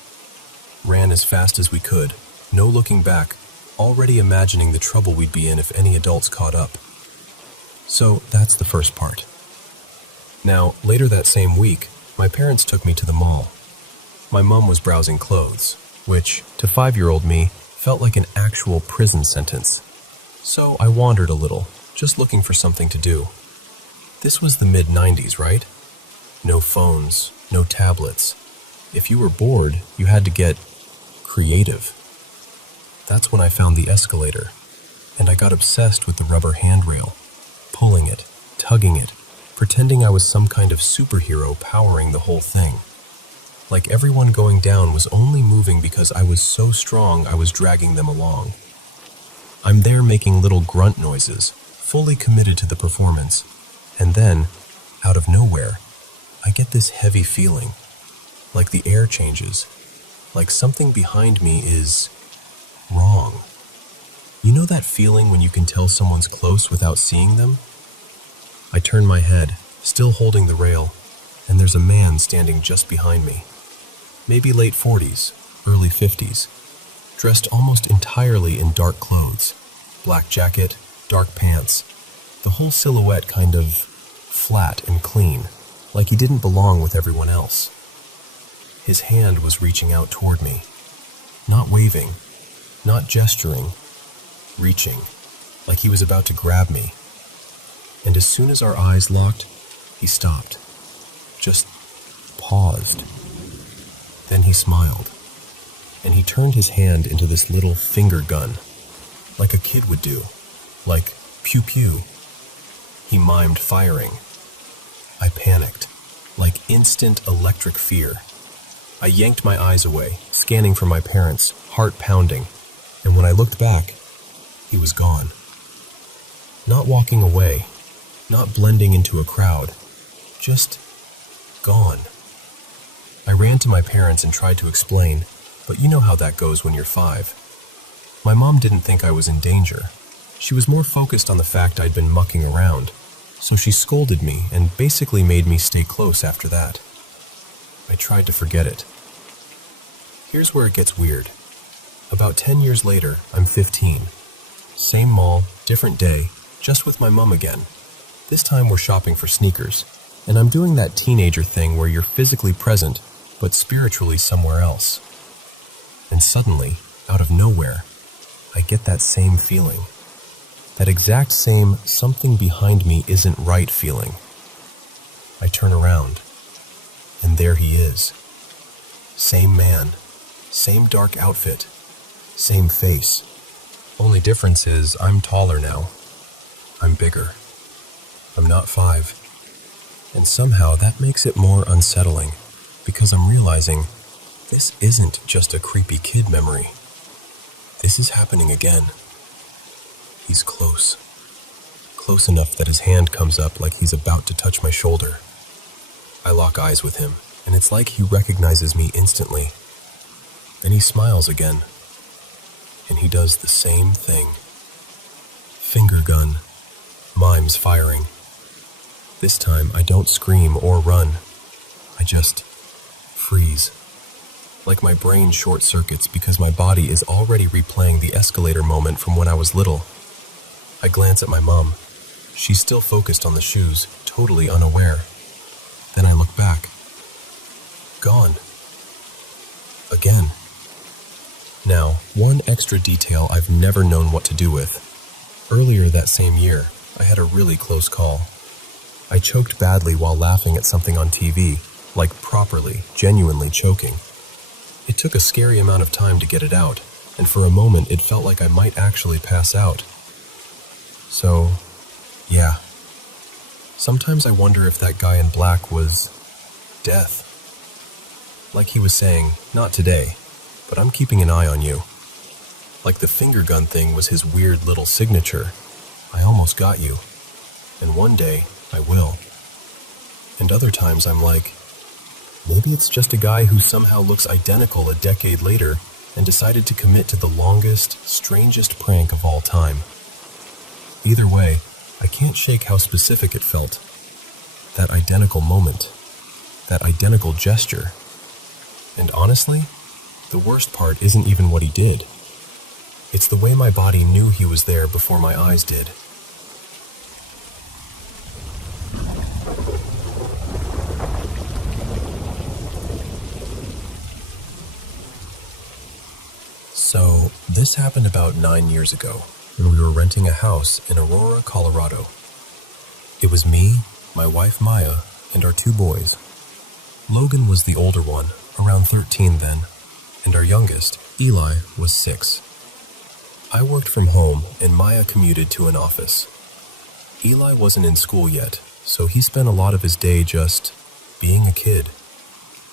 Ran as fast as we could, no looking back, already imagining the trouble we'd be in if any adults caught up. So that's the first part. Now, later that same week, my parents took me to the mall. My mom was browsing clothes, which, to 5-year-old me, felt like an actual prison sentence. So I wandered a little, just looking for something to do. This was the mid-90s, right? No phones, no tablets. If you were bored, you had to get creative. That's when I found the escalator, and I got obsessed with the rubber handrail, pulling it, tugging it, pretending I was some kind of superhero powering the whole thing. Like everyone going down was only moving because I was so strong I was dragging them along. I'm there making little grunt noises, fully committed to the performance, and then, out of nowhere, I get this heavy feeling, like the air changes, like something behind me is wrong. You know that feeling when you can tell someone's close without seeing them? I turn my head, still holding the rail, and there's a man standing just behind me. Maybe late 40s, early 50s, dressed almost entirely in dark clothes, black jacket, dark pants, the whole silhouette kind of flat and clean, like he didn't belong with everyone else. His hand was reaching out toward me, not waving, not gesturing, reaching, like he was about to grab me. And as soon as our eyes locked, he stopped, just paused. Then he smiled, and he turned his hand into this little finger gun, like a kid would do, like pew pew. He mimed firing. I panicked, like instant electric fear. I yanked my eyes away, scanning for my parents, heart pounding, and when I looked back, he was gone. Not walking away, not blending into a crowd, just gone. I ran to my parents and tried to explain, but you know how that goes when you're 5. My mom didn't think I was in danger. She was more focused on the fact I'd been mucking around, so she scolded me and basically made me stay close after that. I tried to forget it. Here's where it gets weird. About 10 years later, I'm 15. Same mall, different day, just with my mom again. This time we're shopping for sneakers, and I'm doing that teenager thing where you're physically present, but spiritually somewhere else. And suddenly, out of nowhere, I get that same feeling. That exact same something behind me isn't right feeling. I turn around, and there he is. Same man, same dark outfit, same face. Only difference is I'm taller now. I'm bigger. I'm not 5. And somehow that makes it more unsettling, because I'm realizing this isn't just a creepy kid memory. This is happening again. He's close. Close enough that his hand comes up like he's about to touch my shoulder. I lock eyes with him, and it's like he recognizes me instantly. Then he smiles again, and he does the same thing. Finger gun, mimes firing. This time I don't scream or run. I just freeze. Like my brain short circuits because my body is already replaying the escalator moment from when I was little. I glance at my mom. She's still focused on the shoes, totally unaware. Then I look back. Gone. Again. Now, One extra detail I've never known what to do with. Earlier that same year, I had a really close call. I choked badly while laughing at something on TV, like properly, genuinely choking. It took a scary amount of time to get it out, and for a moment it felt like I might actually pass out. So, yeah. Sometimes I wonder if that guy in black was death. Like he was saying, not today, but I'm keeping an eye on you. Like the finger gun thing was his weird little signature. I almost got you. And one day, I will. And other times I'm like, maybe it's just a guy who somehow looks identical a decade later and decided to commit to the longest, strangest prank of all time. Either way, I can't shake how specific it felt. That identical moment. That identical gesture. And honestly, the worst part isn't even what he did. It's the way my body knew he was there before my eyes did. So, this happened about 9 years ago, when we were renting a house in Aurora, Colorado. It was me, my wife Maya, and our 2 boys. Logan was the older one, around 13 then, and our youngest, Eli, was 6. I worked from home, and Maya commuted to an office. Eli wasn't in school yet, so he spent a lot of his day just being a kid.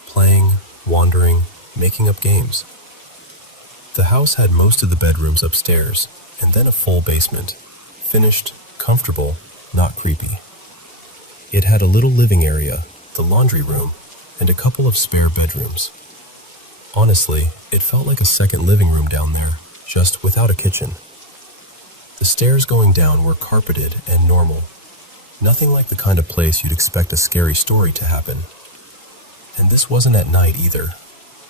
Playing, wandering, making up games. The house had most of the bedrooms upstairs, and then a full basement. Finished, comfortable, not creepy. It had a little living area, the laundry room, and a couple of spare bedrooms. Honestly, it felt like a second living room down there, just without a kitchen. The stairs going down were carpeted and normal. Nothing like the kind of place you'd expect a scary story to happen. And this wasn't at night either.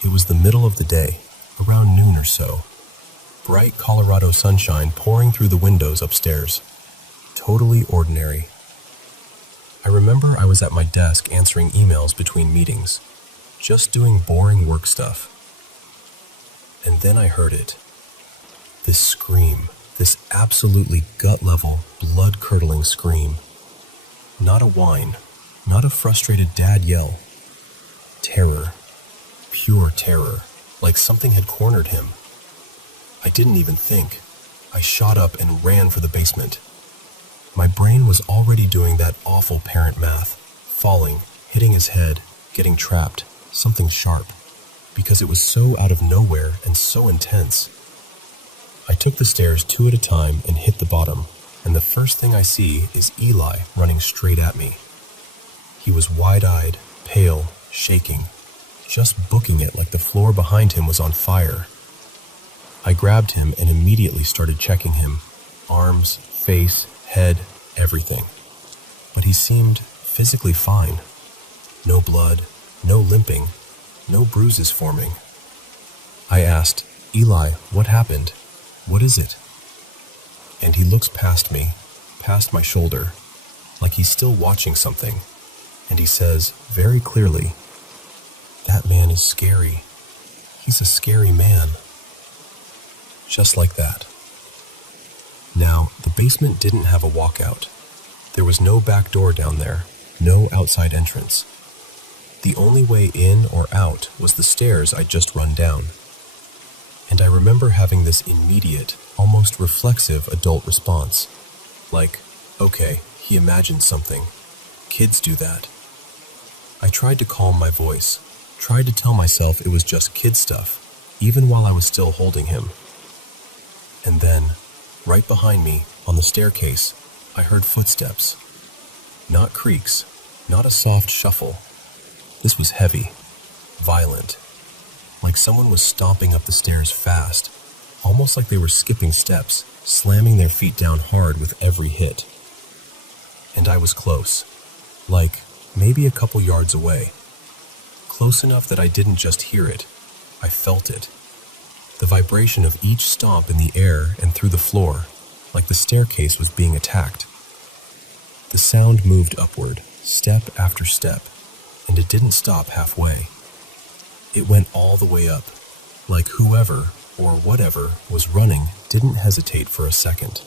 It was the middle of the day, around noon or so. Bright Colorado sunshine pouring through the windows upstairs. Totally ordinary. I remember I was at my desk answering emails between meetings, just doing boring work stuff. And then I heard it. This scream, this absolutely gut-level, blood-curdling scream. Not a whine, not a frustrated dad yell. Terror, pure terror, like something had cornered him. I didn't even think. I shot up and ran for the basement. My brain was already doing that awful parent math, falling, hitting his head, getting trapped, something sharp, because it was so out of nowhere and so intense. I took the stairs 2 at a time and hit the bottom, and the first thing I see is Eli running straight at me. He was wide-eyed, pale, shaking, just booking it like the floor behind him was on fire. I grabbed him and immediately started checking him. Arms, face, head, everything. But he seemed physically fine. No blood, no limping, no bruises forming. I asked, Eli, what happened? What is it? And he looks past me, past my shoulder, like he's still watching something. And he says, very clearly, that man is scary. He's a scary man. Just like that. Now, the basement didn't have a walkout. There was no back door down there, no outside entrance. The only way in or out was the stairs I'd just run down. And I remember having this immediate, almost reflexive adult response. Like, okay, he imagined something. Kids do that. I tried to calm my voice, tried to tell myself it was just kid stuff, even while I was still holding him. And then, right behind me, on the staircase, I heard footsteps. Not creaks, not a soft shuffle. This was heavy, violent, like someone was stomping up the stairs fast, almost like they were skipping steps, slamming their feet down hard with every hit. And I was close, like maybe a couple yards away. Close enough that I didn't just hear it, I felt it. The vibration of each stomp in the air and through the floor, like the staircase was being attacked. The sound moved upward, step after step, and it didn't stop halfway. It went all the way up, like whoever, or whatever, was running didn't hesitate for a second.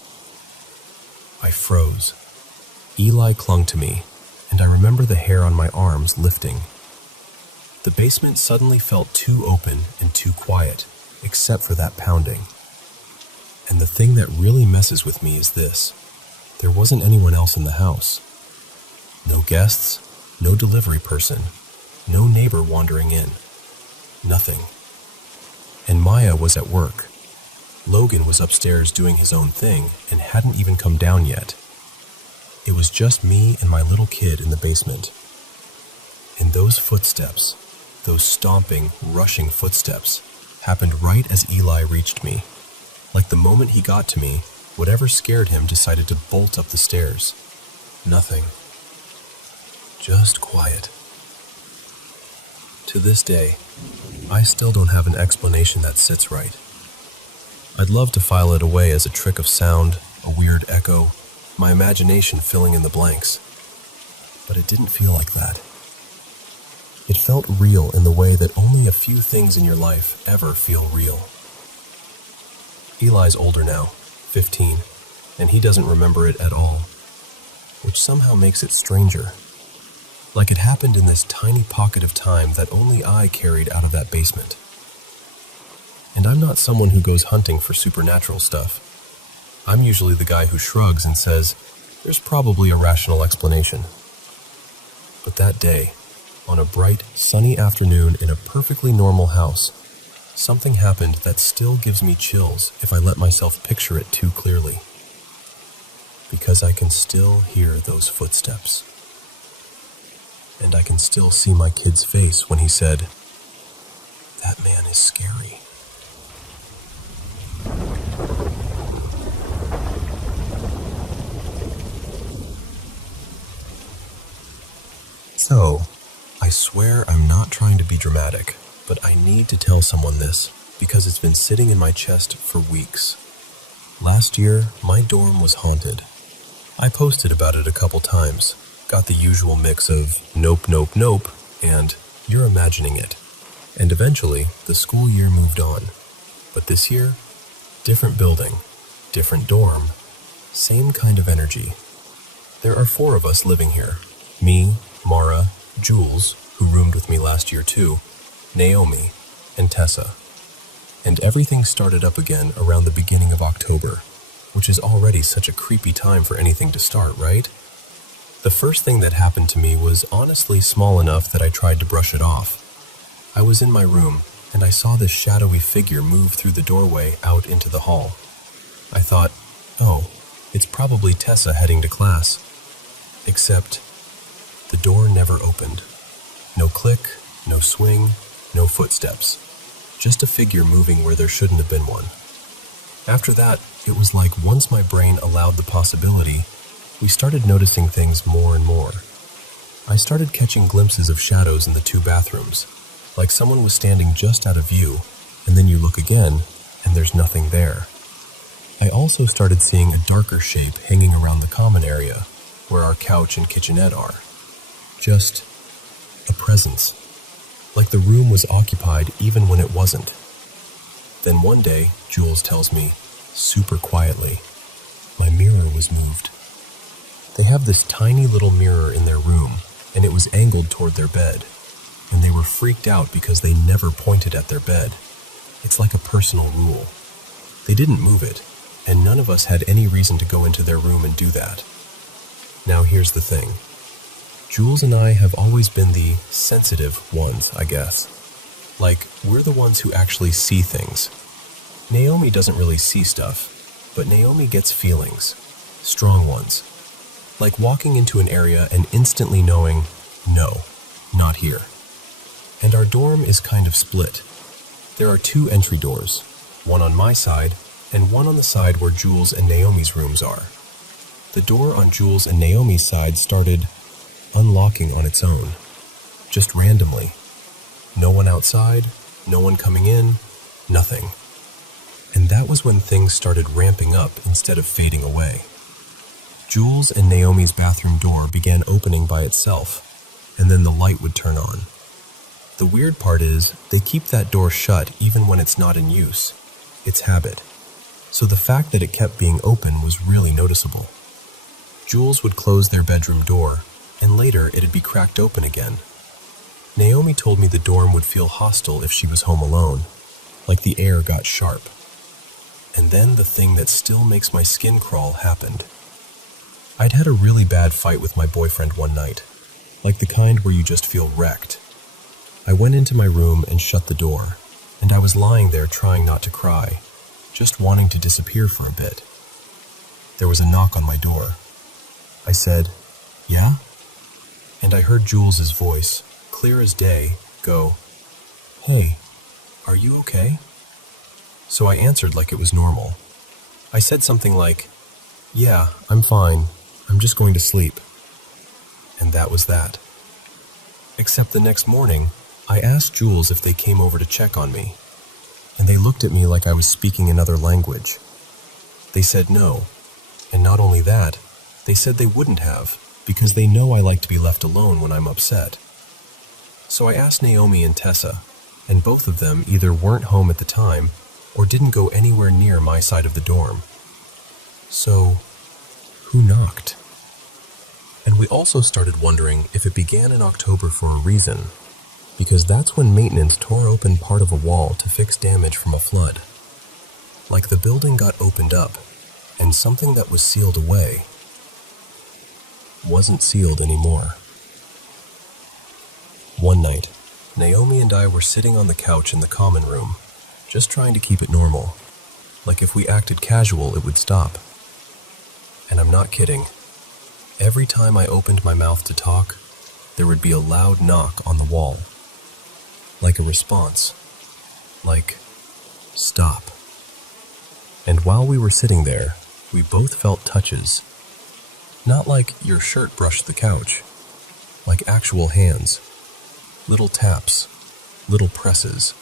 I froze. Eli clung to me, and I remember the hair on my arms lifting. The basement suddenly felt too open and too quiet, except for that pounding. And the thing that really messes with me is this. There wasn't anyone else in the house. No guests, no delivery person, no neighbor wandering in. Nothing. And Maya was at work. Logan was upstairs doing his own thing and hadn't even come down yet. It was just me and my little kid in the basement. And those footsteps, those stomping, rushing footsteps, happened right as Eli reached me. Like the moment he got to me, whatever scared him decided to bolt up the stairs. Nothing. Just quiet. To this day, I still don't have an explanation that sits right. I'd love to file it away as a trick of sound, a weird echo, my imagination filling in the blanks. But it didn't feel like that. It felt real in the way that only a few things in your life ever feel real. Eli's older now, 15, and he doesn't remember it at all, which somehow makes it stranger. Like it happened in this tiny pocket of time that only I carried out of that basement. And I'm not someone who goes hunting for supernatural stuff. I'm usually the guy who shrugs and says, there's probably a rational explanation. But that day, on a bright, sunny afternoon in a perfectly normal house, something happened that still gives me chills if I let myself picture it too clearly. Because I can still hear those footsteps. And I can still see my kid's face when he said, "That man is scary." So, I swear I'm not trying to be dramatic, but I need to tell someone this because it's been sitting in my chest for weeks. Last year, my dorm was haunted. I posted about it a couple times, got the usual mix of nope, nope, nope, and you're imagining it. And eventually, the school year moved on. But this year, different building, different dorm, same kind of energy. There are 4 of us living here. Me, Mara, Jules, who roomed with me last year too, Naomi, and Tessa. And everything started up again around the beginning of October, which is already such a creepy time for anything to start, right? The first thing that happened to me was honestly small enough that I tried to brush it off. I was in my room, and I saw this shadowy figure move through the doorway out into the hall. I thought, oh, it's probably Tessa heading to class. Except, the door never opened. No click, no swing, no footsteps. Just a figure moving where there shouldn't have been one. After that, it was like once my brain allowed the possibility, we started noticing things more and more. I started catching glimpses of shadows in the 2 bathrooms, like someone was standing just out of view, and then you look again, and there's nothing there. I also started seeing a darker shape hanging around the common area, where our couch and kitchenette are. Just a presence, like the room was occupied even when it wasn't. Then one day, Jules tells me, super quietly, my mirror was moved. They have this tiny little mirror in their room, and it was angled toward their bed, and they were freaked out because they never pointed at their bed. It's like a personal rule. They didn't move it, and none of us had any reason to go into their room and do that. Now here's the thing. Jules and I have always been the sensitive ones, I guess. Like, we're the ones who actually see things. Naomi doesn't really see stuff, but Naomi gets feelings. Strong ones. Like walking into an area and instantly knowing, no, not here. And our dorm is kind of split. There are 2 entry doors, one on my side and one on the side where Jules and Naomi's rooms are. The door on Jules and Naomi's side started unlocking on its own, just randomly. No one outside, no one coming in, nothing. And that was when things started ramping up instead of fading away. Jules and Naomi's bathroom door began opening by itself, and then the light would turn on. The weird part is, they keep that door shut even when it's not in use. its habit, so the fact that it kept being open was really noticeable. Jules would close their bedroom door, and later it'd be cracked open again. Naomi told me the dorm would feel hostile if she was home alone, like the air got sharp. And then the thing that still makes my skin crawl happened. I'd had a really bad fight with my boyfriend one night, like the kind where you just feel wrecked. I went into my room and shut the door, and I was lying there trying not to cry, just wanting to disappear for a bit. There was a knock on my door. I said, "Yeah?" And I heard Jules's voice, clear as day, go, "Hey, are you okay?" So I answered like it was normal. I said something like, "Yeah, I'm fine. I'm just going to sleep." And that was that. Except the next morning, I asked Jules if they came over to check on me, and they looked at me like I was speaking another language. They said no, and not only that, they said they wouldn't have, because they know I like to be left alone when I'm upset. So I asked Naomi and Tessa, and both of them either weren't home at the time or didn't go anywhere near my side of the dorm. So, who knocked? And we also started wondering if it began in October for a reason, because that's when maintenance tore open part of a wall to fix damage from a flood. Like the building got opened up, and something that was sealed away wasn't sealed anymore. One night, Naomi and I were sitting on the couch in the common room, just trying to keep it normal, like if we acted casual it would stop. And I'm not kidding. Every time I opened my mouth to talk, there would be a loud knock on the wall. Like a response. Like, stop. And while we were sitting there, we both felt touches. Not like your shirt brushed the couch. Like actual hands. Little taps. Little presses.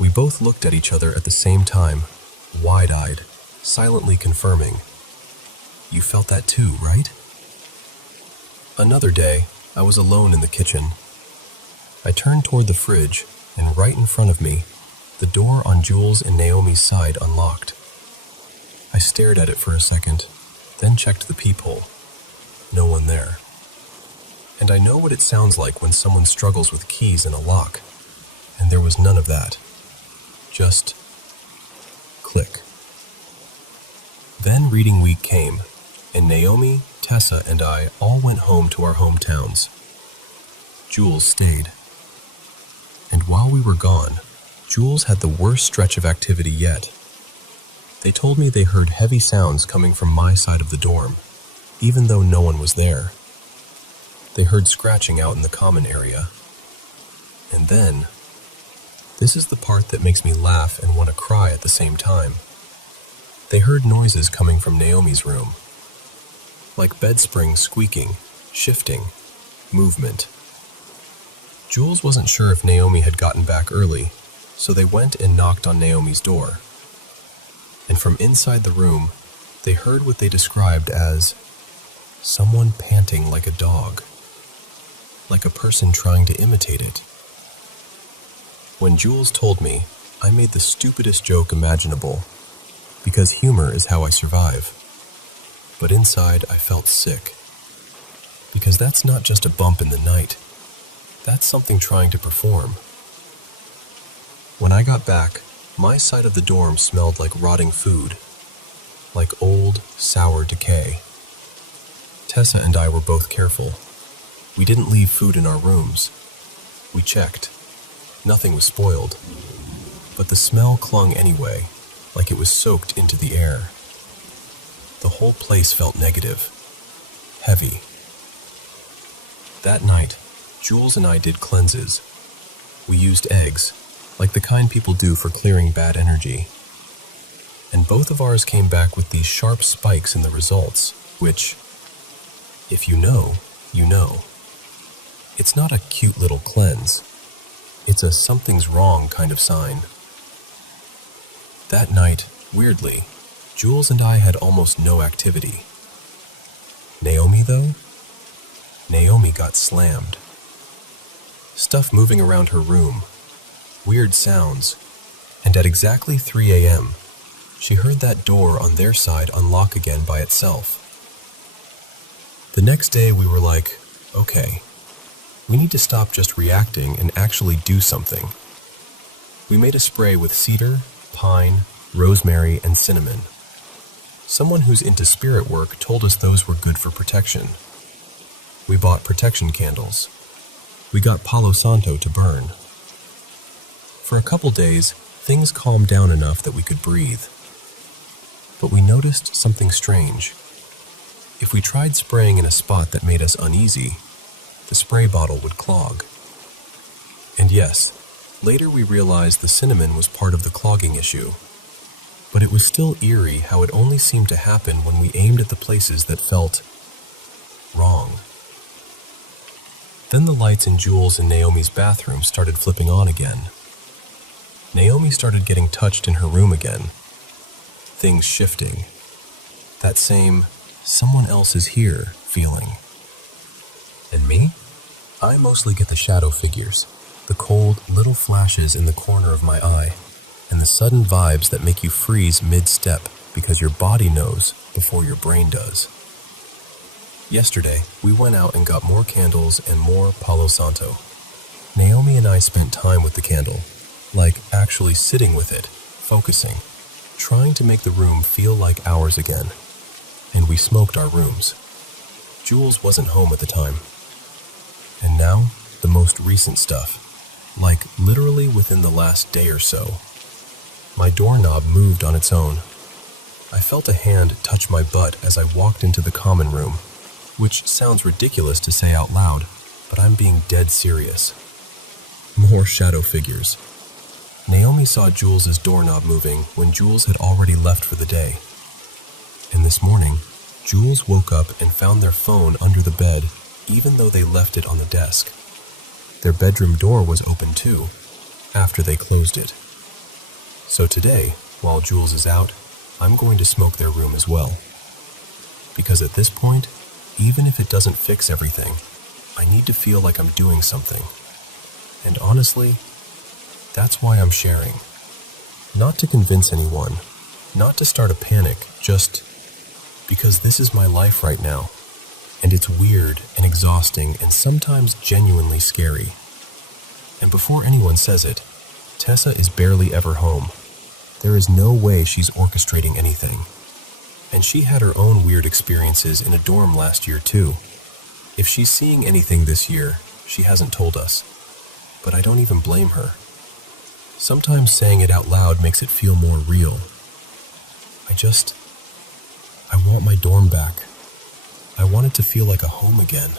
We both looked at each other at the same time, wide-eyed, silently confirming. You felt that too, right? Another day, I was alone in the kitchen. I turned toward the fridge, and right in front of me, the door on Jules and Naomi's side unlocked. I stared at it for a second, then checked the peephole. No one there. And I know what it sounds like when someone struggles with keys in a lock, and there was none of that. Just click. Then reading week came, and Naomi, Tessa, and I all went home to our hometowns. Jules stayed. And while we were gone, Jules had the worst stretch of activity yet. They told me they heard heavy sounds coming from my side of the dorm, even though no one was there. They heard scratching out in the common area. And then, this is the part that makes me laugh and want to cry at the same time. They heard noises coming from Naomi's room. Like bed springs squeaking, shifting, movement. Jules wasn't sure if Naomi had gotten back early, so they went and knocked on Naomi's door. And from inside the room, they heard what they described as someone panting like a dog, like a person trying to imitate it. When Jules told me, I made the stupidest joke imaginable, because humor is how I survive. But inside I felt sick, because that's not just a bump in the night. That's something trying to perform. When I got back, my side of the dorm smelled like rotting food, like old, sour decay. Tessa and I were both careful. We didn't leave food in our rooms. We checked. Nothing was spoiled, but the smell clung anyway, like it was soaked into the air. The whole place felt negative, heavy. That night, Jules and I did cleanses. We used eggs, like the kind people do for clearing bad energy. And both of ours came back with these sharp spikes in the results, which, if you know, you know. It's not a cute little cleanse. It's a something's wrong kind of sign. That night, weirdly, Jules and I had almost no activity. Naomi, though? Naomi got slammed. Stuff moving around her room. Weird sounds. And at exactly 3 a.m., she heard that door on their side unlock again by itself. The next day we were like, okay, we need to stop just reacting and actually do something. We made a spray with cedar, pine, rosemary, and cinnamon. Someone who's into spirit work told us those were good for protection. We bought protection candles. We got Palo Santo to burn. For a couple days, things calmed down enough that we could breathe. But we noticed something strange. If we tried spraying in a spot that made us uneasy, the spray bottle would clog. And yes, later we realized the cinnamon was part of the clogging issue. But it was still eerie how it only seemed to happen when we aimed at the places that felt wrong. Then the lights in Jules and Naomi's bathroom started flipping on again. Naomi started getting touched in her room again. Things shifting. That same, someone else is here feeling. And me? I mostly get the shadow figures, the cold little flashes in the corner of my eye, and the sudden vibes that make you freeze mid-step because your body knows before your brain does. Yesterday, we went out and got more candles and more Palo Santo. Naomi and I spent time with the candle, like actually sitting with it, focusing, trying to make the room feel like ours again. And we smoked our rooms. Jules wasn't home at the time. And now, the most recent stuff, like literally within the last day or so. My doorknob moved on its own. I felt a hand touch my butt as I walked into the common room, which sounds ridiculous to say out loud, but I'm being dead serious. More shadow figures. Naomi saw Jules's doorknob moving when Jules had already left for the day. And this morning, Jules woke up and found their phone under the bed, even though they left it on the desk. Their bedroom door was open too, after they closed it. So today, while Jules is out, I'm going to smoke their room as well. Because at this point, even if it doesn't fix everything, I need to feel like I'm doing something. And honestly, that's why I'm sharing. Not to convince anyone, not to start a panic, just because this is my life right now. And it's weird and exhausting and sometimes genuinely scary. And before anyone says it, Tessa is barely ever home. There is no way she's orchestrating anything. And she had her own weird experiences in a dorm last year too. If she's seeing anything this year, she hasn't told us. But I don't even blame her. Sometimes saying it out loud makes it feel more real. I want my dorm back. I want it to feel like a home again.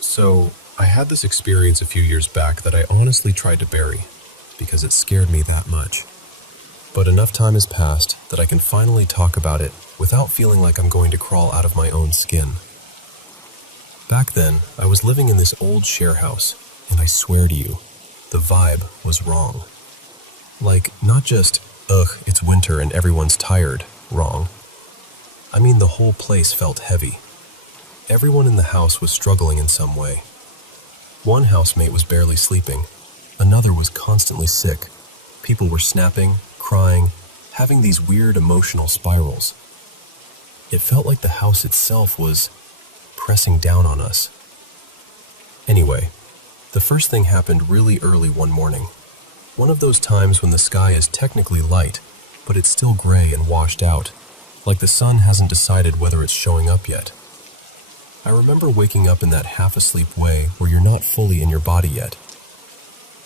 So, I had this experience a few years back that I honestly tried to bury, because it scared me that much. But enough time has passed that I can finally talk about it without feeling like I'm going to crawl out of my own skin. Back then, I was living in this old share house, and I swear to you, the vibe was wrong. Like, not just, ugh, it's winter and everyone's tired, wrong. I mean, the whole place felt heavy. Everyone in the house was struggling in some way. One housemate was barely sleeping. Another was constantly sick. People were snapping, crying, having these weird emotional spirals. It felt like the house itself was pressing down on us. Anyway, the first thing happened really early one morning. One of those times when the sky is technically light, but it's still gray and washed out, like the sun hasn't decided whether it's showing up yet. I remember waking up in that half-asleep way where you're not fully in your body yet.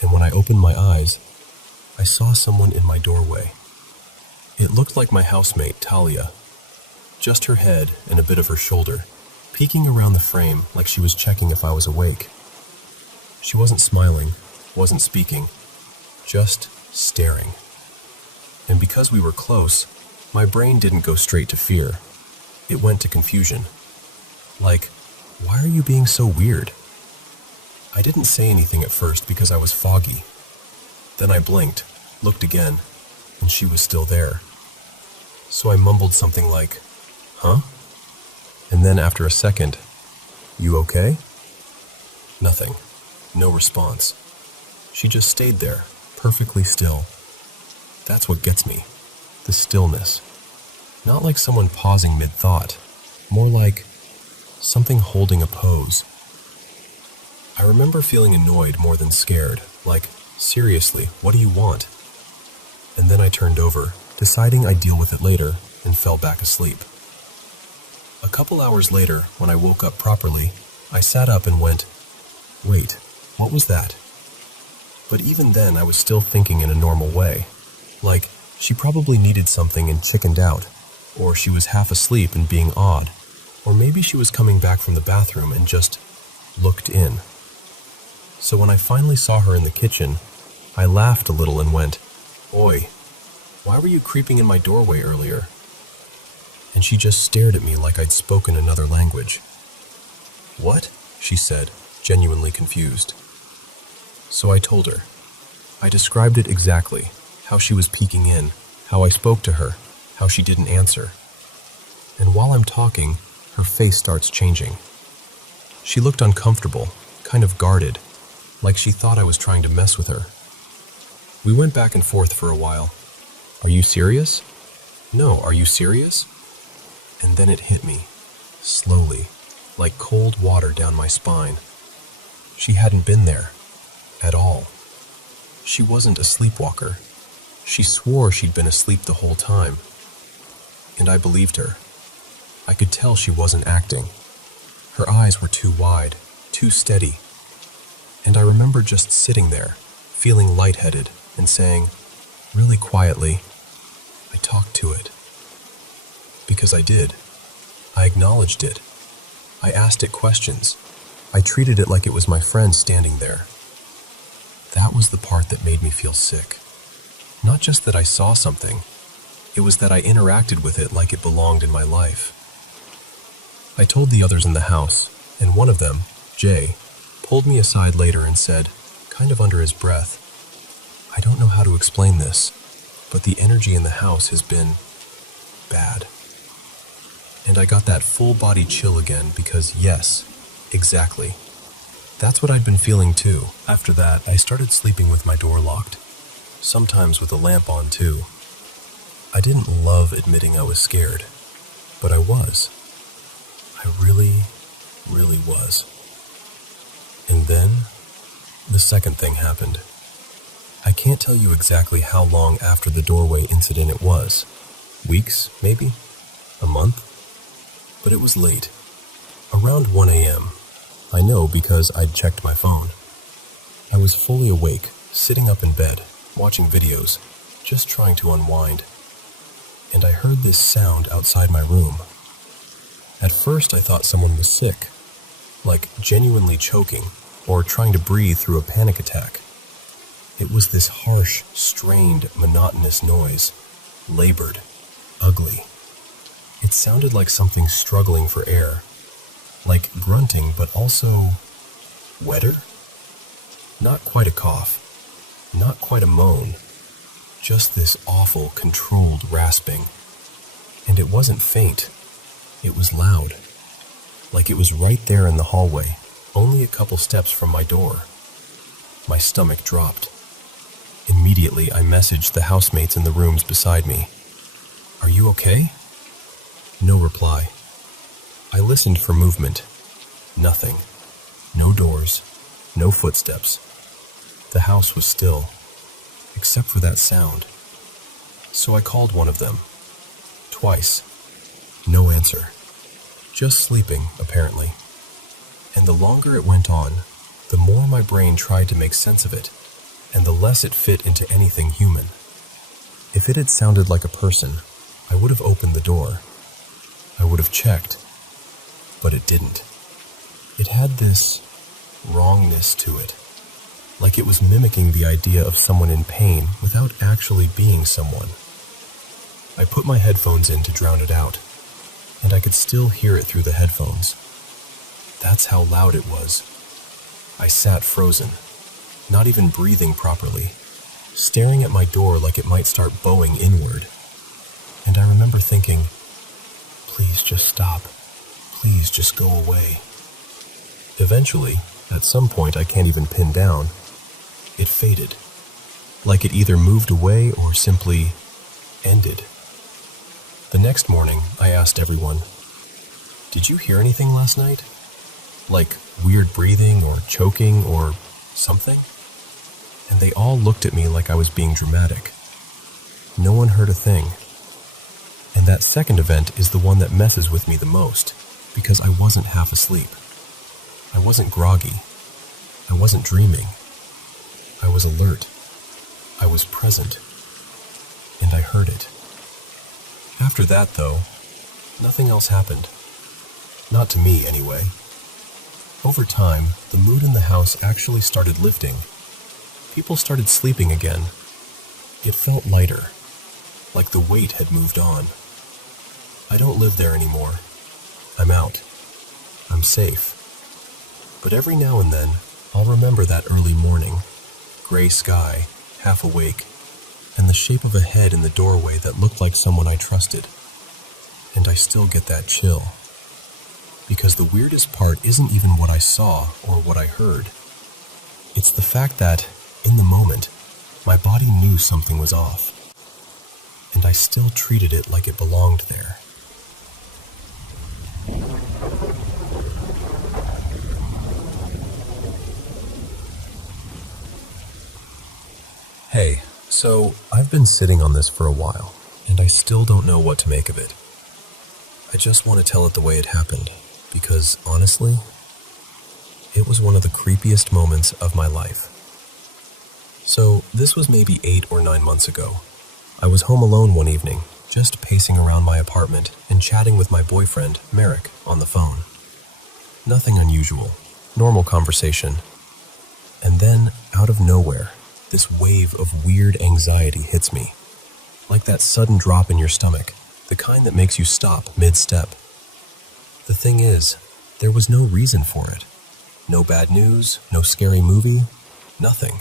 And when I opened my eyes, I saw someone in my doorway. It looked like my housemate, Talia. Just her head and a bit of her shoulder, peeking around the frame like she was checking if I was awake. She wasn't smiling, wasn't speaking, just staring. And because we were close, my brain didn't go straight to fear. It went to confusion. Like, why are you being so weird? I didn't say anything at first because I was foggy. Then I blinked, looked again, and she was still there. So I mumbled something like, huh? And then after a second, "You okay?" Nothing. No response. She just stayed there, perfectly still. That's what gets me. The stillness. Not like someone pausing mid-thought. More like something holding a pose. I remember feeling annoyed more than scared. Like, seriously, what do you want? And then I turned over, deciding I'd deal with it later, and fell back asleep. A couple hours later, when I woke up properly, I sat up and went, "Wait, what was that?" But even then, I was still thinking in a normal way. Like, she probably needed something and chickened out, or she was half asleep and being odd, or maybe she was coming back from the bathroom and just looked in. So when I finally saw her in the kitchen, I laughed a little and went, "Oi, why were you creeping in my doorway earlier?" And she just stared at me like I'd spoken another language. "What?" she said, genuinely confused. So I told her. I described it exactly, how she was peeking in, how I spoke to her, how she didn't answer. And while I'm talking, her face starts changing. She looked uncomfortable, kind of guarded, like she thought I was trying to mess with her. We went back and forth for a while. "Are you serious?" "No, are you serious?" And then it hit me, slowly, like cold water down my spine. She hadn't been there, at all. She wasn't a sleepwalker. She swore she'd been asleep the whole time. And I believed her. I could tell she wasn't acting. Her eyes were too wide, too steady. And I remember just sitting there, feeling lightheaded, and saying, really quietly, I talked to it. Because I did. I acknowledged it. I asked it questions. I treated it like it was my friend standing there. That was the part that made me feel sick. Not just that I saw something, it was that I interacted with it like it belonged in my life. I told the others in the house, and one of them, Jay, pulled me aside later and said, kind of under his breath, I don't know how to explain this, but the energy in the house has been bad. And I got that full-body chill again because, yes, exactly. That's what I'd been feeling too. After that, I started sleeping with my door locked, sometimes with a lamp on too. I didn't love admitting I was scared, but I was. I really, really was. And then, the second thing happened. I can't tell you exactly how long after the doorway incident it was. Weeks, maybe? A month? But it was late. Around 1 a.m. I know because I'd checked my phone. I was fully awake, sitting up in bed, watching videos, just trying to unwind. And I heard this sound outside my room. At first I thought someone was sick, like genuinely choking, or trying to breathe through a panic attack. It was this harsh, strained, monotonous noise, labored, ugly. It sounded like something struggling for air, like grunting, but also wetter? Not quite a cough, not quite a moan, just this awful, controlled rasping. And it wasn't faint, it was loud, like it was right there in the hallway, only a couple steps from my door. My stomach dropped. Immediately, I messaged the housemates in the rooms beside me. Are you okay? No reply. I listened for movement. Nothing. No doors. No footsteps. The house was still, except for that sound. So I called one of them. Twice. No answer. Just sleeping, apparently. And the longer it went on, the more my brain tried to make sense of it, and the less it fit into anything human. If it had sounded like a person, I would have opened the door. I would have checked, but it didn't. It had this wrongness to it, like it was mimicking the idea of someone in pain without actually being someone. I put my headphones in to drown it out, and I could still hear it through the headphones. That's how loud it was. I sat frozen, not even breathing properly, staring at my door like it might start bowing inward. And I remember thinking, please just stop. Please just go away. Eventually, at some point I can't even pin down, it faded. Like it either moved away or simply ended. The next morning, I asked everyone, "Did you hear anything last night? Like weird breathing or choking or something?" And they all looked at me like I was being dramatic. No one heard a thing. And that second event is the one that messes with me the most, because I wasn't half asleep. I wasn't groggy. I wasn't dreaming. I was alert. I was present. And I heard it. After that, though, nothing else happened. Not to me, anyway. Over time, the mood in the house actually started lifting. People started sleeping again. It felt lighter, like the weight had moved on. I don't live there anymore. I'm out. I'm safe. But every now and then, I'll remember that early morning, gray sky, half awake, and the shape of a head in the doorway that looked like someone I trusted. And I still get that chill. Because the weirdest part isn't even what I saw or what I heard. It's the fact that, in the moment, my body knew something was off. And I still treated it like it belonged there. Hey, so I've been sitting on this for a while, and I still don't know what to make of it. I just want to tell it the way it happened, because honestly, it was one of the creepiest moments of my life. So this was maybe 8 or 9 months ago. I was home alone one evening, just pacing around my apartment and chatting with my boyfriend, Merrick, on the phone. Nothing unusual, normal conversation. And then, out of nowhere, this wave of weird anxiety hits me. Like that sudden drop in your stomach, the kind that makes you stop mid-step. The thing is, there was no reason for it. No bad news, no scary movie, nothing.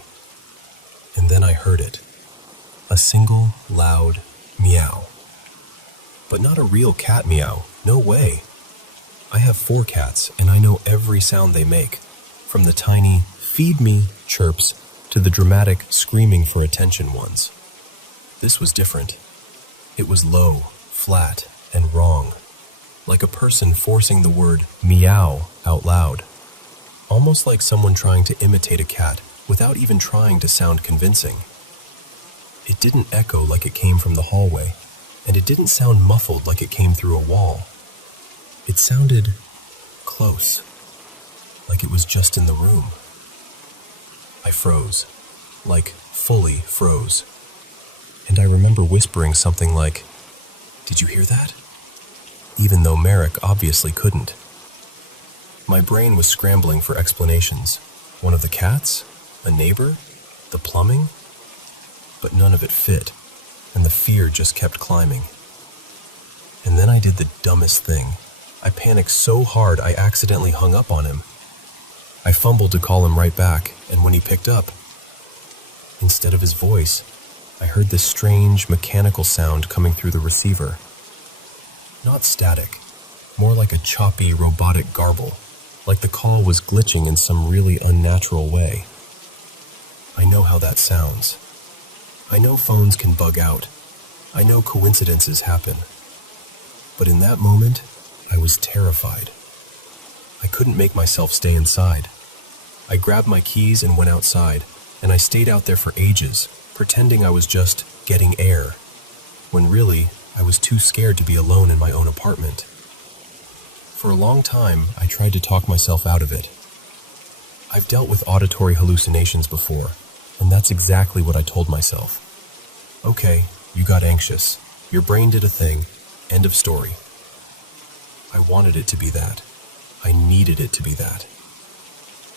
And then I heard it. A single, loud meow. But not a real cat meow, no way. I have 4 cats, and I know every sound they make, from the tiny, feed me chirps to the dramatic, screaming for attention ones. This was different. It was low, flat, and wrong, like a person forcing the word meow out loud. Almost like someone trying to imitate a cat without even trying to sound convincing. It didn't echo like it came from the hallway, and it didn't sound muffled like it came through a wall. It sounded close, like it was just in the room. I froze, like fully froze. And I remember whispering something like, "Did you hear that?" Even though Merrick obviously couldn't. My brain was scrambling for explanations. One of the cats? A neighbor? The plumbing? But none of it fit, and the fear just kept climbing. And then I did the dumbest thing. I panicked so hard I accidentally hung up on him. I fumbled to call him right back, and when he picked up, instead of his voice, I heard this strange, mechanical sound coming through the receiver. Not static, more like a choppy, robotic garble, like the call was glitching in some really unnatural way. I know how that sounds. I know phones can bug out. I know coincidences happen. But in that moment, I was terrified. I couldn't make myself stay inside. I grabbed my keys and went outside, and I stayed out there for ages, pretending I was just getting air, when really, I was too scared to be alone in my own apartment. For a long time, I tried to talk myself out of it. I've dealt with auditory hallucinations before, and that's exactly what I told myself. Okay, you got anxious. Your brain did a thing. End of story. I wanted it to be that. I needed it to be that.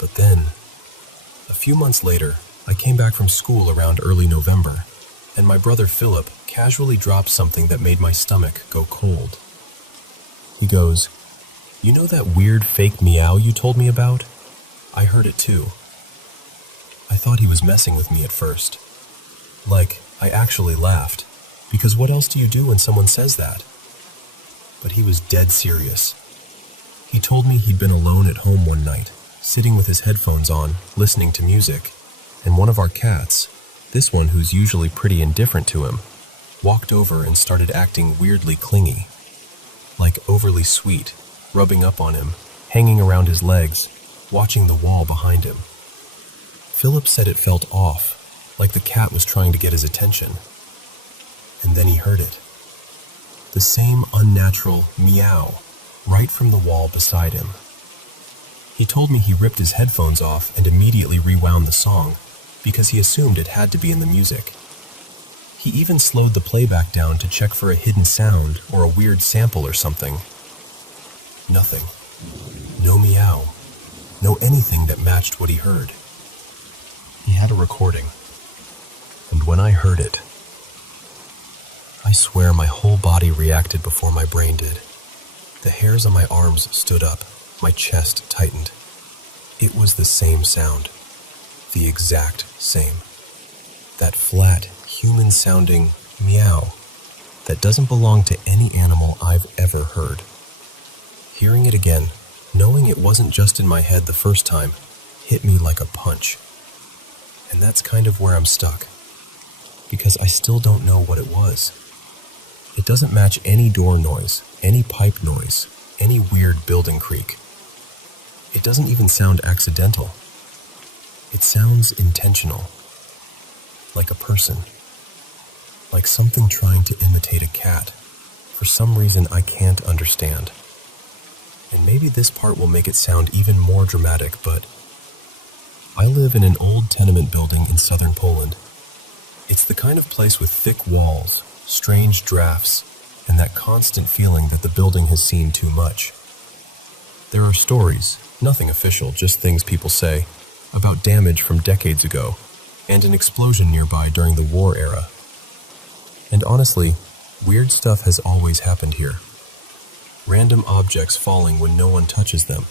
But then, a few months later, I came back from school around early November, and my brother Philip casually dropped something that made my stomach go cold. He goes, "You know that weird fake meow you told me about? I heard it too." I thought he was messing with me at first. Like, I actually laughed, because what else do you do when someone says that? But he was dead serious. He told me he'd been alone at home one night, sitting with his headphones on, listening to music, and one of our cats, this one who's usually pretty indifferent to him, walked over and started acting weirdly clingy, like overly sweet, rubbing up on him, hanging around his legs, watching the wall behind him. Philip said it felt off, like the cat was trying to get his attention. And then he heard it. The same unnatural meow, right from the wall beside him. He told me he ripped his headphones off and immediately rewound the song, because he assumed it had to be in the music. He even slowed the playback down to check for a hidden sound or a weird sample or something. Nothing. No meow. No anything that matched what he heard. He had a recording. And when I heard it, I swear my whole body reacted before my brain did. The hairs on my arms stood up, my chest tightened. It was the same sound. The exact same. That flat, human-sounding meow that doesn't belong to any animal I've ever heard. Hearing it again, knowing it wasn't just in my head the first time, hit me like a punch. And that's kind of where I'm stuck, because I still don't know what it was. It doesn't match any door noise, any pipe noise, any weird building creak. It doesn't even sound accidental. It sounds intentional. Like a person. Like something trying to imitate a cat. For some reason I can't understand. And maybe this part will make it sound even more dramatic, but I live in an old tenement building in southern Poland. It's the kind of place with thick walls, strange drafts, and that constant feeling that the building has seen too much. There are stories, nothing official, just things people say, about damage from decades ago, and an explosion nearby during the war era. And honestly, weird stuff has always happened here. Random objects falling when no one touches them.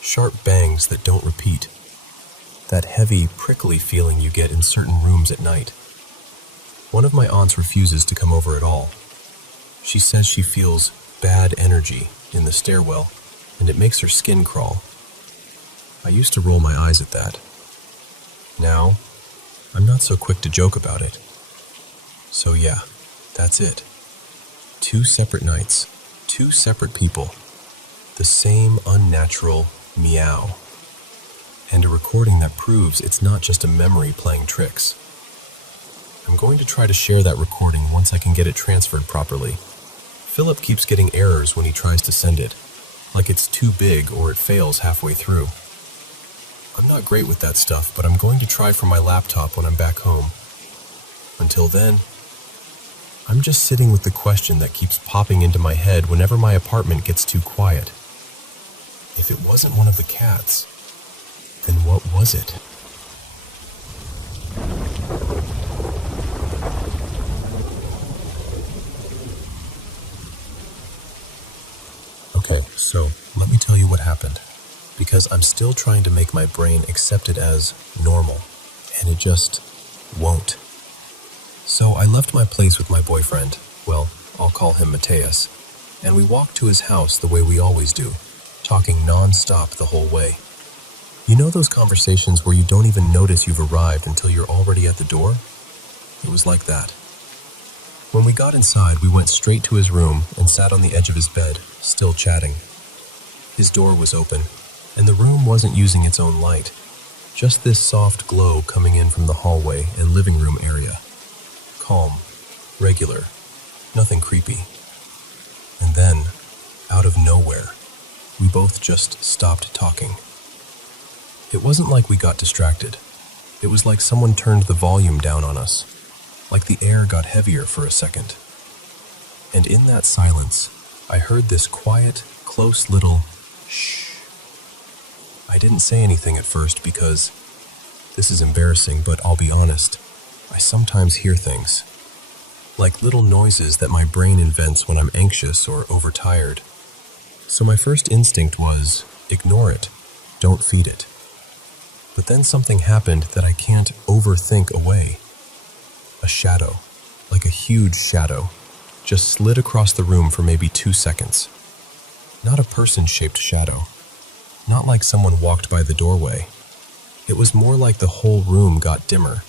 Sharp bangs that don't repeat. That heavy, prickly feeling you get in certain rooms at night. One of my aunts refuses to come over at all. She says she feels bad energy in the stairwell, and it makes her skin crawl. I used to roll my eyes at that. Now, I'm not so quick to joke about it. So yeah, that's it. 2 separate nights, 2 separate people. The same unnatural meow. And a recording that proves it's not just a memory playing tricks. I'm going to try to share that recording once I can get it transferred properly. Philip keeps getting errors when he tries to send it, like it's too big or it fails halfway through. I'm not great with that stuff, but I'm going to try from my laptop when I'm back home. Until then, I'm just sitting with the question that keeps popping into my head whenever my apartment gets too quiet. If it wasn't one of the cats, then what was it? Okay, so let me tell you what happened, because I'm still trying to make my brain accept it as normal, and it just won't. So I left my place with my boyfriend, well, I'll call him Mateus, and we walked to his house the way we always do, talking non-stop the whole way. You know those conversations where you don't even notice you've arrived until you're already at the door? It was like that. When we got inside, we went straight to his room and sat on the edge of his bed, still chatting. His door was open, and the room wasn't using its own light, just this soft glow coming in from the hallway and living room area. Calm, regular, nothing creepy. And then, out of nowhere, we both just stopped talking. It wasn't like we got distracted. It was like someone turned the volume down on us, like the air got heavier for a second. And in that silence, I heard this quiet, close little shh. I didn't say anything at first because, this is embarrassing, but I'll be honest, I sometimes hear things, like little noises that my brain invents when I'm anxious or overtired. So my first instinct was, ignore it, don't feed it. But then something happened that I can't overthink away. A shadow, like a huge shadow, just slid across the room for maybe 2 seconds. Not a person-shaped shadow. Not like someone walked by the doorway. It was more like the whole room got dimmer,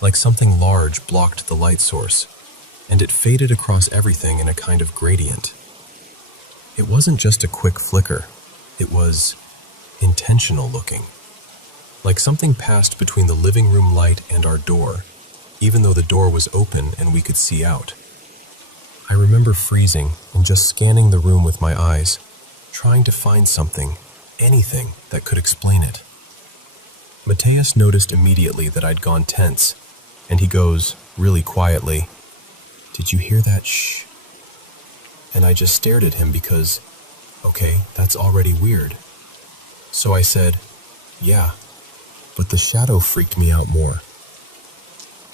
like something large blocked the light source, and it faded across everything in a kind of gradient. It wasn't just a quick flicker. It was intentional looking. Like something passed between the living room light and our door, even though the door was open and we could see out. I remember freezing and just scanning the room with my eyes, trying to find something, anything that could explain it. Mateus noticed immediately that I'd gone tense, and he goes, really quietly, "Did you hear that shh?" And I just stared at him because, okay, that's already weird. So I said, "Yeah," but the shadow freaked me out more.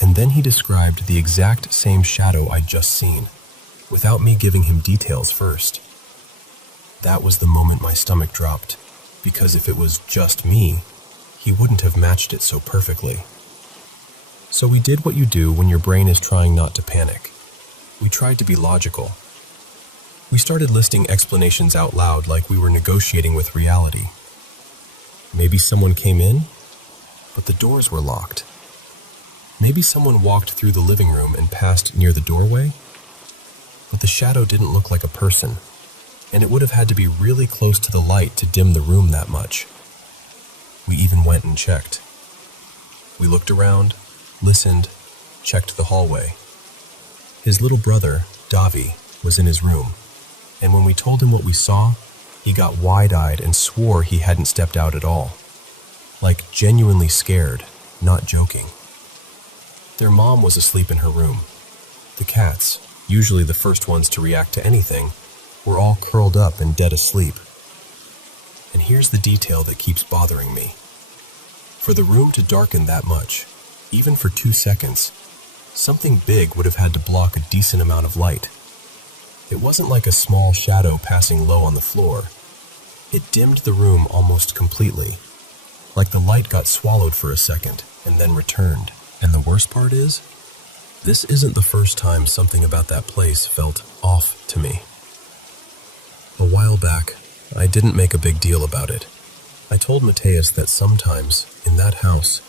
And then he described the exact same shadow I'd just seen, without me giving him details first. That was the moment my stomach dropped, because if it was just me, he wouldn't have matched it so perfectly. So we did what you do when your brain is trying not to panic. We tried to be logical. We started listing explanations out loud like we were negotiating with reality. Maybe someone came in, but the doors were locked. Maybe someone walked through the living room and passed near the doorway, but the shadow didn't look like a person, and it would have had to be really close to the light to dim the room that much. We even went and checked. We looked around, listened, checked the hallway. His little brother, Davi, was in his room, and when we told him what we saw, he got wide-eyed and swore he hadn't stepped out at all. Like genuinely scared, not joking. Their mom was asleep in her room. The cats, usually the first ones to react to anything, were all curled up and dead asleep. And here's the detail that keeps bothering me. For the room to darken that much, even for 2 seconds, something big would have had to block a decent amount of light. It wasn't like a small shadow passing low on the floor. It dimmed the room almost completely, like the light got swallowed for a second and then returned. And the worst part is, this isn't the first time something about that place felt off to me. A while back, I didn't make a big deal about it. I told Mateus that sometimes, in that house,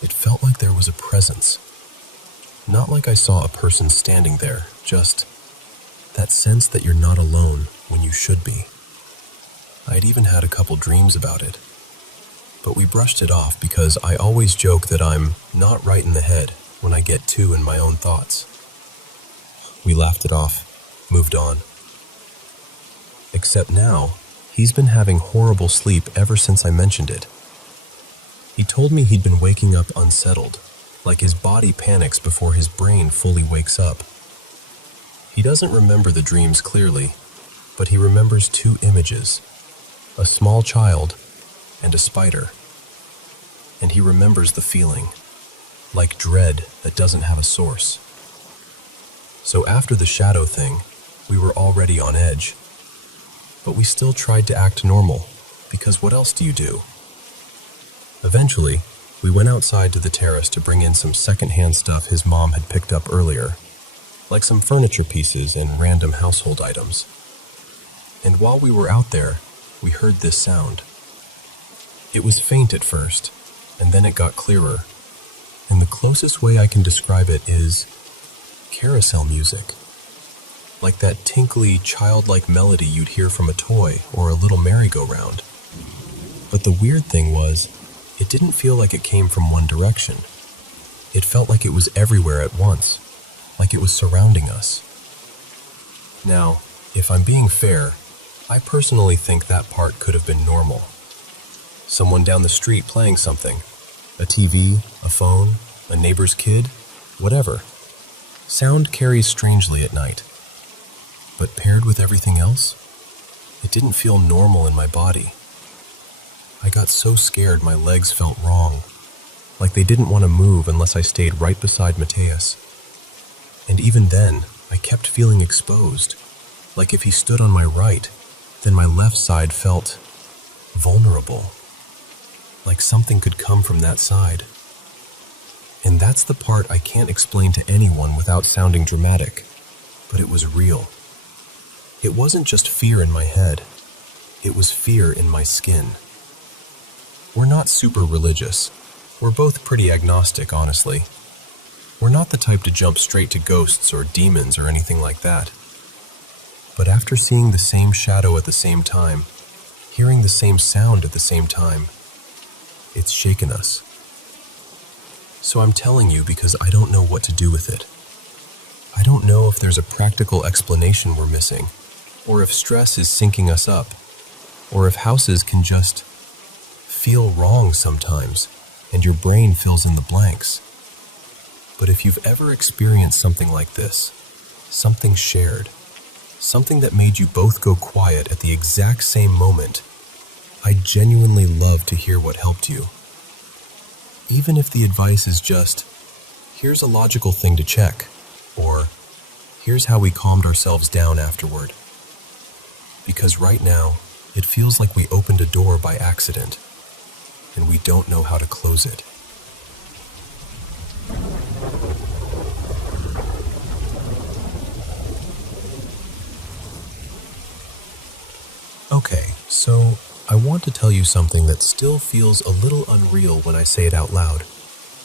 it felt like there was a presence. Not like I saw a person standing there, just that sense that you're not alone when you should be. I'd even had a couple dreams about it. But we brushed it off because I always joke that I'm not right in the head when I get too in my own thoughts. We laughed it off, moved on. Except now, he's been having horrible sleep ever since I mentioned it. He told me he'd been waking up unsettled, like his body panics before his brain fully wakes up. He doesn't remember the dreams clearly, but he remembers 2 images, a small child and a spider. And he remembers the feeling, like dread that doesn't have a source. So after the shadow thing, we were already on edge. But we still tried to act normal, because what else do you do? Eventually, we went outside to the terrace to bring in some secondhand stuff his mom had picked up earlier, like some furniture pieces and random household items. And while we were out there, we heard this sound. It was faint at first, and then it got clearer, and the closest way I can describe it is carousel music. Like that tinkly, childlike melody you'd hear from a toy or a little merry-go-round. But the weird thing was, it didn't feel like it came from one direction. It felt like it was everywhere at once, like it was surrounding us. Now, if I'm being fair, I personally think that part could have been normal. Someone down the street playing something, a TV, a phone, a neighbor's kid, whatever. Sound carries strangely at night. But paired with everything else, it didn't feel normal in my body. I got so scared my legs felt wrong, like they didn't want to move unless I stayed right beside Mateus. And even then, I kept feeling exposed, like if he stood on my right, then my left side felt vulnerable, like something could come from that side. And that's the part I can't explain to anyone without sounding dramatic, but it was real. It wasn't just fear in my head, It was fear in my skin. We're not super religious. We're both pretty agnostic, honestly. We're not the type to jump straight to ghosts or demons or anything like that. But after seeing the same shadow at the same time, hearing the same sound at the same time, it's shaken us. So I'm telling you because I don't know what to do with it. I don't know if there's a practical explanation we're missing, or if stress is syncing us up, or if houses can just feel wrong sometimes, and your brain fills in the blanks. But if you've ever experienced something like this, something shared, something that made you both go quiet at the exact same moment, I'd genuinely love to hear what helped you. Even if the advice is just, here's a logical thing to check, or here's how we calmed ourselves down afterward. Because right now, it feels like we opened a door by accident, and we don't know how to close it. Okay, so I want to tell you something that still feels a little unreal when I say it out loud,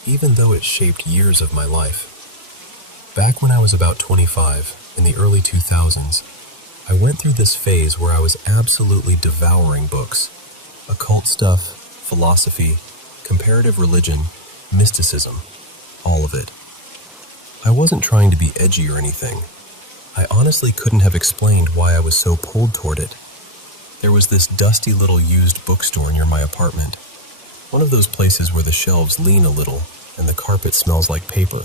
even though it shaped years of my life. Back when I was about 25, in the early 2000s, I went through this phase where I was absolutely devouring books. Occult stuff, philosophy, comparative religion, mysticism, all of it. I wasn't trying to be edgy or anything. I honestly couldn't have explained why I was so pulled toward it. There was this dusty little used bookstore near my apartment. One of those places where the shelves lean a little and the carpet smells like paper.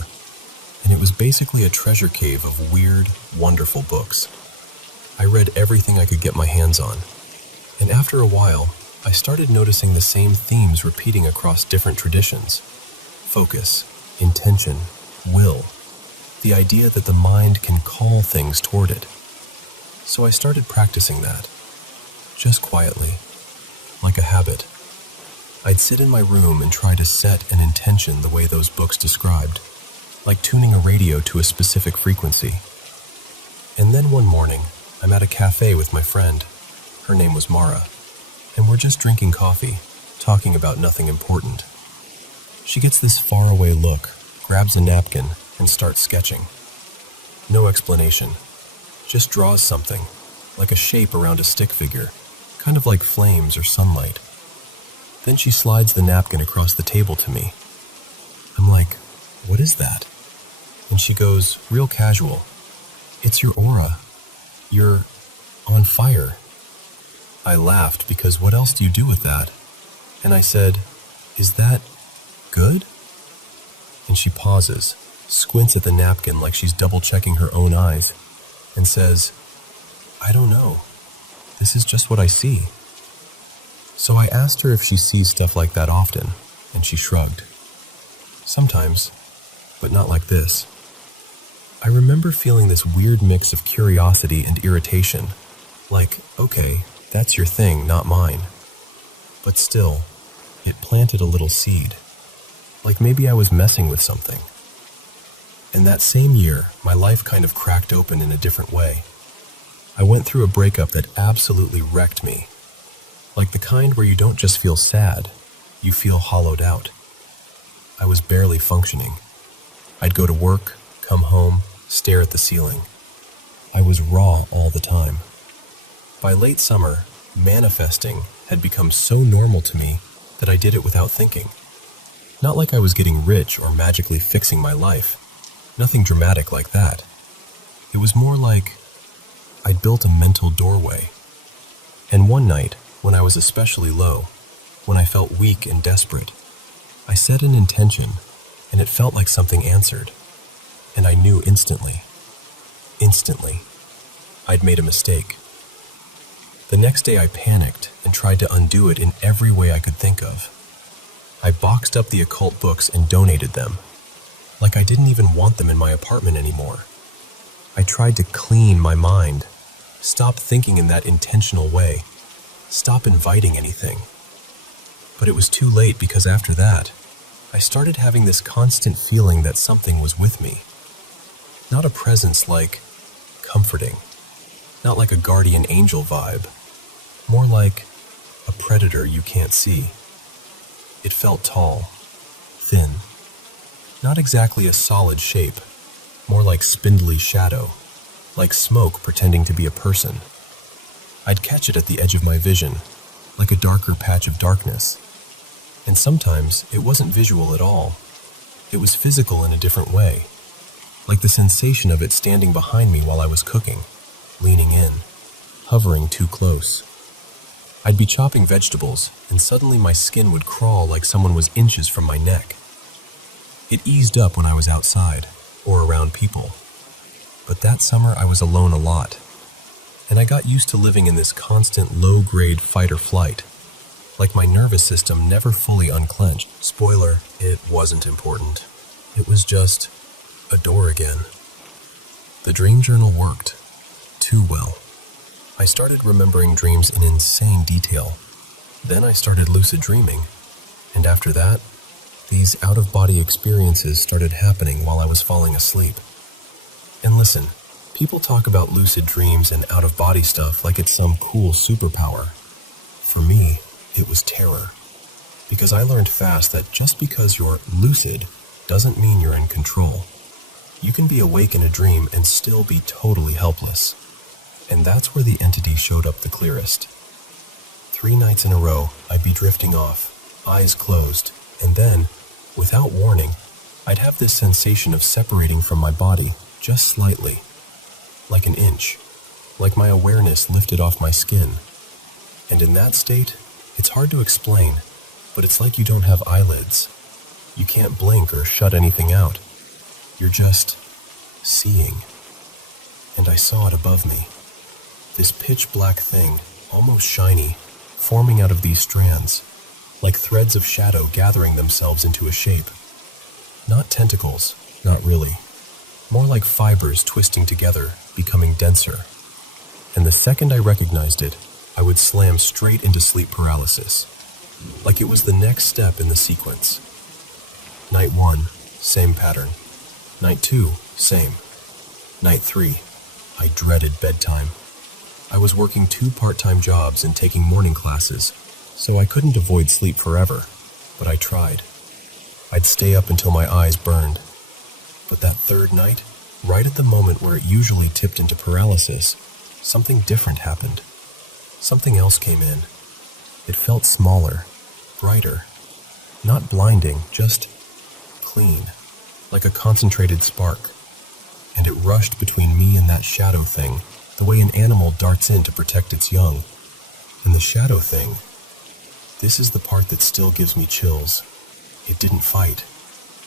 And it was basically a treasure cave of weird, wonderful books. I read everything I could get my hands on. And after a while, I started noticing the same themes repeating across different traditions. Focus, intention, will. The idea that the mind can call things toward it. So I started practicing that. Just quietly, like a habit. I'd sit in my room and try to set an intention the way those books described, like tuning a radio to a specific frequency. And then one morning, I'm at a cafe with my friend. Her name was Mara, and we're just drinking coffee, talking about nothing important. She gets this faraway look, grabs a napkin, and starts sketching. No explanation, just draws something, like a shape around a stick figure, kind of like flames or sunlight. Then she slides the napkin across the table to me. I'm like, what is that? And she goes, real casual, it's your aura. You're on fire. I laughed because what else do you do with that? And I said, is that good? And she pauses, squints at the napkin like she's double-checking her own eyes, and says, I don't know. This is just what I see. So I asked her if she sees stuff like that often, and she shrugged. Sometimes, but not like this. I remember feeling this weird mix of curiosity and irritation, like, okay, that's your thing, not mine. But still, it planted a little seed, like maybe I was messing with something. And that same year, my life kind of cracked open in a different way. I went through a breakup that absolutely wrecked me, like the kind where you don't just feel sad, you feel hollowed out. I was barely functioning. I'd go to work, come home, stare at the ceiling. I was raw all the time. By late summer, manifesting had become so normal to me that I did it without thinking. Not like I was getting rich or magically fixing my life. Nothing dramatic like that. It was more like I'd built a mental doorway. And one night, when I was especially low, when I felt weak and desperate, I set an intention, and it felt like something answered. And I knew instantly. Instantly. I'd made a mistake. The next day I panicked and tried to undo it in every way I could think of. I boxed up the occult books and donated them, like I didn't even want them in my apartment anymore. I tried to clean my mind, stop thinking in that intentional way, stop inviting anything. But it was too late because after that, I started having this constant feeling that something was with me. Not a presence like comforting, not like a guardian angel vibe, more like a predator you can't see. It felt tall, thin, not exactly a solid shape, more like spindly shadow, like smoke pretending to be a person. I'd catch it at the edge of my vision, like a darker patch of darkness. And sometimes it wasn't visual at all. It was physical in a different way, like the sensation of it standing behind me while I was cooking, leaning in, hovering too close. I'd be chopping vegetables, and suddenly my skin would crawl like someone was inches from my neck. It eased up when I was outside, or around people. But that summer I was alone a lot, and I got used to living in this constant low-grade fight or flight, like my nervous system never fully unclenched. Spoiler, it wasn't important. It was just a door again. The dream journal worked too well. I started remembering dreams in insane detail. Then I started lucid dreaming, and after that, these out-of-body experiences started happening while I was falling asleep. And listen, people talk about lucid dreams and out-of-body stuff like it's some cool superpower. For me, it was terror. Because I learned fast that just because you're lucid doesn't mean you're in control. You can be awake in a dream and still be totally helpless. And that's where the entity showed up the clearest. 3 nights in a row, I'd be drifting off, eyes closed, and then, without warning, I'd have this sensation of separating from my body just slightly, like an inch, like my awareness lifted off my skin. And in that state, it's hard to explain, but it's like you don't have eyelids. You can't blink or shut anything out. You're just seeing. And I saw it above me. This pitch-black thing, almost shiny, forming out of these strands, like threads of shadow gathering themselves into a shape. Not tentacles, not really. More like fibers twisting together, becoming denser. And the second I recognized it, I would slam straight into sleep paralysis, like it was the next step in the sequence. Night 1, same pattern. Night 2, same. Night 3, I dreaded bedtime. I was working 2 part-time jobs and taking morning classes, so I couldn't avoid sleep forever, but I tried. I'd stay up until my eyes burned. But that 3rd night, right at the moment where it usually tipped into paralysis, something different happened. Something else came in. It felt smaller, brighter, not blinding, just clean, like a concentrated spark. And it rushed between me and that shadow thing, the way an animal darts in to protect its young. And the shadow thing, this is the part that still gives me chills. It didn't fight.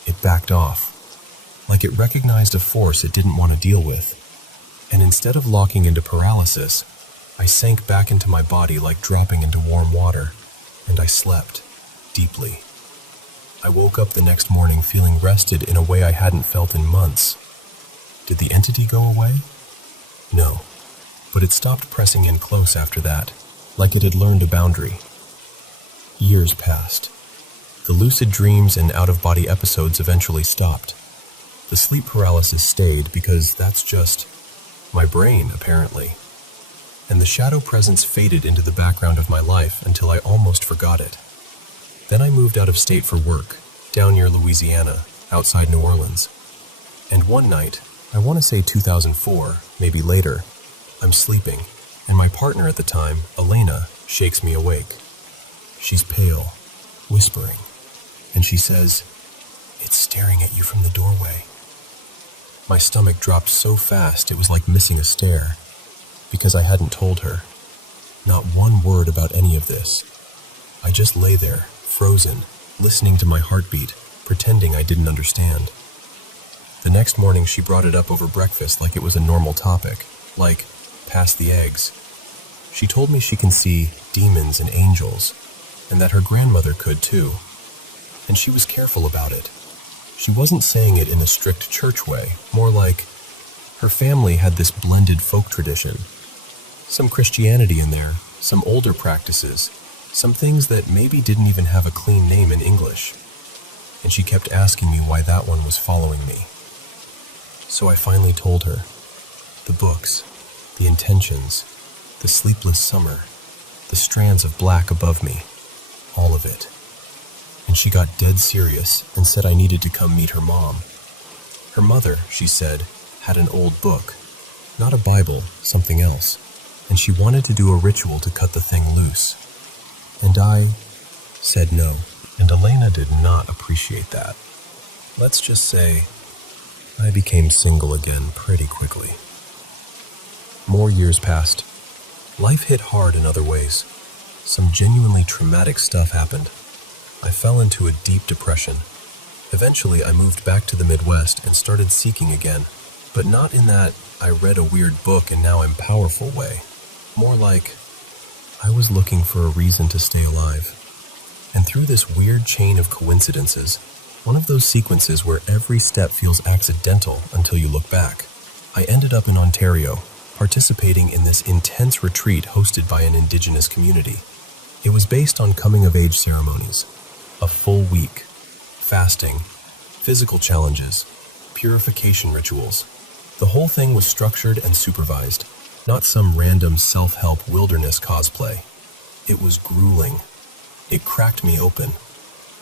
It backed off, like it recognized a force it didn't want to deal with. And instead of locking into paralysis, I sank back into my body like dropping into warm water, and I slept deeply. I woke up the next morning feeling rested in a way I hadn't felt in months. Did the entity go away? No, but it stopped pressing in close after that, like it had learned a boundary. Years passed. The lucid dreams and out-of-body episodes eventually stopped. The sleep paralysis stayed because that's just my brain, apparently. And the shadow presence faded into the background of my life until I almost forgot it. Then I moved out of state for work, down near Louisiana, outside New Orleans. And one night, I want to say 2004, maybe later, I'm sleeping, and my partner at the time, Elena, shakes me awake. She's pale, whispering, and she says, "It's staring at you from the doorway." My stomach dropped so fast it was like missing a stair, because I hadn't told her. Not one word about any of this. I just lay there, frozen, listening to my heartbeat, pretending I didn't understand. The next morning she brought it up over breakfast like it was a normal topic, like, pass the eggs. She told me she can see demons and angels, and that her grandmother could too. And she was careful about it. She wasn't saying it in a strict church way, more like her family had this blended folk tradition. Some Christianity in there, some older practices, some things that maybe didn't even have a clean name in English. And she kept asking me why that one was following me. So I finally told her. The books, the intentions, the sleepless summer, the strands of black above me, all of it. And she got dead serious and said I needed to come meet her mom. Her mother, she said, had an old book, not a Bible, something else, and she wanted to do a ritual to cut the thing loose. And I said no, and Elena did not appreciate that. Let's just say I became single again pretty quickly. More years passed. Life hit hard in other ways. Some genuinely traumatic stuff happened. I fell into a deep depression. Eventually, I moved back to the Midwest and started seeking again, but not in that I read a weird book and now I'm powerful way. More like I was looking for a reason to stay alive. And through this weird chain of coincidences, one of those sequences where every step feels accidental until you look back, I ended up in Ontario, participating in this intense retreat hosted by an Indigenous community. It was based on coming-of-age ceremonies, a full week, fasting, physical challenges, purification rituals. The whole thing was structured and supervised, not some random self-help wilderness cosplay. It was grueling. It cracked me open.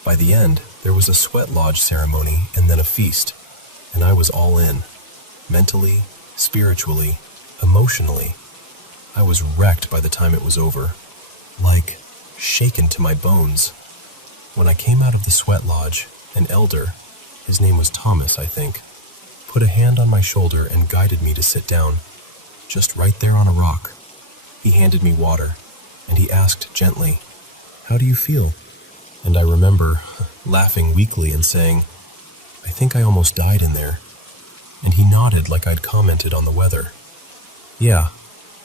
By the end, there was a sweat lodge ceremony and then a feast, and I was all in. Mentally, spiritually, emotionally. I was wrecked by the time it was over, like shaken to my bones. When I came out of the sweat lodge, an elder, his name was Thomas, I think, put a hand on my shoulder and guided me to sit down, just right there on a rock. He handed me water, and he asked gently, "How do you feel?" And I remember laughing weakly and saying, "I think I almost died in there." And he nodded like I'd commented on the weather. "Yeah,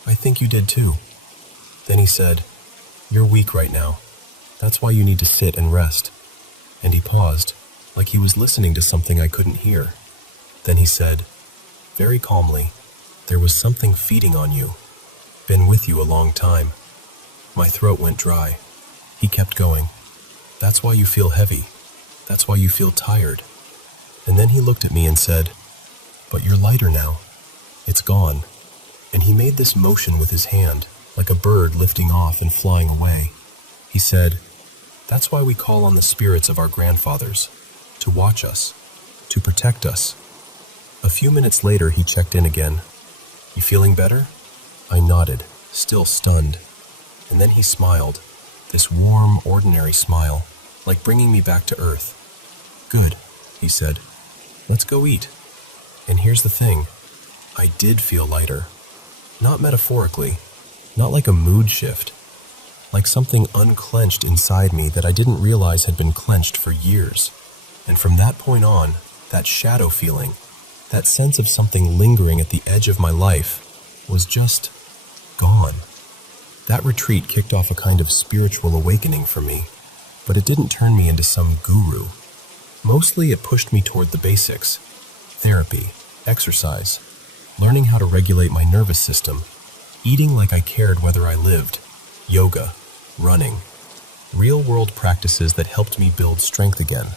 I think you did too." Then he said, "You're weak right now. That's why you need to sit and rest." And he paused, like he was listening to something I couldn't hear. Then he said, very calmly, "There was something feeding on you. Been with you a long time." My throat went dry. He kept going. "That's why you feel heavy. That's why you feel tired." And then he looked at me and said, "But you're lighter now. It's gone." And he made this motion with his hand, like a bird lifting off and flying away. He said, "That's why we call on the spirits of our grandfathers, to watch us, to protect us." A few minutes later, he checked in again. "You feeling better?" I nodded, still stunned. And then he smiled, this warm, ordinary smile, like bringing me back to earth. "Good," he said. "Let's go eat." And here's the thing. I did feel lighter. Not metaphorically, not like a mood shift, like something unclenched inside me that I didn't realize had been clenched for years. And from that point on, that shadow feeling, that sense of something lingering at the edge of my life, was just gone. That retreat kicked off a kind of spiritual awakening for me, but it didn't turn me into some guru. Mostly it pushed me toward the basics: therapy, exercise, learning how to regulate my nervous system, eating like I cared whether I lived, yoga, running, real-world practices that helped me build strength again.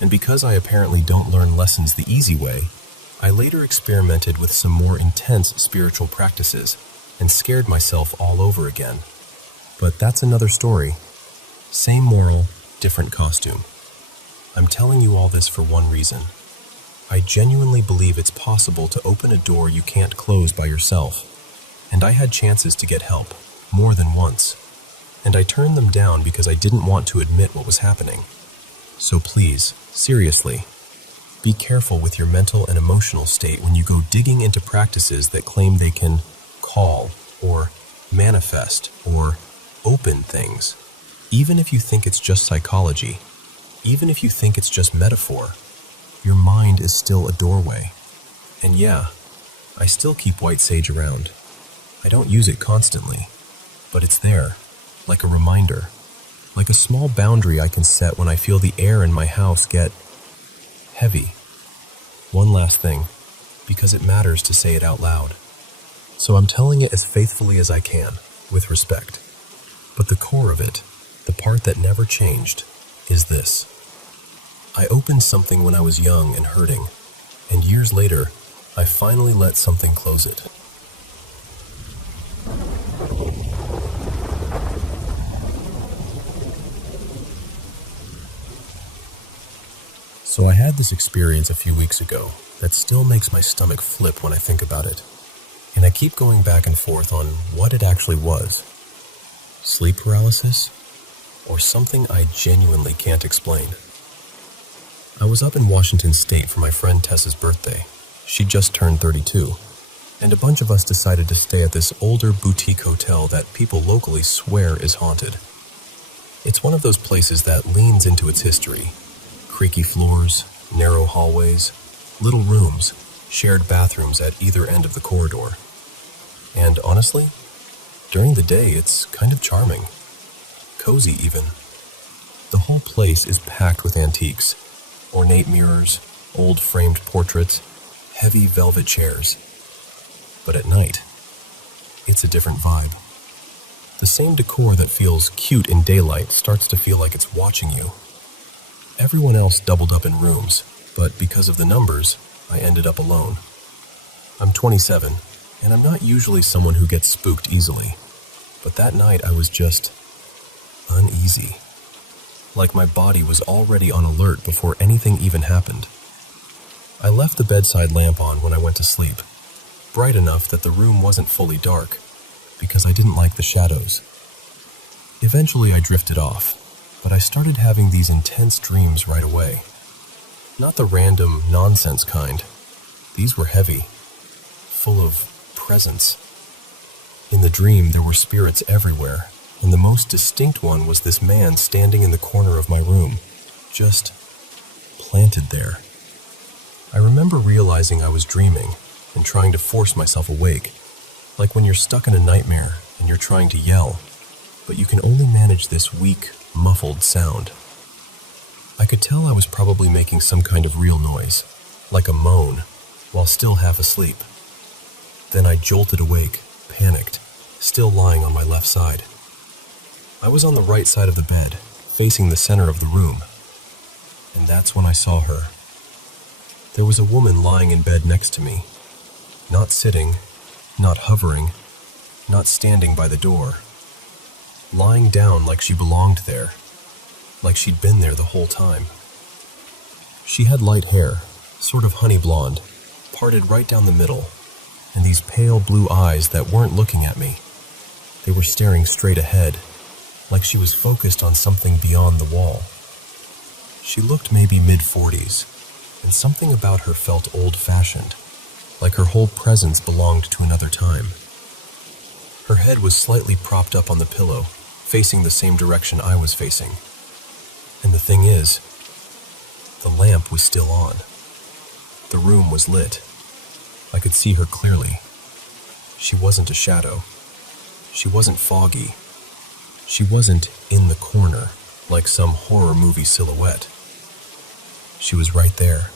And because I apparently don't learn lessons the easy way, I later experimented with some more intense spiritual practices and scared myself all over again. But that's another story. Same moral, different costume. I'm telling you all this for one reason. I genuinely believe it's possible to open a door you can't close by yourself. And I had chances to get help, more than once. And I turned them down because I didn't want to admit what was happening. So please, seriously, be careful with your mental and emotional state when you go digging into practices that claim they can call or manifest or open things. Even if you think it's just psychology, even if you think it's just metaphor, your mind is still a doorway. And yeah, I still keep white sage around. I don't use it constantly, but it's there, like a reminder, like a small boundary I can set when I feel the air in my house get heavy. One last thing, because it matters to say it out loud. So I'm telling it as faithfully as I can, with respect. But the core of it, the part that never changed, is this. I opened something when I was young and hurting, and years later, I finally let something close it. So I had this experience a few weeks ago that still makes my stomach flip when I think about it. And I keep going back and forth on what it actually was. Sleep paralysis? Or something I genuinely can't explain. I was up in Washington State for my friend Tessa's birthday. She just turned 32. And a bunch of us decided to stay at this older boutique hotel that people locally swear is haunted. It's one of those places that leans into its history. Creaky floors, narrow hallways, little rooms, shared bathrooms at either end of the corridor. And honestly, during the day it's kind of charming. Cozy even. The whole place is packed with antiques, ornate mirrors, old framed portraits, heavy velvet chairs. But at night, it's a different vibe. The same decor that feels cute in daylight starts to feel like it's watching you. Everyone else doubled up in rooms, but because of the numbers, I ended up alone. I'm 27, and I'm not usually someone who gets spooked easily. But that night I was just uneasy. Like my body was already on alert before anything even happened. I left the bedside lamp on when I went to sleep, bright enough that the room wasn't fully dark, because I didn't like the shadows. Eventually I drifted off, but I started having these intense dreams right away. Not the random, nonsense kind. These were heavy, full of presence. In the dream, there were spirits everywhere, and the most distinct one was this man standing in the corner of my room, just planted there. I remember realizing I was dreaming and trying to force myself awake, like when you're stuck in a nightmare and you're trying to yell, but you can only manage this weak, muffled sound. I could tell I was probably making some kind of real noise, like a moan, while still half asleep. Then I jolted awake, panicked, still lying on my left side. I was on the right side of the bed, facing the center of the room, and that's when I saw her. There was a woman lying in bed next to me, not sitting, not hovering, not standing by the door. Lying down like she belonged there, like she'd been there the whole time. She had light hair, sort of honey blonde, parted right down the middle, and these pale blue eyes that weren't looking at me. They were staring straight ahead, like she was focused on something beyond the wall. She looked maybe mid-40s, and something about her felt old-fashioned, like her whole presence belonged to another time. Her head was slightly propped up on the pillow, facing the same direction I was facing. And the thing is, the lamp was still on. The room was lit. I could see her clearly. She wasn't a shadow. She wasn't foggy. She wasn't in the corner, like some horror movie silhouette. She was right there,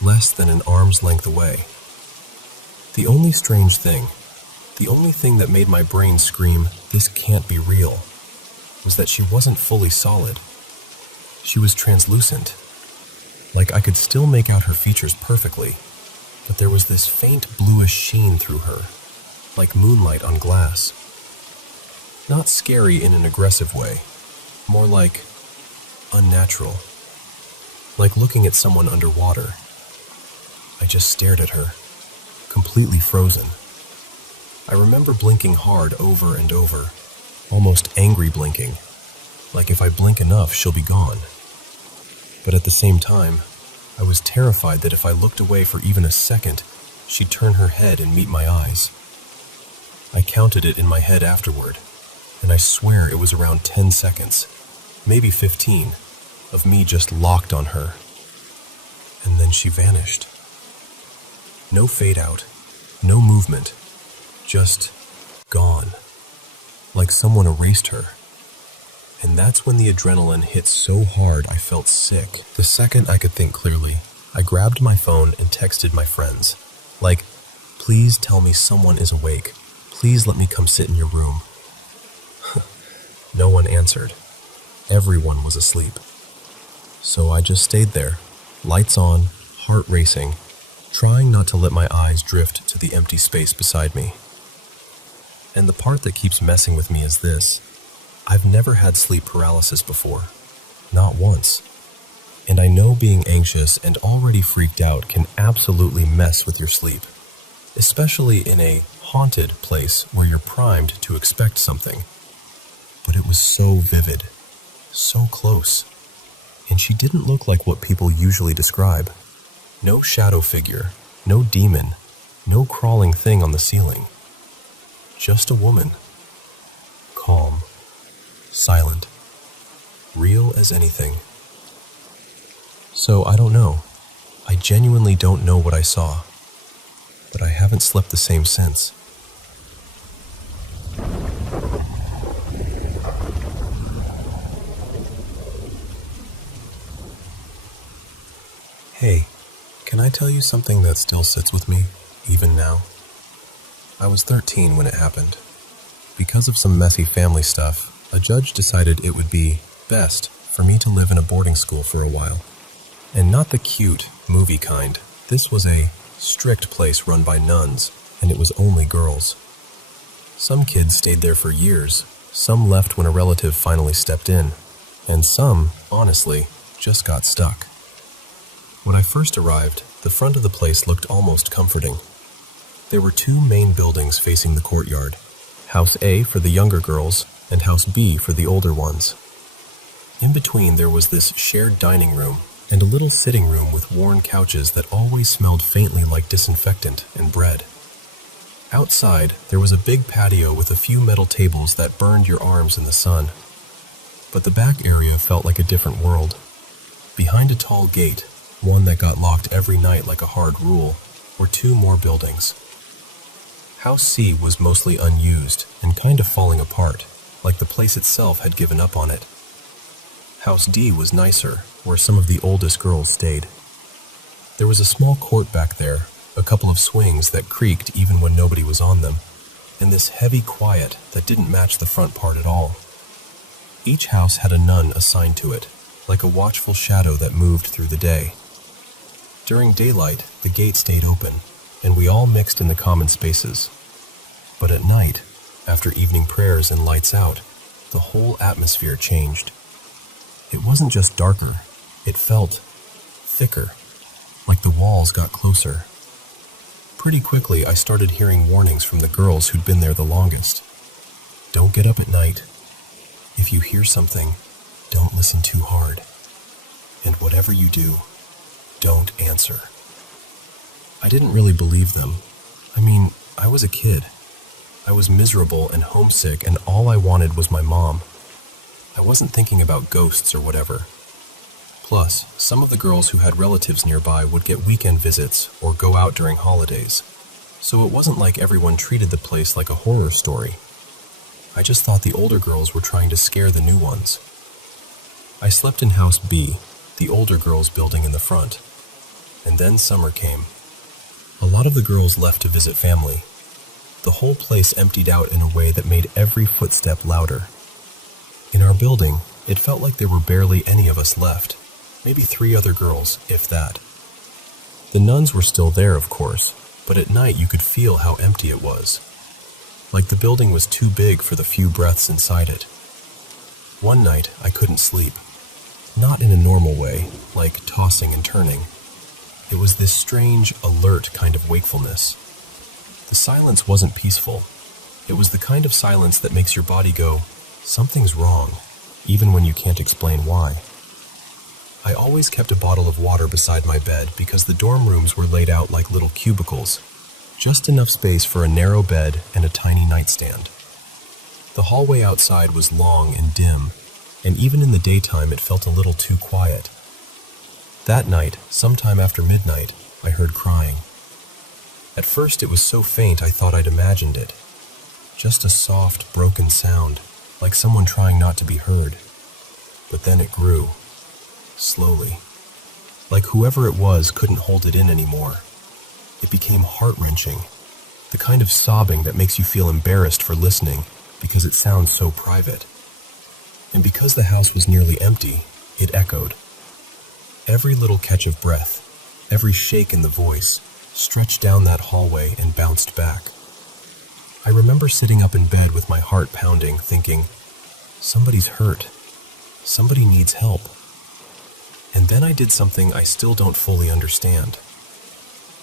less than an arm's length away. The only strange thing, the only thing that made my brain scream, "This can't be real," was that she wasn't fully solid. She was translucent. Like I could still make out her features perfectly, but there was this faint bluish sheen through her, like moonlight on glass. Not scary in an aggressive way, more like unnatural, like looking at someone underwater. I just stared at her, completely frozen. I remember blinking hard over and over, almost angry blinking, like if I blink enough, she'll be gone. But at the same time, I was terrified that if I looked away for even a second, she'd turn her head and meet my eyes. I counted it in my head afterward, and I swear it was around 10 seconds, maybe 15, of me just locked on her. And then she vanished. No fade out, no movement, just gone, like someone erased her. And that's when the adrenaline hit so hard I felt sick. The second I could think clearly, I grabbed my phone and texted my friends, like, "Please tell me someone is awake. Please let me come sit in your room." No one answered. Everyone was asleep. So I just stayed there, lights on, heart racing, trying not to let my eyes drift to the empty space beside me. And the part that keeps messing with me is this. I've never had sleep paralysis before. Not once. And I know being anxious and already freaked out can absolutely mess with your sleep, especially in a haunted place where you're primed to expect something. But it was so vivid, so close, and she didn't look like what people usually describe. No shadow figure, no demon, no crawling thing on the ceiling. Just a woman. Calm, silent, real as anything. So I don't know. I genuinely don't know what I saw, but I haven't slept the same since. Hey, can I tell you something that still sits with me, even now? I was 13 when it happened. Because of some messy family stuff, a judge decided it would be best for me to live in a boarding school for a while. And not the cute, movie kind. This was a strict place run by nuns, and it was only girls. Some kids stayed there for years, some left when a relative finally stepped in, and some, honestly, just got stuck. When I first arrived, the front of the place looked almost comforting. There were two main buildings facing the courtyard, House A for the younger girls and House B for the older ones. In between there was this shared dining room and a little sitting room with worn couches that always smelled faintly like disinfectant and bread. Outside, there was a big patio with a few metal tables that burned your arms in the sun. But the back area felt like a different world. Behind a tall gate, one that got locked every night like a hard rule, were two more buildings. House C was mostly unused and kind of falling apart, like the place itself had given up on it. House D was nicer, where some of the oldest girls stayed. There was a small court back there, a couple of swings that creaked even when nobody was on them, and this heavy quiet that didn't match the front part at all. Each house had a nun assigned to it, like a watchful shadow that moved through the day. During daylight, the gate stayed open, and we all mixed in the common spaces. But at night, after evening prayers and lights out, the whole atmosphere changed. It wasn't just darker, it felt thicker, like the walls got closer. Pretty quickly, I started hearing warnings from the girls who'd been there the longest. Don't get up at night. If you hear something, don't listen too hard. And whatever you do, don't answer. I didn't really believe them. I mean, I was a kid. I was miserable and homesick, and all I wanted was my mom. I wasn't thinking about ghosts or whatever. Plus, some of the girls who had relatives nearby would get weekend visits or go out during holidays, so it wasn't like everyone treated the place like a horror story. I just thought the older girls were trying to scare the new ones. I slept in House B, the older girls' building in the front, and then summer came. A lot of the girls left to visit family. The whole place emptied out in a way that made every footstep louder. In our building, it felt like there were barely any of us left, maybe 3 other girls, if that. The nuns were still there, of course, but at night you could feel how empty it was. Like the building was too big for the few breaths inside it. One night, I couldn't sleep. Not in a normal way, like tossing and turning. It was this strange, alert kind of wakefulness. The silence wasn't peaceful. It was the kind of silence that makes your body go, something's wrong, even when you can't explain why. I always kept a bottle of water beside my bed because the dorm rooms were laid out like little cubicles, just enough space for a narrow bed and a tiny nightstand. The hallway outside was long and dim, and even in the daytime it felt a little too quiet. That night, sometime after midnight, I heard crying. At first it was so faint I thought I'd imagined it. Just a soft, broken sound, like someone trying not to be heard. But then it grew, slowly. Like whoever it was couldn't hold it in anymore. It became heart-wrenching, the kind of sobbing that makes you feel embarrassed for listening because it sounds so private. And because the house was nearly empty, it echoed. Every little catch of breath, every shake in the voice, stretched down that hallway and bounced back. I remember sitting up in bed with my heart pounding, thinking, somebody's hurt. Somebody needs help. And then I did something I still don't fully understand.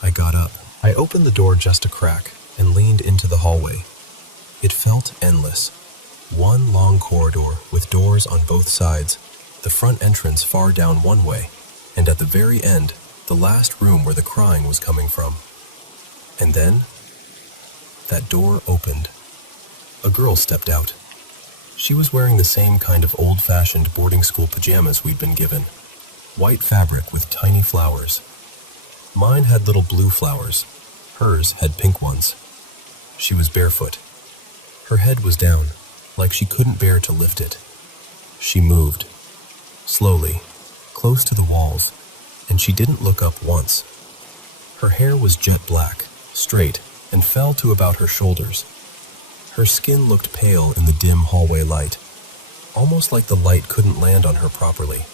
I got up. I opened the door just a crack and leaned into the hallway. It felt endless. One long corridor with doors on both sides, the front entrance far down one way, and at the very end, the last room where the crying was coming from. And then, that door opened. A girl stepped out. She was wearing the same kind of old-fashioned boarding school pajamas we'd been given. White fabric with tiny flowers. Mine had little blue flowers. Hers had pink ones. She was barefoot. Her head was down, like she couldn't bear to lift it. She moved, slowly, close to the walls, and she didn't look up once. Her hair was jet black, straight, and fell to about her shoulders. Her skin looked pale in the dim hallway light, almost like the light couldn't land on her properly.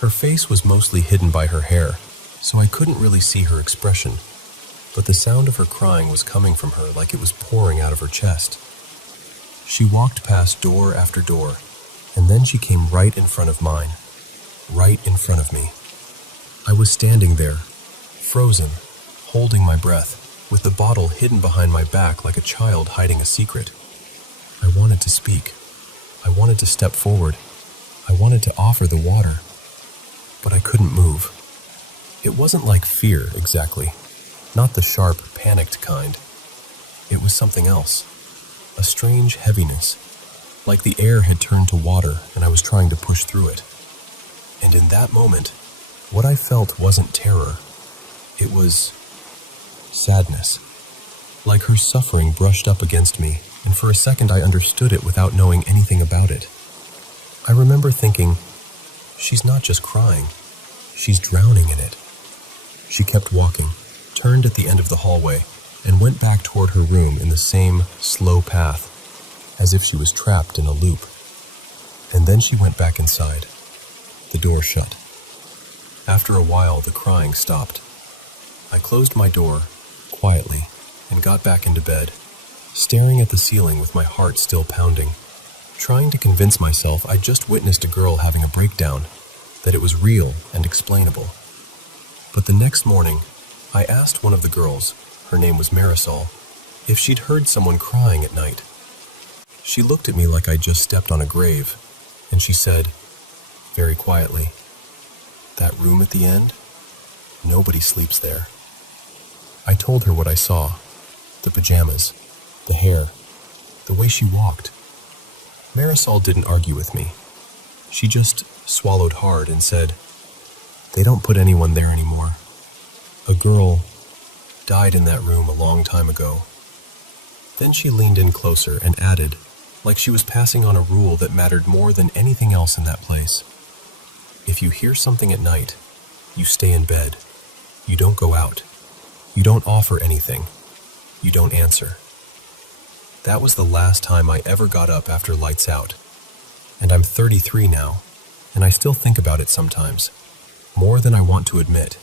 Her face was mostly hidden by her hair, so I couldn't really see her expression, but the sound of her crying was coming from her like it was pouring out of her chest. She walked past door after door, and then she came right in front of mine, right in front of me. I was standing there, frozen, holding my breath, with the bottle hidden behind my back like a child hiding a secret. I wanted to speak. I wanted to step forward. I wanted to offer the water, but I couldn't move. It wasn't like fear, exactly. Not the sharp, panicked kind. It was something else. A strange heaviness, like the air had turned to water and I was trying to push through it. And in that moment, what I felt wasn't terror. It was sadness. Like her suffering brushed up against me, and for a second I understood it without knowing anything about it. I remember thinking, she's not just crying, she's drowning in it. She kept walking, turned at the end of the hallway, and went back toward her room in the same slow path, as if she was trapped in a loop. And then she went back inside. The door shut. After a while, the crying stopped. I closed my door, quietly, and got back into bed, staring at the ceiling with my heart still pounding, trying to convince myself I'd just witnessed a girl having a breakdown, that it was real and explainable. But the next morning, I asked one of the girls, her name was Marisol, if she'd heard someone crying at night. She looked at me like I'd just stepped on a grave, and she said, very quietly, "That room at the end? Nobody sleeps there." I told her what I saw, the pajamas, the hair, the way she walked. Marisol didn't argue with me. She just swallowed hard and said, "They don't put anyone there anymore. A girl died in that room a long time ago." Then she leaned in closer and added, like she was passing on a rule that mattered more than anything else in that place, "If you hear something at night, you stay in bed. You don't go out. You don't offer anything. You don't answer." That was the last time I ever got up after lights out. And I'm 33 now, and I still think about it sometimes, more than I want to admit.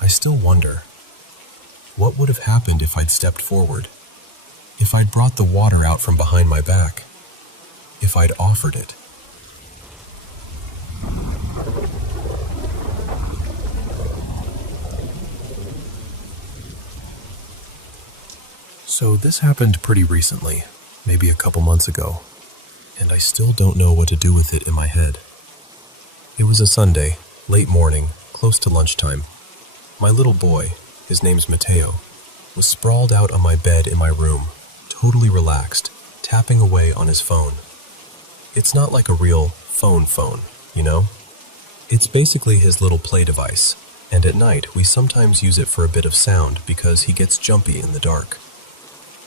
I still wonder, what would have happened if I'd stepped forward? If I'd brought the water out from behind my back? If I'd offered it? So this happened pretty recently, maybe a couple months ago, and I still don't know what to do with it in my head. It was a Sunday, late morning, close to lunchtime. My little boy, his name's Mateo, was sprawled out on my bed in my room, totally relaxed, tapping away on his phone. It's not like a real phone, you know? It's basically his little play device, and at night we sometimes use it for a bit of sound because he gets jumpy in the dark.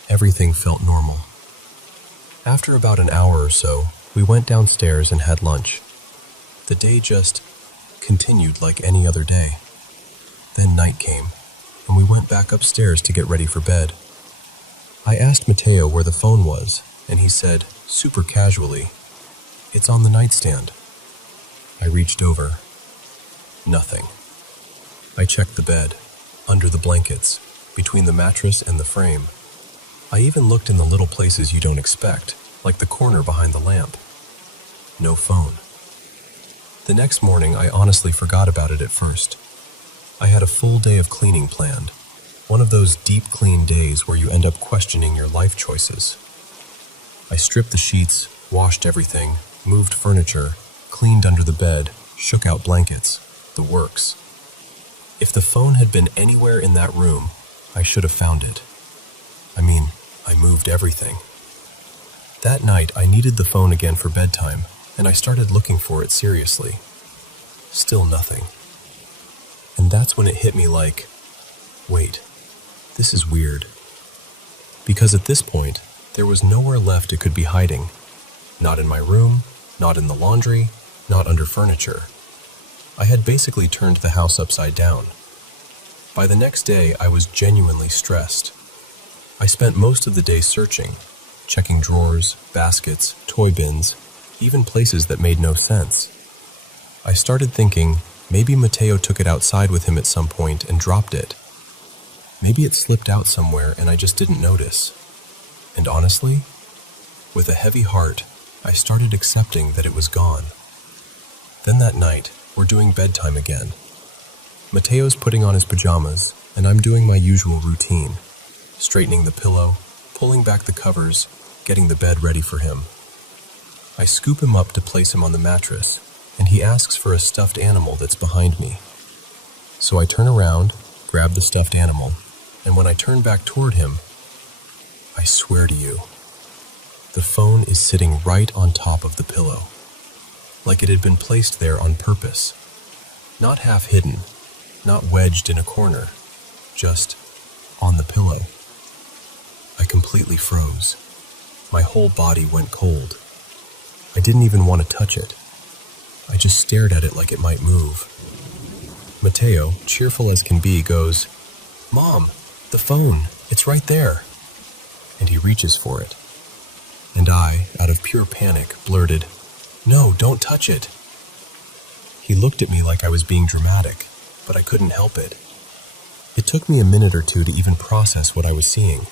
Everything felt normal. After about an hour or so, we went downstairs and had lunch. The day just continued like any other day. Then night came, and we went back upstairs to get ready for bed. I asked Mateo where the phone was, and he said, super casually, "It's on the nightstand." I reached over. Nothing. I checked the bed, under the blankets, between the mattress and the frame. I even looked in the little places you don't expect, like the corner behind the lamp. No phone. The next morning, I honestly forgot about it at first. I had a full day of cleaning planned. One of those deep clean days where you end up questioning your life choices. I stripped the sheets, washed everything, moved furniture, cleaned under the bed, shook out blankets, the works. If the phone had been anywhere in that room, I should have found it. I moved everything. That night, I needed the phone again for bedtime, and I started looking for it seriously. Still nothing. And that's when it hit me like, wait, this is weird. Because at this point, there was nowhere left it could be hiding. Not in my room, not in the laundry, not under furniture. I had basically turned the house upside down. By the next day, I was genuinely stressed. I spent most of the day searching, checking drawers, baskets, toy bins, even places that made no sense. I started thinking, maybe Mateo took it outside with him at some point and dropped it. Maybe it slipped out somewhere and I just didn't notice. And honestly, with a heavy heart, I started accepting that it was gone. Then that night, we're doing bedtime again. Mateo's putting on his pajamas, and I'm doing my usual routine, straightening the pillow, pulling back the covers, getting the bed ready for him. I scoop him up to place him on the mattress, and he asks for a stuffed animal that's behind me. So I turn around, grab the stuffed animal, and when I turn back toward him, I swear to you, the phone is sitting right on top of the pillow, like it had been placed there on purpose. Not half hidden, not wedged in a corner, just on the pillow. I completely froze. My whole body went cold. I didn't even want to touch it. I just stared at it like it might move. Mateo, cheerful as can be, goes, "Mom, the phone, it's right there." And he reaches for it. And I, out of pure panic, blurted, "No, don't touch it." He looked at me like I was being dramatic, but I couldn't help it. It took me a minute or two to even process what I was seeing.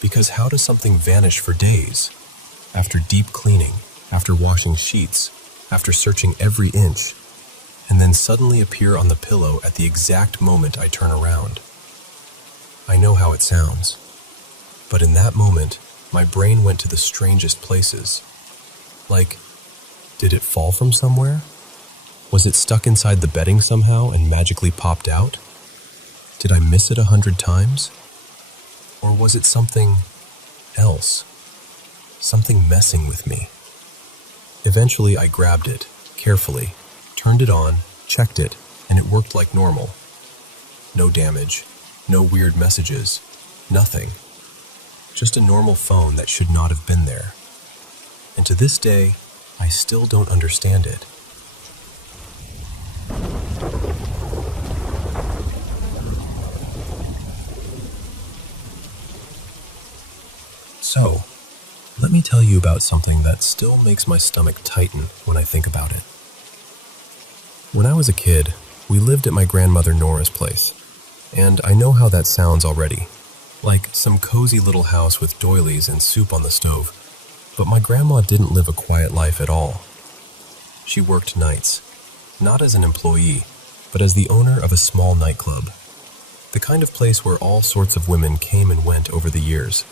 Because how does something vanish for days? After deep cleaning, after washing sheets, after searching every inch, and then suddenly appear on the pillow at the exact moment I turn around? I know how it sounds, but in that moment, my brain went to the strangest places. Like, did it fall from somewhere? Was it stuck inside the bedding somehow and magically popped out? Did I miss it 100 times? Or was it something else? Something messing with me? Eventually, I grabbed it, carefully, turned it on, checked it, and it worked like normal. No damage, no weird messages, nothing. Just a normal phone that should not have been there. And to this day, I still don't understand it. So, let me tell you about something that still makes my stomach tighten when I think about it. When I was a kid, we lived at my grandmother Nora's place, and I know how that sounds already, like some cozy little house with doilies and soup on the stove, but my grandma didn't live a quiet life at all. She worked nights, not as an employee, but as the owner of a small nightclub, the kind of place where all sorts of women came and went over the years.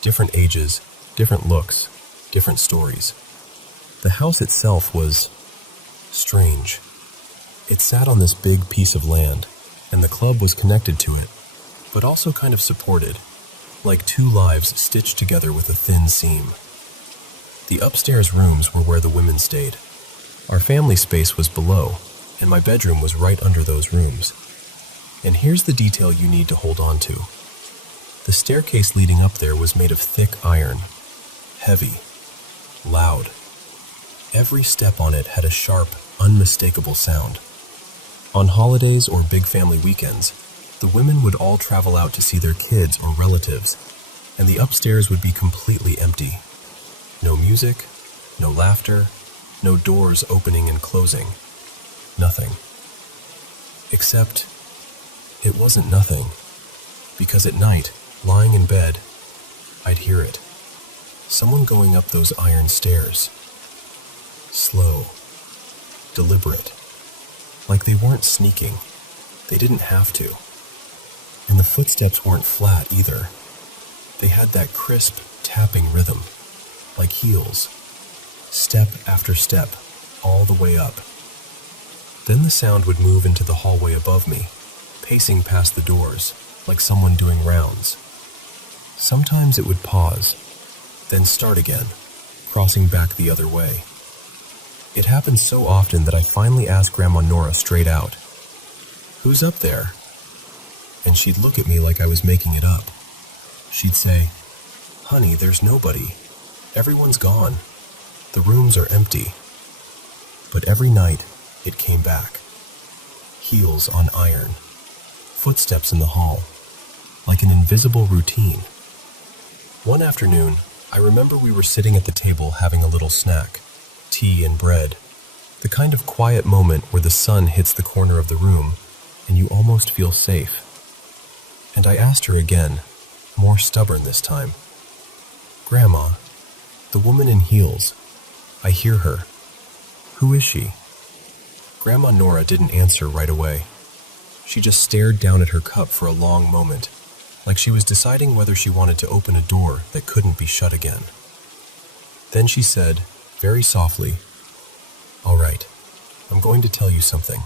Different ages, different looks, different stories. The house itself was strange. It sat on this big piece of land, and the club was connected to it, but also kind of supported, like two lives stitched together with a thin seam. The upstairs rooms were where the women stayed. Our family space was below, and my bedroom was right under those rooms. And here's the detail you need to hold on to. The staircase leading up there was made of thick iron, heavy, loud. Every step on it had a sharp, unmistakable sound. On holidays or big family weekends, the women would all travel out to see their kids or relatives, and the upstairs would be completely empty. No music, no laughter, no doors opening and closing. Nothing. Except, it wasn't nothing, because at night, lying in bed, I'd hear it. Someone going up those iron stairs. Slow, deliberate. Like they weren't sneaking. They didn't have to. And the footsteps weren't flat either. They had that crisp, tapping rhythm, like heels, step after step, all the way up. Then the sound would move into the hallway above me, pacing past the doors, like someone doing rounds. Sometimes it would pause, then start again, crossing back the other way. It happened so often that I finally asked Grandma Nora straight out, "Who's up there?" And she'd look at me like I was making it up. She'd say, "Honey, there's nobody. Everyone's gone. The rooms are empty." But every night, it came back. Heels on iron. Footsteps in the hall. Like an invisible routine. One afternoon, I remember we were sitting at the table having a little snack. Tea and bread. The kind of quiet moment where the sun hits the corner of the room and you almost feel safe. And I asked her again, more stubborn this time. "Grandma, the woman in heels, I hear her. Who is she?" Grandma Nora didn't answer right away. She just stared down at her cup for a long moment, like she was deciding whether she wanted to open a door that couldn't be shut again. Then she said, very softly, "All right, I'm going to tell you something,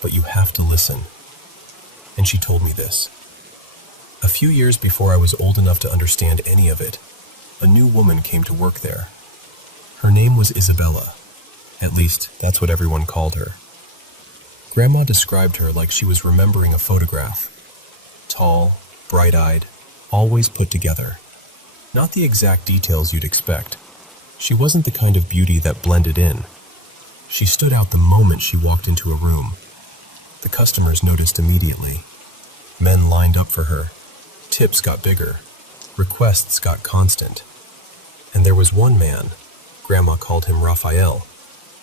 but you have to listen." And she told me this. A few years before I was old enough to understand any of it, a new woman came to work there. Her name was Isabella. At least, that's what everyone called her. Grandma described her like she was remembering a photograph. Tall, bright-eyed, always put together. Not the exact details you'd expect. She wasn't the kind of beauty that blended in. She stood out the moment she walked into a room. The customers noticed immediately. Men lined up for her. Tips got bigger. Requests got constant. And there was one man, Grandma called him Raphael,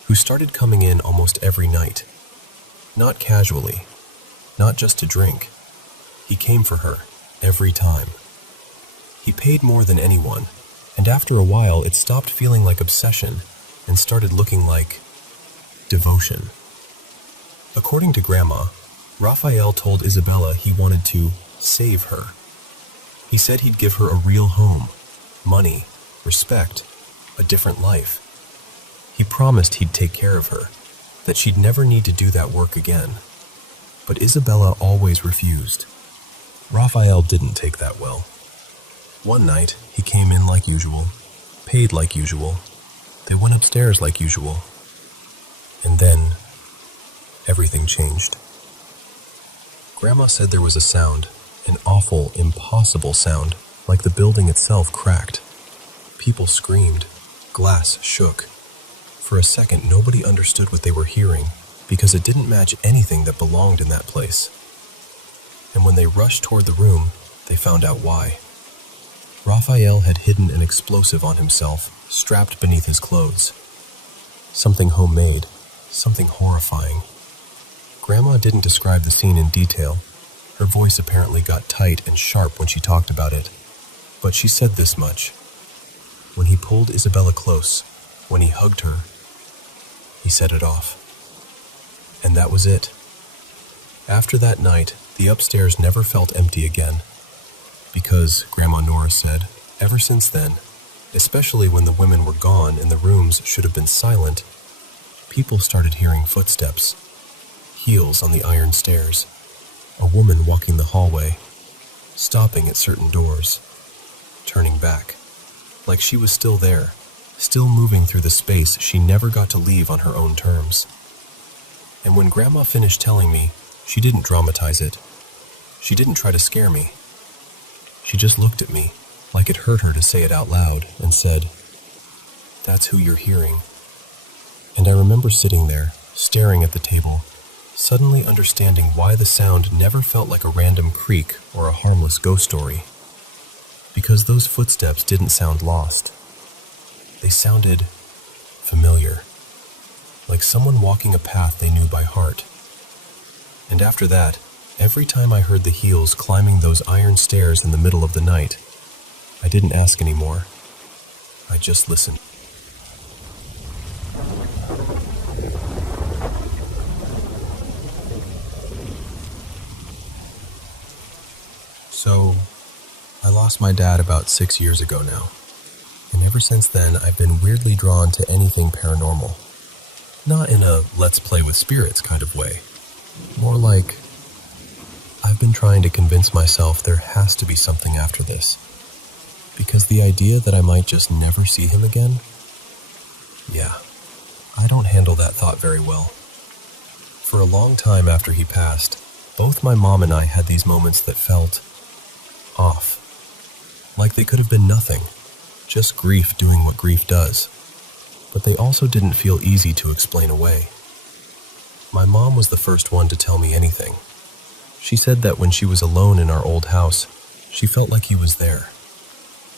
who started coming in almost every night. Not casually, not just to drink. He came for her, every time. He paid more than anyone, and after a while it stopped feeling like obsession and started looking like devotion. According to Grandma, Raphael told Isabella he wanted to save her. He said he'd give her a real home, money, respect, a different life. He promised he'd take care of her, that she'd never need to do that work again. But Isabella always refused. Raphael didn't take that well. One night, he came in like usual, paid like usual. They went upstairs like usual. And then, everything changed. Grandma said there was a sound, an awful, impossible sound, like the building itself cracked. People screamed. Glass shook. For a second, nobody understood what they were hearing, because it didn't match anything that belonged in that place. And when they rushed toward the room, they found out why. Raphael had hidden an explosive on himself, strapped beneath his clothes. Something homemade, something horrifying. Grandma didn't describe the scene in detail. Her voice apparently got tight and sharp when she talked about it. But she said this much. When he pulled Isabella close, when he hugged her, he set it off. And that was it. After that night, the upstairs never felt empty again. Because, Grandma Nora said, ever since then, especially when the women were gone and the rooms should have been silent, people started hearing footsteps, heels on the iron stairs, a woman walking the hallway, stopping at certain doors, turning back, like she was still there, still moving through the space she never got to leave on her own terms. And when Grandma finished telling me, she didn't dramatize it. She didn't try to scare me. She just looked at me, like it hurt her to say it out loud, and said, "That's who you're hearing." And I remember sitting there, staring at the table, suddenly understanding why the sound never felt like a random creak or a harmless ghost story. Because those footsteps didn't sound lost. They sounded familiar, like someone walking a path they knew by heart. And after that, every time I heard the heels climbing those iron stairs in the middle of the night, I didn't ask anymore. I just listened. lost my dad about 6 years ago now, and ever since then I've been weirdly drawn to anything paranormal. Not in a let's play with spirits kind of way. More like, I've been trying to convince myself there has to be something after this. Because the idea that I might just never see him again? Yeah, I don't handle that thought very well. For a long time after he passed, both my mom and I had these moments that felt off. Like they could have been nothing, just grief doing what grief does. But they also didn't feel easy to explain away. My mom was the first one to tell me anything. She said that when she was alone in our old house, she felt like he was there.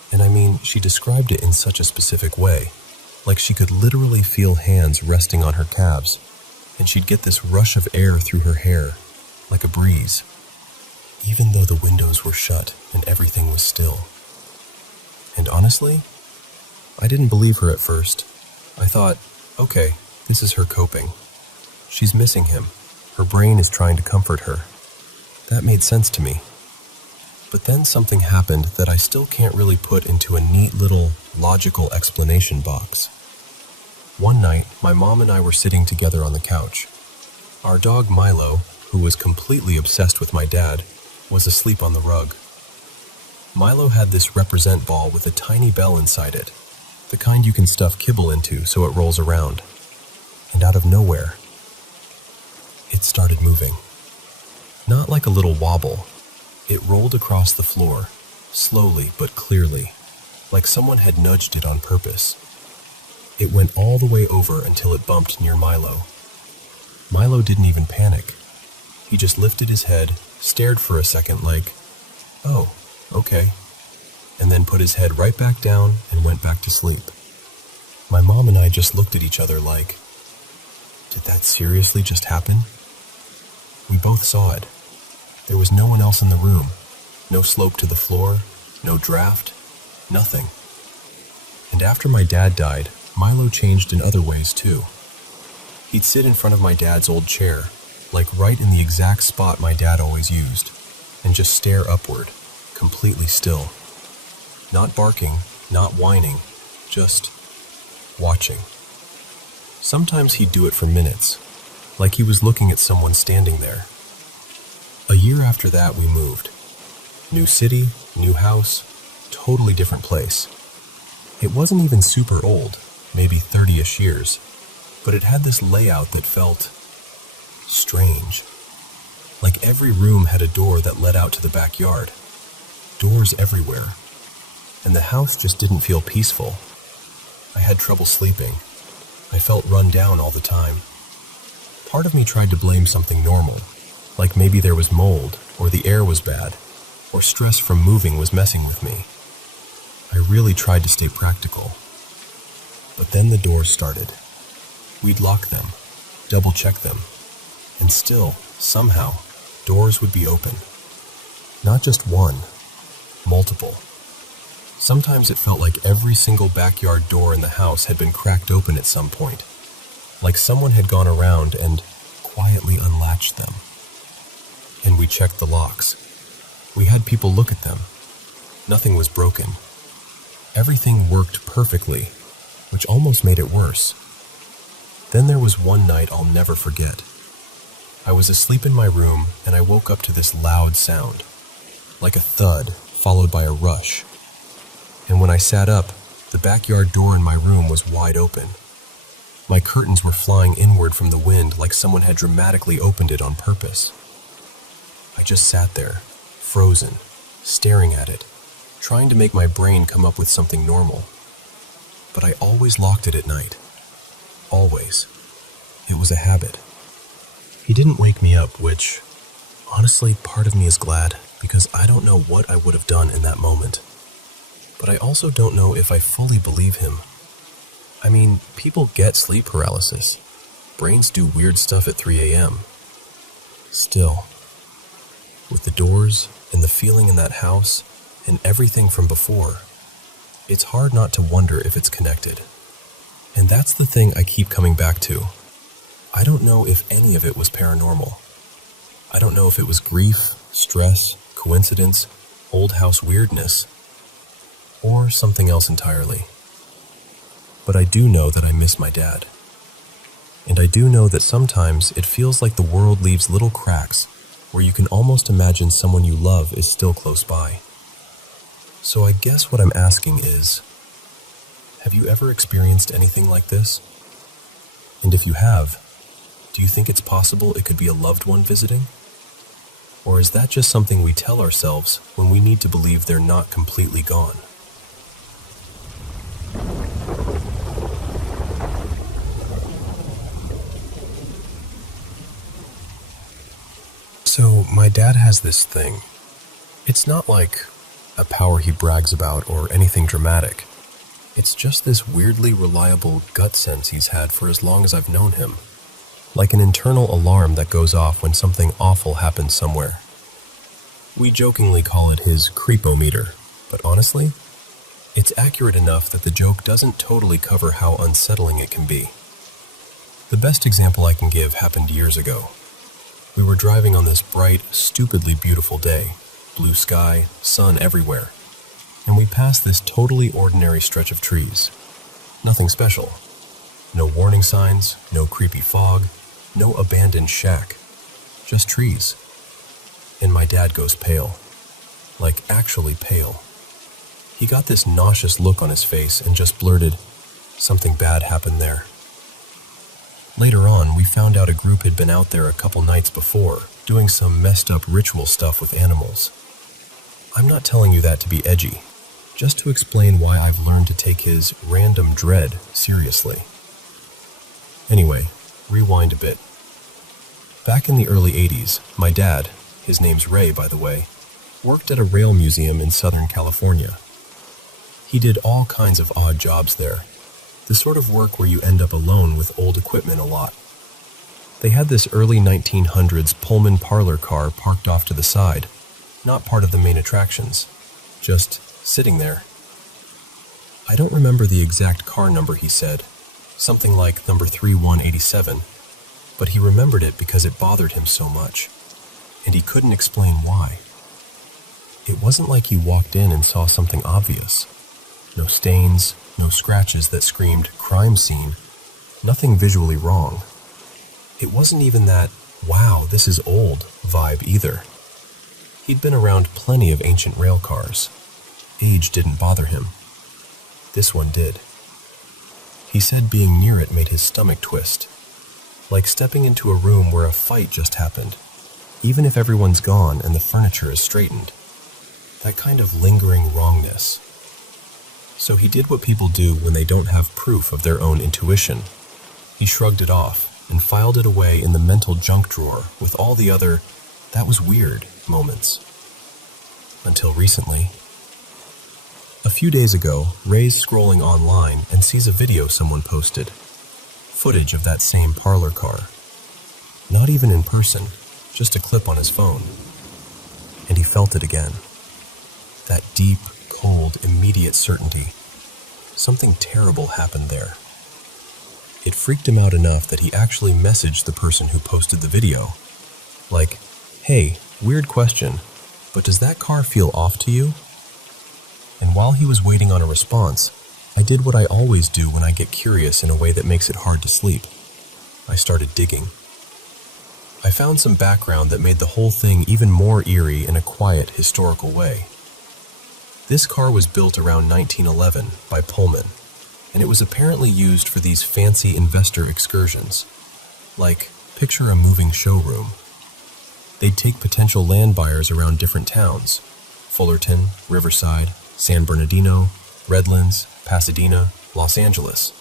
And I mean, she described it in such a specific way, like she could literally feel hands resting on her calves, and she'd get this rush of air through her hair, like a breeze, even though the windows were shut and everything was still. And honestly, I didn't believe her at first. I thought, okay, this is her coping. She's missing him. Her brain is trying to comfort her. That made sense to me. But then something happened that I still can't really put into a neat little logical explanation box. One night, my mom and I were sitting together on the couch. Our dog Milo, who was completely obsessed with my dad, was asleep on the rug. Milo had this represent ball with a tiny bell inside it, the kind you can stuff kibble into so it rolls around. And out of nowhere, it started moving. Not like a little wobble. It rolled across the floor, slowly but clearly, like someone had nudged it on purpose. It went all the way over until it bumped near Milo. Milo didn't even panic. He just lifted his head, stared for a second like, oh, okay, and then put his head right back down and went back to sleep. My mom and I just looked at each other like, did that seriously just happen? We both saw it. There was no one else in the room. No slope to the floor, no draft, nothing. And after my dad died, Milo changed in other ways too. He'd sit in front of my dad's old chair, like right in the exact spot my dad always used, and just stare upward, completely still. Not barking, not whining, just watching. Sometimes he'd do it for minutes, like he was looking at someone standing there. A year after that, we moved. New city, new house, totally different place. It wasn't even super old, maybe 30-ish years, but it had this layout that felt strange. Like every room had a door that led out to the backyard. Doors everywhere. And the house just didn't feel peaceful. I had trouble sleeping. I felt run down all the time. Part of me tried to blame something normal, like maybe there was mold, or the air was bad, or stress from moving was messing with me. I really tried to stay practical. But then the doors started. We'd lock them, double-check them, and still, somehow, doors would be open. Not just one, multiple. Sometimes it felt like every single backyard door in the house had been cracked open at some point, like someone had gone around and quietly unlatched them. And we checked the locks. We had people look at them. Nothing was broken. Everything worked perfectly, which almost made it worse. Then there was one night I'll never forget. I was asleep in my room and I woke up to this loud sound, like a thud followed by a rush. And when I sat up, the backyard door in my room was wide open. My curtains were flying inward from the wind like someone had dramatically opened it on purpose. I just sat there, frozen, staring at it, trying to make my brain come up with something normal. But I always locked it at night. Always. It was a habit. He didn't wake me up, which, honestly, part of me is glad, because I don't know what I would have done in that moment. But I also don't know if I fully believe him. I mean, people get sleep paralysis. Brains do weird stuff at 3 a.m. Still, with the doors and the feeling in that house and everything from before, it's hard not to wonder if it's connected. And that's the thing I keep coming back to. I don't know if any of it was paranormal. I don't know if it was grief, stress, coincidence, old house weirdness, or something else entirely. But I do know that I miss my dad. And I do know that sometimes it feels like the world leaves little cracks where you can almost imagine someone you love is still close by. So I guess what I'm asking is, have you ever experienced anything like this? And if you have, do you think it's possible it could be a loved one visiting? Or is that just something we tell ourselves when we need to believe they're not completely gone? So, my dad has this thing. It's not like a power he brags about or anything dramatic. It's just this weirdly reliable gut sense he's had for as long as I've known him. Like an internal alarm that goes off when something awful happens somewhere. We jokingly call it his creepometer, but honestly, it's accurate enough that the joke doesn't totally cover how unsettling it can be. The best example I can give happened years ago. We were driving on this bright, stupidly beautiful day, blue sky, sun everywhere, and we passed this totally ordinary stretch of trees. Nothing special. No warning signs, no creepy fog, no abandoned shack, just trees. And my dad goes pale, like actually pale. He got this nauseous look on his face and just blurted, "Something bad happened there." Later on, we found out a group had been out there a couple nights before, doing some messed up ritual stuff with animals. I'm not telling you that to be edgy, just to explain why I've learned to take his random dread seriously. Anyway, rewind a bit. Back in the early 80s, my dad, his name's Ray by the way, worked at a rail museum in Southern California. He did all kinds of odd jobs there, the sort of work where you end up alone with old equipment a lot. They had this early 1900s Pullman parlor car parked off to the side, not part of the main attractions, just sitting there. I don't remember the exact car number he said, something like number 3187, but he remembered it because it bothered him so much, and he couldn't explain why. It wasn't like he walked in and saw something obvious. No stains, no scratches that screamed crime scene, nothing visually wrong. It wasn't even that, "Wow, this is old" vibe either. He'd been around plenty of ancient rail cars. Age didn't bother him. This one did. He said being near it made his stomach twist, like stepping into a room where a fight just happened, even if everyone's gone and the furniture is straightened. That kind of lingering wrongness. So he did what people do when they don't have proof of their own intuition. He shrugged it off and filed it away in the mental junk drawer with all the other "that was weird" moments. Until recently. A few days ago, Ray's scrolling online and sees a video someone posted. Footage of that same parlor car. Not even in person, just a clip on his phone. And he felt it again. That deep, cold, immediate certainty. Something terrible happened there. It freaked him out enough that he actually messaged the person who posted the video. Like, "Hey, weird question, but does that car feel off to you?" And while he was waiting on a response, I did what I always do when I get curious in a way that makes it hard to sleep. I started digging. I found some background that made the whole thing even more eerie in a quiet, historical way. This car was built around 1911 by Pullman, and it was apparently used for these fancy investor excursions. Like, picture a moving showroom. They'd take potential land buyers around different towns: Fullerton, Riverside, San Bernardino, Redlands, Pasadena, Los Angeles,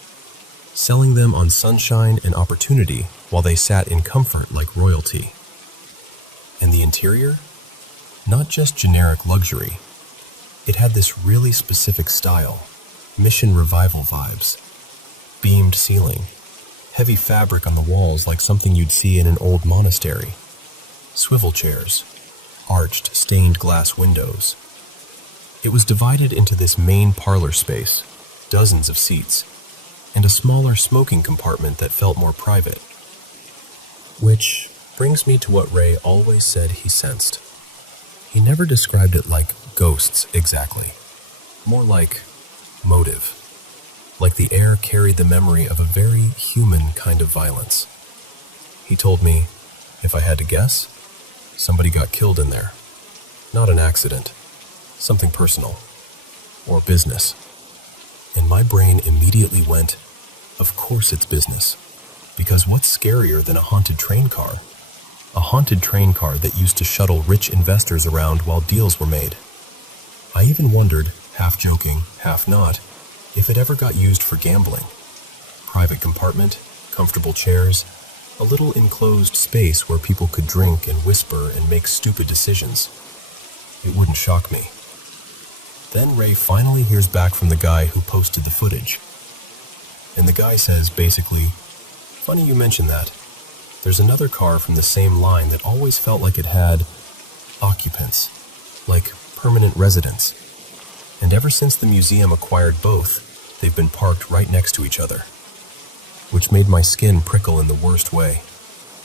selling them on sunshine and opportunity while they sat in comfort like royalty. And the interior? Not just generic luxury. It had this really specific style, Mission Revival vibes. Beamed ceiling, heavy fabric on the walls like something you'd see in an old monastery. Swivel chairs, arched stained glass windows. It was divided into this main parlor space, dozens of seats, and a smaller smoking compartment that felt more private. Which brings me to what Ray always said he sensed. He never described it like ghosts exactly, More like motive. Like the air carried the memory of a very human kind of violence. He told me, if I had to guess, somebody got killed in there. Not an accident, something personal, or business. And my brain immediately went, of course it's business. Because what's scarier than a haunted train car? A haunted train car that used to shuttle rich investors around while deals were made. I even wondered, half joking, half not, if it ever got used for gambling. Private compartment, comfortable chairs, a little enclosed space where people could drink and whisper and make stupid decisions. It wouldn't shock me. Then Ray finally hears back from the guy who posted the footage. And the guy says, basically, funny you mention that. There's another car from the same line that always felt like it had occupants, like permanent residents. And ever since the museum acquired both, they've been parked right next to each other. Which made my skin prickle in the worst way.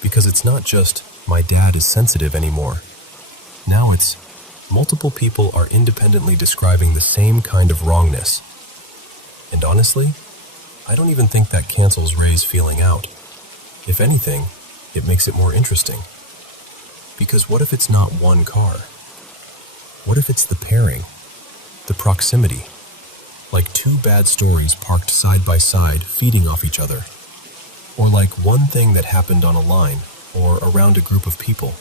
Because it's not just, my dad is sensitive anymore. Now it's, multiple people are independently describing the same kind of wrongness. And honestly, I don't even think that cancels Ray's feeling out. If anything, it makes it more interesting. Because what if it's not one car? What if it's the pairing, the proximity? Like two bad stories parked side by side, feeding off each other. Or like one thing that happened on a line, or around a group of people,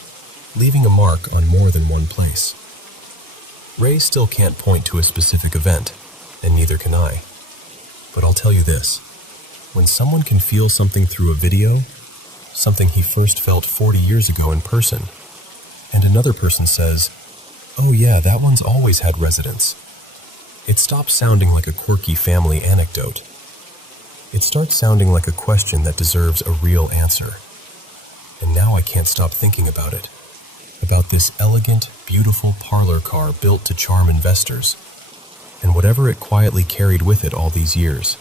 leaving a mark on more than one place. Ray still can't point to a specific event, and neither can I. But I'll tell you this. When someone can feel something through a video, something he first felt 40 years ago in person, and another person says, oh yeah, that one's always had residents, it stops sounding like a quirky family anecdote. It starts sounding like a question that deserves a real answer. And now I can't stop thinking about it. About this elegant, beautiful parlor car built to charm investors, and whatever it quietly carried with it all these years.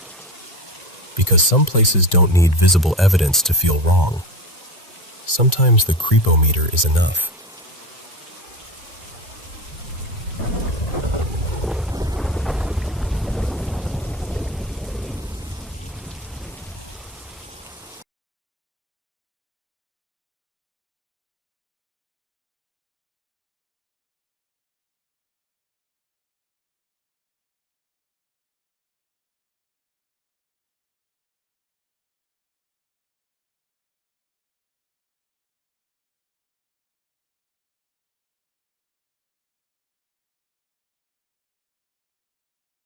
Because some places don't need visible evidence to feel wrong. Sometimes the creepometer is enough.